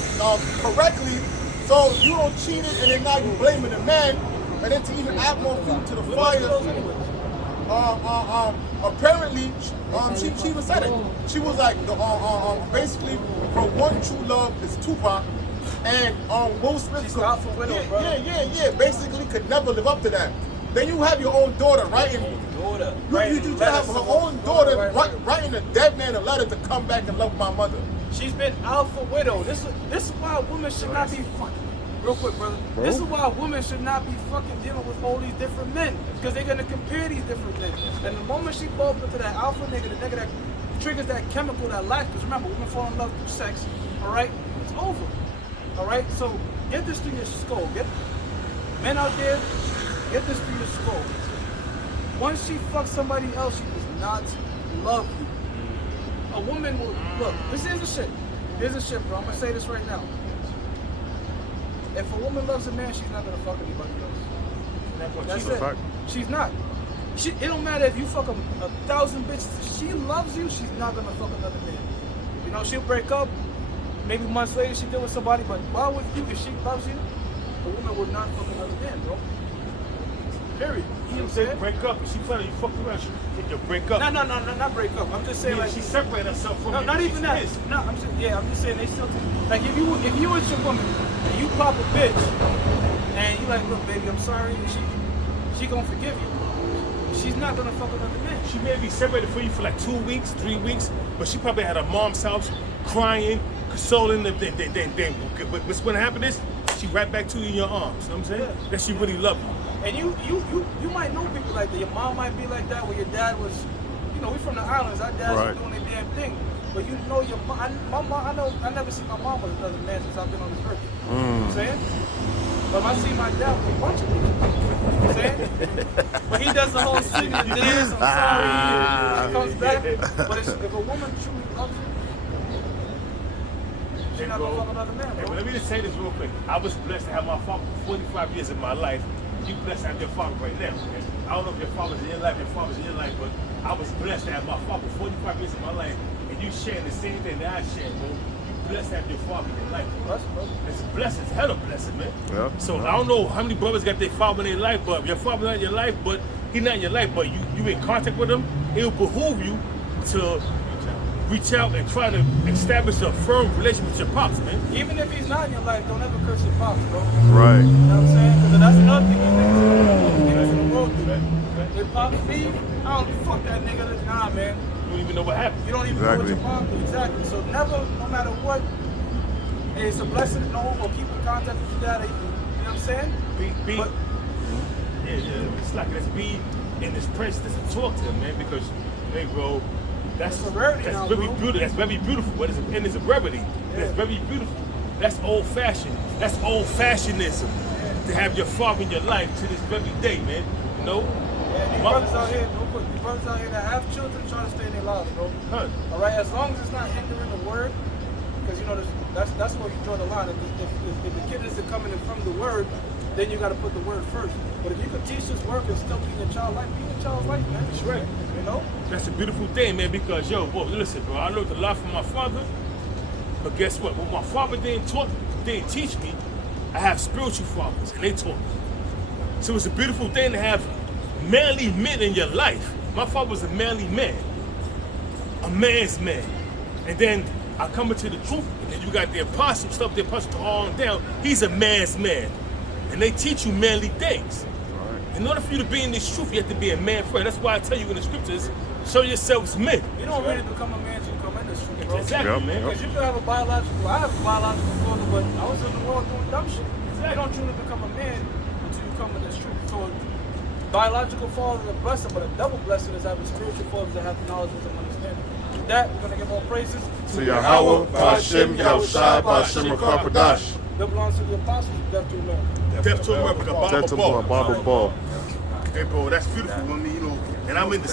correctly, so you don't cheat it, and then now you blaming the man, and then to even add more fuel to the fire. Apparently, she even said it. She was like, basically, her one true love is Tupac, and Will Smith. She's out for widow, bro. Yeah. Basically, could never live up to that. Then you have your own daughter, right? And you have her own daughter writing a dead man a letter to come back and love my mother. She's been out for widow. This is why a woman should not be fucking. Real quick, brother. This is why a woman should not be fucking dealing with all these different men. Because they're gonna compare these different men. And the moment she falls into that alpha nigga, the nigga that triggers that chemical, that lack, because remember, women fall in love through sex, alright? It's over. Alright? So get this through your skull. Get men out there, get this through your skull. Once she fucks somebody else, she does not love you. A woman will look, here's the shit. Here's the shit, bro. I'm gonna say this right now. If a woman loves a man, she's not gonna fuck anybody else. That's it. fact. She's not. It don't matter if you fuck 1,000 bitches. If she loves you, she's not gonna fuck another man. You know, she'll break up. Maybe months later she deal with somebody, but while with you, if she loves you, a woman will not fuck another man, bro. Period. You know what I'm saying? Break up. If she felt you fucked around, she break up. No, not break up. I'm just saying, Yeah, like, she separated herself from no, you. not even that. No, I'm just saying they still like if you was your woman and you pop a bitch and you like, look, baby, I'm sorry, and she gonna forgive you. She's not gonna fuck another man. She may be separated from you for like 2 weeks, 3 weeks, but she probably had her mom's house crying, consoling them. Then what's gonna happen is she right back to you in your arms. You know what I'm saying? Yeah. That she really love you. And you might know people like that. Your mom might be like that, where your dad was, you know, we from the islands. Our dads Right. were doing their damn thing. But you know your mom. My mom. I know. I never seen my mom with another man since I've been on this earth. You know what I'm saying? But I see my dad with a bunch of people. You know what I'm saying? But he does the whole singing and dance. I'm sorry. He comes back. But if a woman truly loves you, she's not gonna fuck another man, Hey, bro. but let me just say this real quick. I was blessed to have my father for 45 years of my life. You blessed to have your father right now. Okay? I don't know if your father's in your life, but I was blessed to have my father 45 years of my life, and you sharing the same thing that I share, bro. You blessed to have your father in your life. Blessing, bro. It's a blessing. It's hella blessing, man. Yeah. So I don't know how many brothers got their father in their life, but your father not in your life, but he not in your life, but you in contact with him, it will behoove you to reach out and try to establish a firm relationship with your pops, man. Even if he's not in your life, don't ever curse your pops, bro. Right. You know what I'm saying? Because that's another thing these niggas in the world do. If pops leave, I don't fuck that nigga. Nah, man. You don't even know what happened. You don't even know what your mom do. Exactly. So never, no matter what, hey, it's a blessing to know or keep in contact with your dad. You know what I'm saying? But, It's like let's be in this presence and talk to him, man, because hey, bro, that's It's a rarity that's now, very bro. beautiful. That's very beautiful. But it's a rarity. That's very beautiful. That's old fashioned. That's old fashionism to have your father in your life to this very day, man. You know. yeah, these brothers out here, these brothers out here that have children trying to stay in their lives, bro. Huh. All right, as long as it's not hindering the word, because you know that's where you draw the line. If the kid isn't coming in from the word, then you got to put the word first. But if you can teach this word and still be in your child's life, be in your child's life, man. That's right. You know? That's a beautiful thing, man, because, yo, bro, listen, bro, I learned a lot from my father, but guess what? What my father didn't teach me, I have spiritual fathers, and they taught me. So it's a beautiful thing to have manly men in your life. My father was a manly man, a man's man. And then I come into the truth, and then you got the apostle, stuff the apostle to haul him down. He's a man's man, and they teach you manly things. In order for you to be in this truth, you have to be a man first. That's why I tell you in the scriptures, show yourselves men. You don't really become a man till you come in this truth, bro. Exactly, Yep, man. Because you can have a biological, I have a biological father, but I was in the world doing dumb shit. Exactly. You don't truly become a man until you come in this truth. So biological father is a blessing, but a double blessing is having spiritual fathers that have the knowledge and understanding. With that, we're going to give all praises To Yahweh, Ba'ashem, Yahushai, Ba'ashem, Rakapadash. that belongs to the apostles, death to America. Death to America, That's a Bible ball. Bible ball. Hey, bro, that's beautiful. I mean, you know, and I'm in the